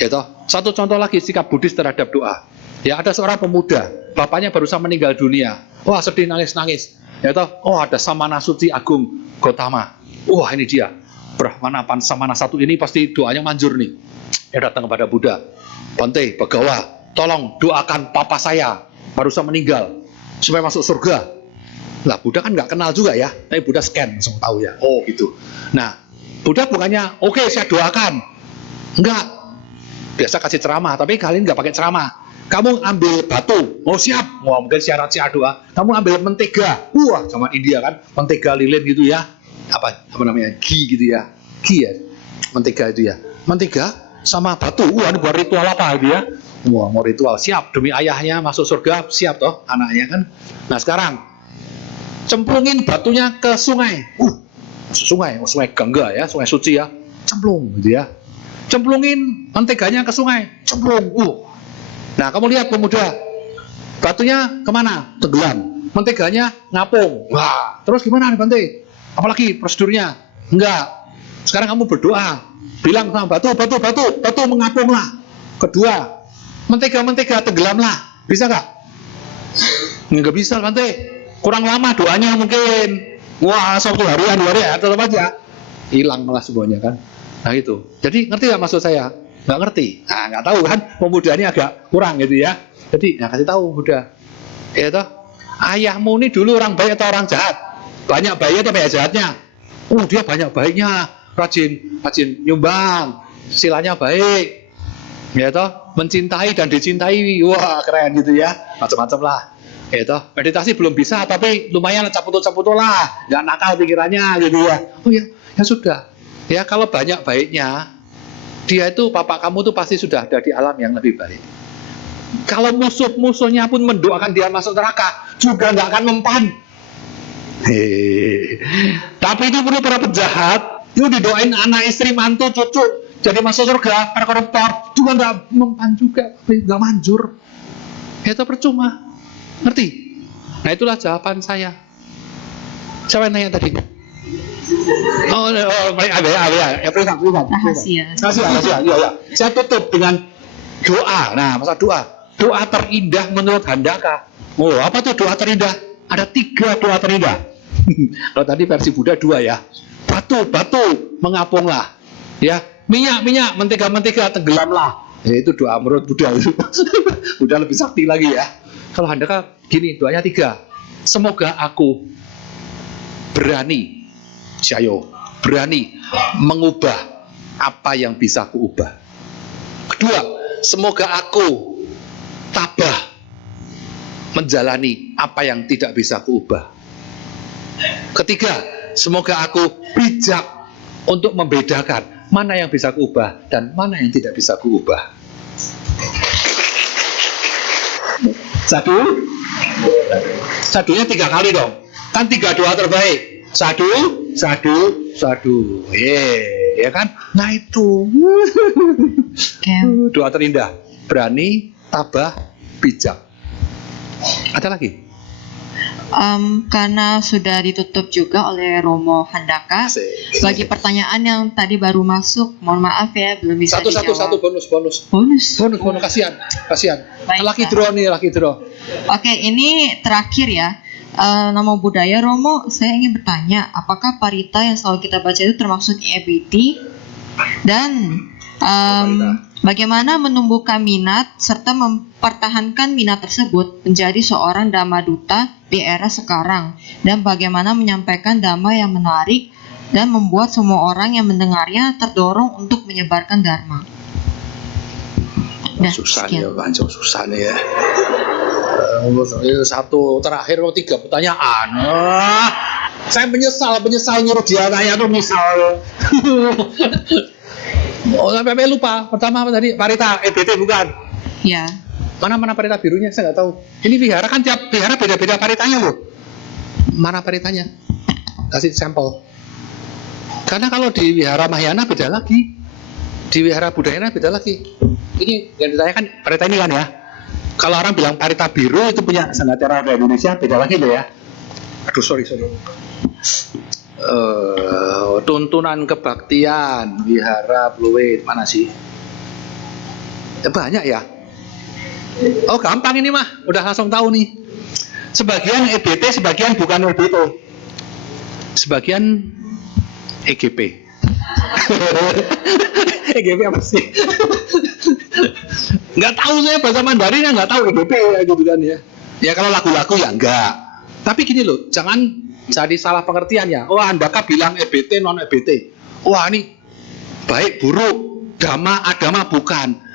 Ya toh. Satu contoh lagi sikap Buddhis terhadap doa. Ya, ada seorang pemuda, bapaknya barusan meninggal dunia. Wah, sedih nangis-nangis. Ya toh, oh ada Samana Suci Agung Gotama. Wah, ini dia. Brahmana Samana satu ini pasti doanya manjur nih. Dia datang kepada Buddha. Bante, Bagawa, tolong doakan papa saya barusan meninggal supaya masuk surga. Lah, Buddha kan nggak kenal juga ya, tapi Buddha scan langsung tahu ya. Oh gitu. Nah, Buddha bukannya oke, saya doakan. Enggak. Biasa kasih ceramah, tapi kalian nggak pakai ceramah. Kamu ambil batu, oh siap, wah mungkin syarat doa. Kamu ambil mentega, wah zaman India kan, mentega lilin gitu ya, apa namanya, ghee gitu ya, ghee ya, mentega itu ya, mentega sama batu, wah ini buat ritual apa gitu ya, wah mau ritual, siap demi ayahnya masuk surga, siap toh anaknya kan. Nah sekarang cemplungin batunya ke sungai, sungai Gangga ya, sungai suci ya, cemplung gitu ya. Cemplungin menteganya ke sungai, cemplung. Nah, kamu lihat pemuda, batunya kemana? Tenggelam. Menteganya ngapung. Wah, terus gimana nih Bante? Apalagi prosedurnya? Enggak. Sekarang kamu berdoa, bilang sama batu mengapunglah. Kedua, mentega tenggelamlah. Bisa nggak? Nggak bisa Bante. Kurang lama doanya mungkin. Wah, 1 hari, 2 hari, tetap aja hilang malah semuanya kan. Nah itu, jadi ngerti nggak maksud saya? Nggak ngerti, nah nggak tahu kan, pemudanya agak kurang gitu ya. Jadi nggak kasih tahu Buddha. Ya toh, ayahmu ini dulu orang baik atau orang jahat? Banyak baiknya atau banyak jahatnya? Oh dia banyak baiknya, rajin nyumbang, silanya baik. Ya toh, mencintai dan dicintai, wah keren gitu ya, macam-macam lah. Ya toh, meditasi belum bisa, tapi lumayan caputu-caputu lah, nggak nakal pikirannya gitu ya. Oh ya, ya sudah. Ya kalau banyak baiknya, dia itu bapak kamu tuh pasti sudah ada di alam yang lebih baik. Kalau musuhnya pun mendoakan dia masuk neraka, juga nggak akan mempan. Tapi itu perlu para penjahat, itu didoain anak istri mantu cucu jadi masuk surga, para koruptor juga nggak mempan juga, nggak manjur. Itu percuma, ngerti? Nah itulah jawaban saya. Siapa yang nanya tadi? Rahasia. Ya. Saya tutup dengan doa. Nah, masa doa terindah menurut Handaka. Oh, apa tuh doa terindah? Ada 3 doa terindah. Kalau tadi versi Buddha 2 ya. Batu mengapunglah. Ya, minyak, mentega tenggelamlah. Ya, itu doa menurut Buddha. Buddha lebih sakti lagi ya. Kalau Handaka gini, doanya 3. Semoga aku berani mengubah apa yang bisa kuubah. Kedua, semoga aku tabah menjalani apa yang tidak bisa kuubah. Ketiga, semoga aku bijak untuk membedakan mana yang bisa kuubah dan mana yang tidak bisa kuubah. Sadu. Sadunya 3 kali dong. Kan 3 doa terbaik. Sadu, sadu, sadu. Ya kan? Nah itu. Oke. Doa terindah. Berani, tabah, bijak. Ada lagi? Karena sudah ditutup juga oleh Romo Handaka, Asik. bagi pertanyaan yang tadi baru masuk, mohon maaf ya belum bisa dijawab. Satu bonus. Bonus. Kasihan. Baik, Laki Pak. draw nih, laki draw. Oke, ini terakhir ya. Nama budaya Romo, saya ingin bertanya, apakah parita yang selalu kita baca itu termasuk EBT? Dan bagaimana menumbuhkan minat serta mempertahankan minat tersebut menjadi seorang dhamma duta di era sekarang, dan bagaimana menyampaikan dhamma yang menarik dan membuat semua orang yang mendengarnya terdorong untuk menyebarkan dharma. Dah, Susah sekian. nih ya, Pak. Susah nih ya. Satu terakhir 3 pertanyaan. Saya menyesal nyuruh dia tanya tuh misal. Sampai lupa. Pertama apa tadi? Parita EBT bukan? Ya, Mana parita birunya saya nggak tahu. Ini wihara kan tiap wihara beda-beda paritanya loh. Mana paritanya? Kasih sampel. Karena kalau di wihara Mahayana beda lagi, di wihara Budayana beda lagi. Ini yang ditanyakan parita ini kan ya. Kalau orang bilang parita biru itu punya Sangatera dari Indonesia beda lagi loh ya. Aduh sorry. Tuntunan kebaktian wihara Pluit mana sih? Banyak ya. Oh gampang ini mah, udah langsung tahu nih. Sebagian EBT, sebagian bukan EBT. Sebagian EGP. EGP apa sih? Nggak tahu saya bahasa Mandarinnya, nggak tahu EGP ya gitu kan ya. Ya kalau lagu-lagu ya enggak. Tapi gini loh, jangan jadi salah pengertian ya. Wah Handaka bilang EBT non EBT. Wah ini baik buruk, dhamma agama bukan.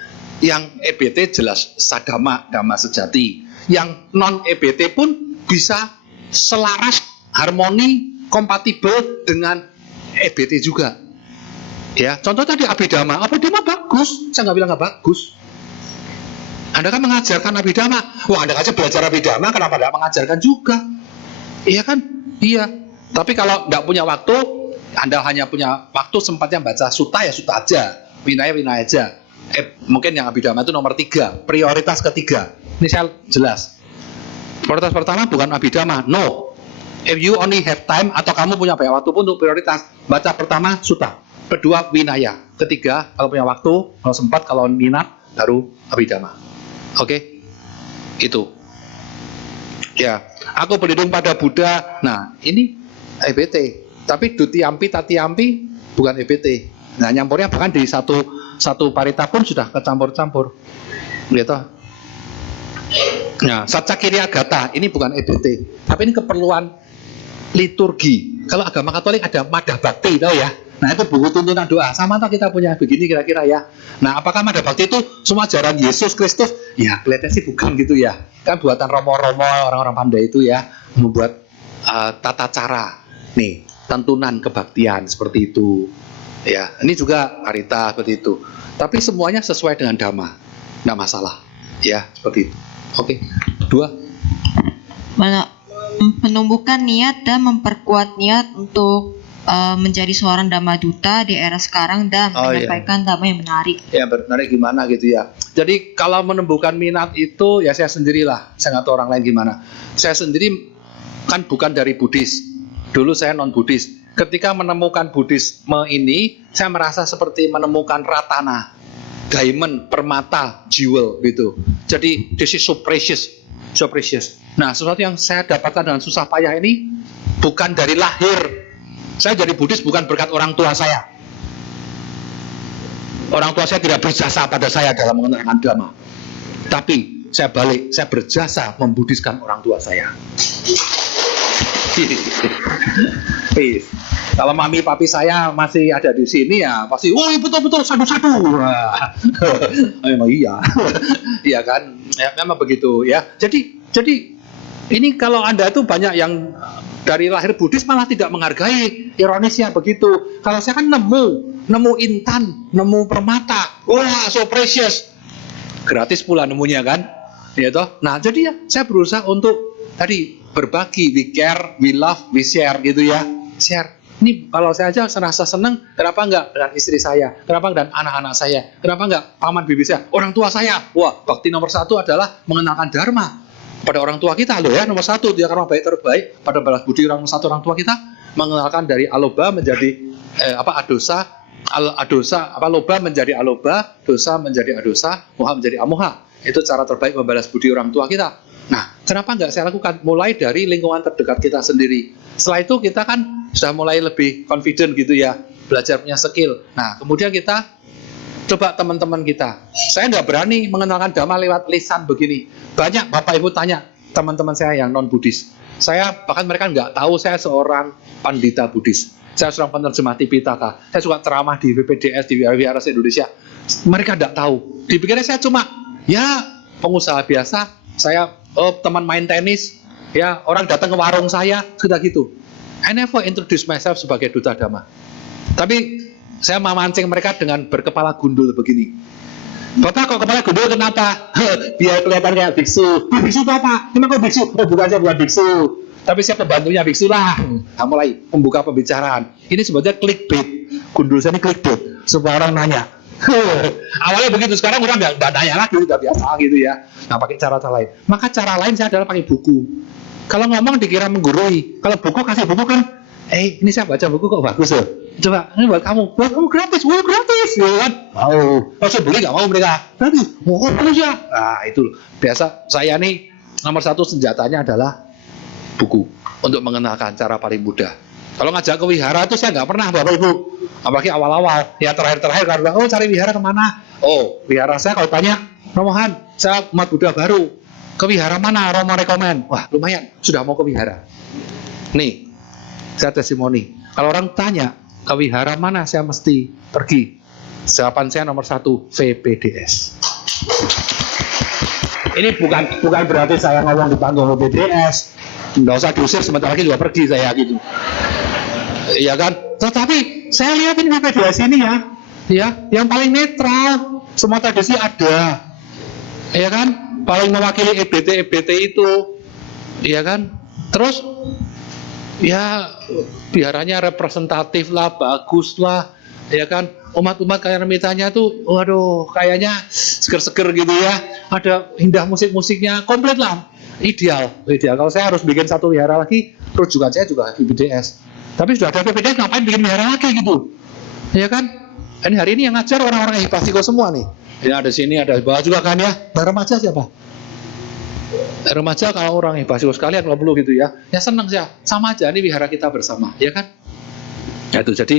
Yang EBT jelas sadama, dhamma sejati. Yang non EBT pun bisa selaras, harmoni, kompatibel dengan EBT juga. Ya, contoh tadi Abhidhamma bagus, saya nggak bilang nggak bagus. Anda kan mengajarkan Abhidhamma, wah Anda aja belajar Abhidhamma, kenapa tidak mengajarkan juga? Iya kan? Iya. Tapi kalau nggak punya waktu, Anda hanya punya waktu sempatnya baca sutta ya sutta aja, winaya aja. Mungkin yang Abhidhamma itu nomor 3, prioritas ketiga. Ini saya jelas. Prioritas pertama bukan Abhidhamma, no. If you only have time atau kamu punya banyak waktu pun untuk prioritas, baca pertama sutta, kedua winaya, ketiga kalau punya waktu, kalau sempat, kalau minat baru Abhidhamma. Oke? Itu. Ya, aku berlindung pada Buddha. Nah, ini EBT. Tapi Dutiyampi, Tatiyampi bukan EBT. Nah, nyampurnya bahkan di satu parita pun sudah kecampur-campur. Gitu. Nah, Satcakirya Gata ini bukan EBT, tapi ini keperluan liturgi. Kalau agama Katolik ada Madah Bhakti, tahu ya? Nah, itu buku tuntunan doa. Sama tak kita punya begini kira-kira ya. Nah, apakah Madah Bhakti itu semua ajaran Yesus Kristus? Ya, kelihatannya sih bukan gitu ya. Kan buatan romo-romo orang-orang pandai itu ya, membuat tata cara. Nih, tuntunan kebaktian seperti itu. Ya, ini juga parita seperti itu. Tapi semuanya sesuai dengan dhamma. Nggak masalah. Ya, seperti itu. Oke. 2. menumbuhkan niat dan memperkuat niat untuk menjadi seorang dhamma duta di era sekarang dan menyampaikan dhamma yang menarik. Ya, menarik gimana gitu ya. Jadi kalau menumbuhkan minat itu ya saya sendirilah. Saya nggak tahu orang lain gimana. Saya sendiri kan bukan dari Buddhis. Dulu saya non Buddhis. Ketika menemukan Buddhisme ini, saya merasa seperti menemukan ratana, diamond, permata, jewel gitu. Jadi this is so precious, so precious. Nah, sesuatu yang saya dapatkan dengan susah payah ini bukan dari lahir. Saya jadi Buddhis bukan berkat orang tua saya. Orang tua saya tidak berjasa pada saya dalam mengenalkan dhamma. Tapi saya balik, saya berjasa membudiskan orang tua saya. Kalau mami papi saya masih ada di sini ya pasti, oh betul satu-satu. Emang iya, iya kan? Ya, memang begitu ya. Jadi ini kalau Anda tuh banyak yang dari lahir Buddhis malah tidak menghargai, ironisnya begitu. Kalau saya kan nemu intan, nemu permata, wah so precious, gratis pula nemunya kan? Ya toh? Nah, jadi ya saya berusaha untuk tadi berbagi, we care, we love, we share gitu ya. Share. Ini kalau saya aja serasa senang, kenapa enggak dengan istri saya? Kenapa enggak dengan anak-anak saya? Kenapa enggak paman bibi saya? Orang tua saya. Wah, bakti nomor satu adalah mengenalkan dharma pada orang tua kita loh ya. Nomor satu, dia karena baik terbaik pada balas budi nomor satu orang tua kita, mengenalkan dari aloba menjadi adosa, loba menjadi aloba, dosa menjadi adosa, moha menjadi amoha. Itu cara terbaik membalas budi orang tua kita. Nah, kenapa enggak saya lakukan? Mulai dari lingkungan terdekat kita sendiri. Setelah itu kita kan sudah mulai lebih confident gitu ya, belajar punya skill. Nah, kemudian kita coba teman-teman kita. Saya nggak berani mengenalkan dhamma lewat lisan begini. Banyak Bapak Ibu tanya teman-teman saya yang non-Buddhis. Saya bahkan mereka nggak tahu saya seorang pandita Buddhis. Saya seorang penerjemah Tipitaka. Saya suka ceramah di BPDS, di Wihara Indonesia. Mereka nggak tahu. Dipikirnya saya cuma ya pengusaha biasa. Saya teman main tenis. Ya orang datang ke warung saya sudah gitu. I never introduce myself sebagai duta dhamma. Tapi saya memancing mereka dengan berkepala gundul begini. Bapak kok kepala gundul kenapa? Biar kelihatan kayak biksu. Biksu itu apa? Emang kok biksu? Oh, bukan, saya bukan biksu. Tapi saya pembantunya biksu lah. Nah, mulai membuka pembicaraan. Ini sebetulnya clickbait. Gundul saya ini clickbait. Supaya orang nanya. Awalnya begitu, sekarang orang nggak nanya lagi, udah biasa gitu ya. Nah, pakai cara-cara lain. Maka cara lain saya adalah pakai buku. Kalau ngomong dikira menggurui. Kalau buku kasih buku kan, ini saya baca buku kok bagus loh. Coba, ini buat kamu gratis, gratis, ya kan? Mau, saya beli nggak mau mereka, gratis, bagus ya. Nah itu biasa saya nih nomor satu senjatanya adalah buku untuk mengenalkan cara paling mudah. Kalau ngajak ke wihara itu saya nggak pernah Bapak Ibu, apalagi awal-awal, ya terakhir karena cari wihara kemana? Wihara saya kalau tanya, Romohan, saya umat Buddha baru, ke wihara mana? Romo rekomen. Wah lumayan, sudah mau ke wihara. Nih, saya testimoni. Kalau orang tanya ke wihara mana saya mesti pergi, jawaban saya nomor satu VPDS. Ini bukan berarti saya ngomong di panggung VPDS. Nggak usah diusir, sebentar lagi juga pergi saya gitu. Iya kan? Tetapi saya lihat ini VPDS ini ya, yang paling netral, semua tradisi ada, ya kan? Paling mewakili EBT itu, ya kan? Terus ya biaranya representatif lah, bagus lah, ya kan? Umat-umat kayak remitanya tuh, waduh, kayaknya seger-seger gitu ya. Ada indah musik-musiknya, komplit lah, ideal. Kalau saya harus bikin satu wihara lagi, rujukan saya juga VPDS. Tapi sudah ada VPDS, ngapain bikin wihara lagi gitu, ya kan? Ini hari ini yang ngajar orang-orang Hipasiko semua nih. Ini ada sini, ada bawah juga kan ya. Remaja siapa? Remaja kalau orang Hipasiko sekalian kalau perlu gitu ya senang sih, sama aja ini wihara kita bersama, ya kan? Ya itu jadi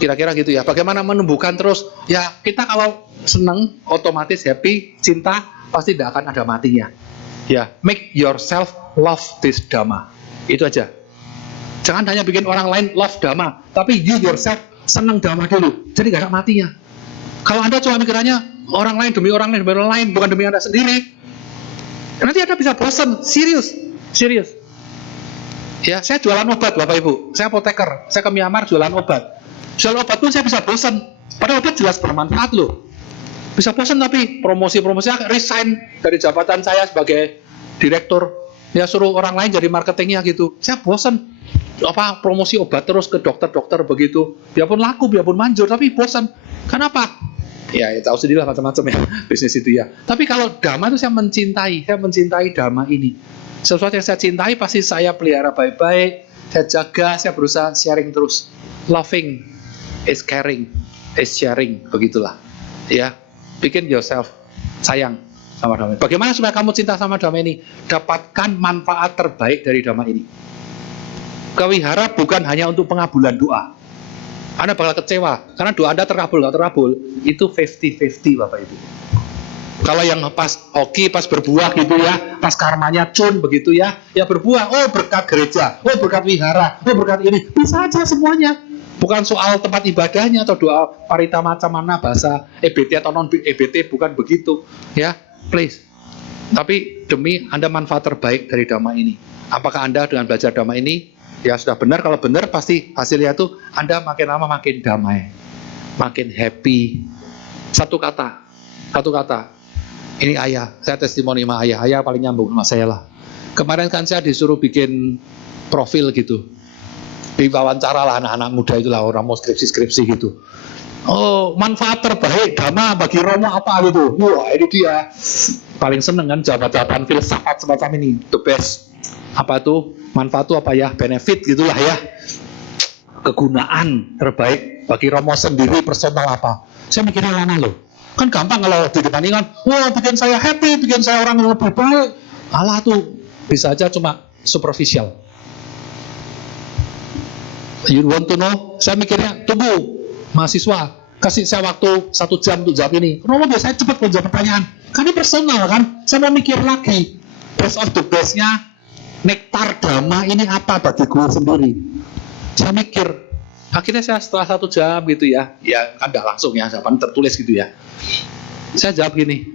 kira-kira gitu ya. Bagaimana menumbuhkan terus ya, kita kalau senang otomatis happy, cinta pasti tidak akan ada matinya. Ya, make yourself love this dhamma. Itu aja. Jangan hanya bikin orang lain love dhamma, tapi you yourself senang dhamma dulu. Jadi gak ada matinya. Kalau Anda cuma mikirnya orang lain demi orang lain, bukan demi Anda sendiri, nanti Anda bisa bosan. Serius. Ya, saya jualan obat Bapak Ibu. Saya apoteker. Saya ke Myanmar jualan obat. Jualan obat pun saya bisa bosan. Padahal obat jelas bermanfaat loh. Bisa bosan, tapi promosi-promosi resign dari jabatan saya sebagai direktur. Ya suruh orang lain jadi marketingnya gitu. Saya bosan. Promosi obat terus ke dokter-dokter begitu. Biarpun laku, biarpun manjur, tapi bosan. Kenapa? Ya tahu sendiri lah macam-macam ya bisnis itu ya. Tapi kalau dhamma itu saya mencintai dhamma ini. Sesuatu yang saya cintai pasti saya pelihara baik-baik, saya jaga, saya berusaha sharing terus. Loving is caring, is sharing, begitulah. Ya, bikin yourself sayang sama dhamma. Bagaimana supaya kamu cinta sama dhamma ini? Dapatkan manfaat terbaik dari dhamma ini. Kewihara bukan hanya untuk pengabulan doa. Anda bakal kecewa karena doa Anda terkabul nggak terkabul itu 50-50 Bapak Ibu. Kalau yang pas hoki, pas berbuah gitu ya, pas karmanya cun begitu ya berbuah. Berkat gereja, berkat wihara, berkat ini, bisa aja semuanya. Bukan soal tempat ibadahnya atau doa parita macam mana bahasa EBT atau non EBT, bukan begitu ya, please. Tapi demi Anda manfaat terbaik dari dhamma ini. Apakah Anda dengan belajar dhamma ini ya sudah benar? Kalau benar pasti hasilnya tuh Anda makin lama makin damai, makin happy. Satu kata, Ini ayah, saya testimoni sama ayah. Ayah paling nyambung sama saya lah. Kemarin kan saya disuruh bikin profil gitu. Diwawancara lah anak-anak muda itulah, orang mau skripsi-skripsi gitu. Oh, manfaat terbaik dhamma bagi Romo apa gitu. Wah, ini dia. Paling seneng kan jawaban-jawaban filsafat semacam ini. The best. Apa itu? Manfaat itu apa ya? Benefit gitulah ya. Kegunaan terbaik bagi Romo sendiri personal apa? Saya mikirnya lama loh. Kan gampang kalau di depan ini kan, wah bikin saya happy, bikin saya orang yang lebih baik. Allah tuh bisa aja cuma superficial. You want to know? Saya mikirnya, tunggu mahasiswa, kasih saya waktu 1 jam untuk jawab ini. Romo biasanya cepat menjawab pertanyaan. Kan ini personal kan? Saya mau mikir lagi. Best of the best-nya nektar dhamma ini apa bagi gue sendiri. Saya mikir, akhirnya saya setelah 1 jam gitu ya, ya kan tidak langsung ya, jawaban tertulis gitu ya. Saya jawab gini,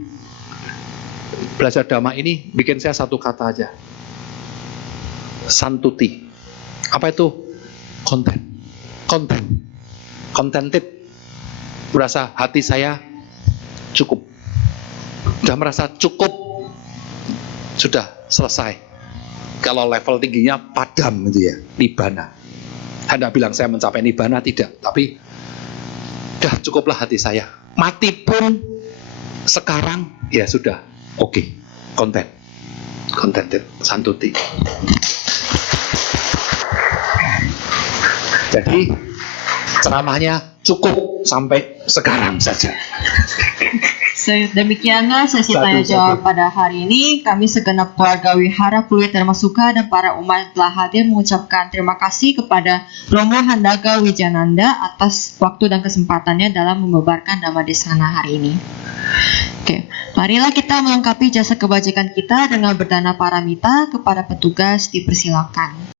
belajar dhamma ini bikin saya 1 kata aja, santuti. Apa itu? Konten. Contented. Merasa hati saya cukup. Sudah merasa cukup, sudah selesai. Kalau level tingginya padam gitu ya, nibbana. Anda bilang saya mencapai nibbana, tidak, tapi dah cukuplah hati saya. Mati pun sekarang ya sudah, oke. Contented, santuti. Jadi ceramahnya cukup sampai sekarang saja. Demikianlah sesi tanya jawab pada hari ini. Kami segenap keluarga Wihara Fluid Dharma Sukha dan para umat yang telah hadir mengucapkan terima kasih kepada Romo Handaga Wijananda atas waktu dan kesempatannya dalam membebarkan Dhamma Desana hari ini. Oke, marilah kita melengkapi jasa kebajikan kita dengan berdana paramita. Kepada petugas dipersilakan.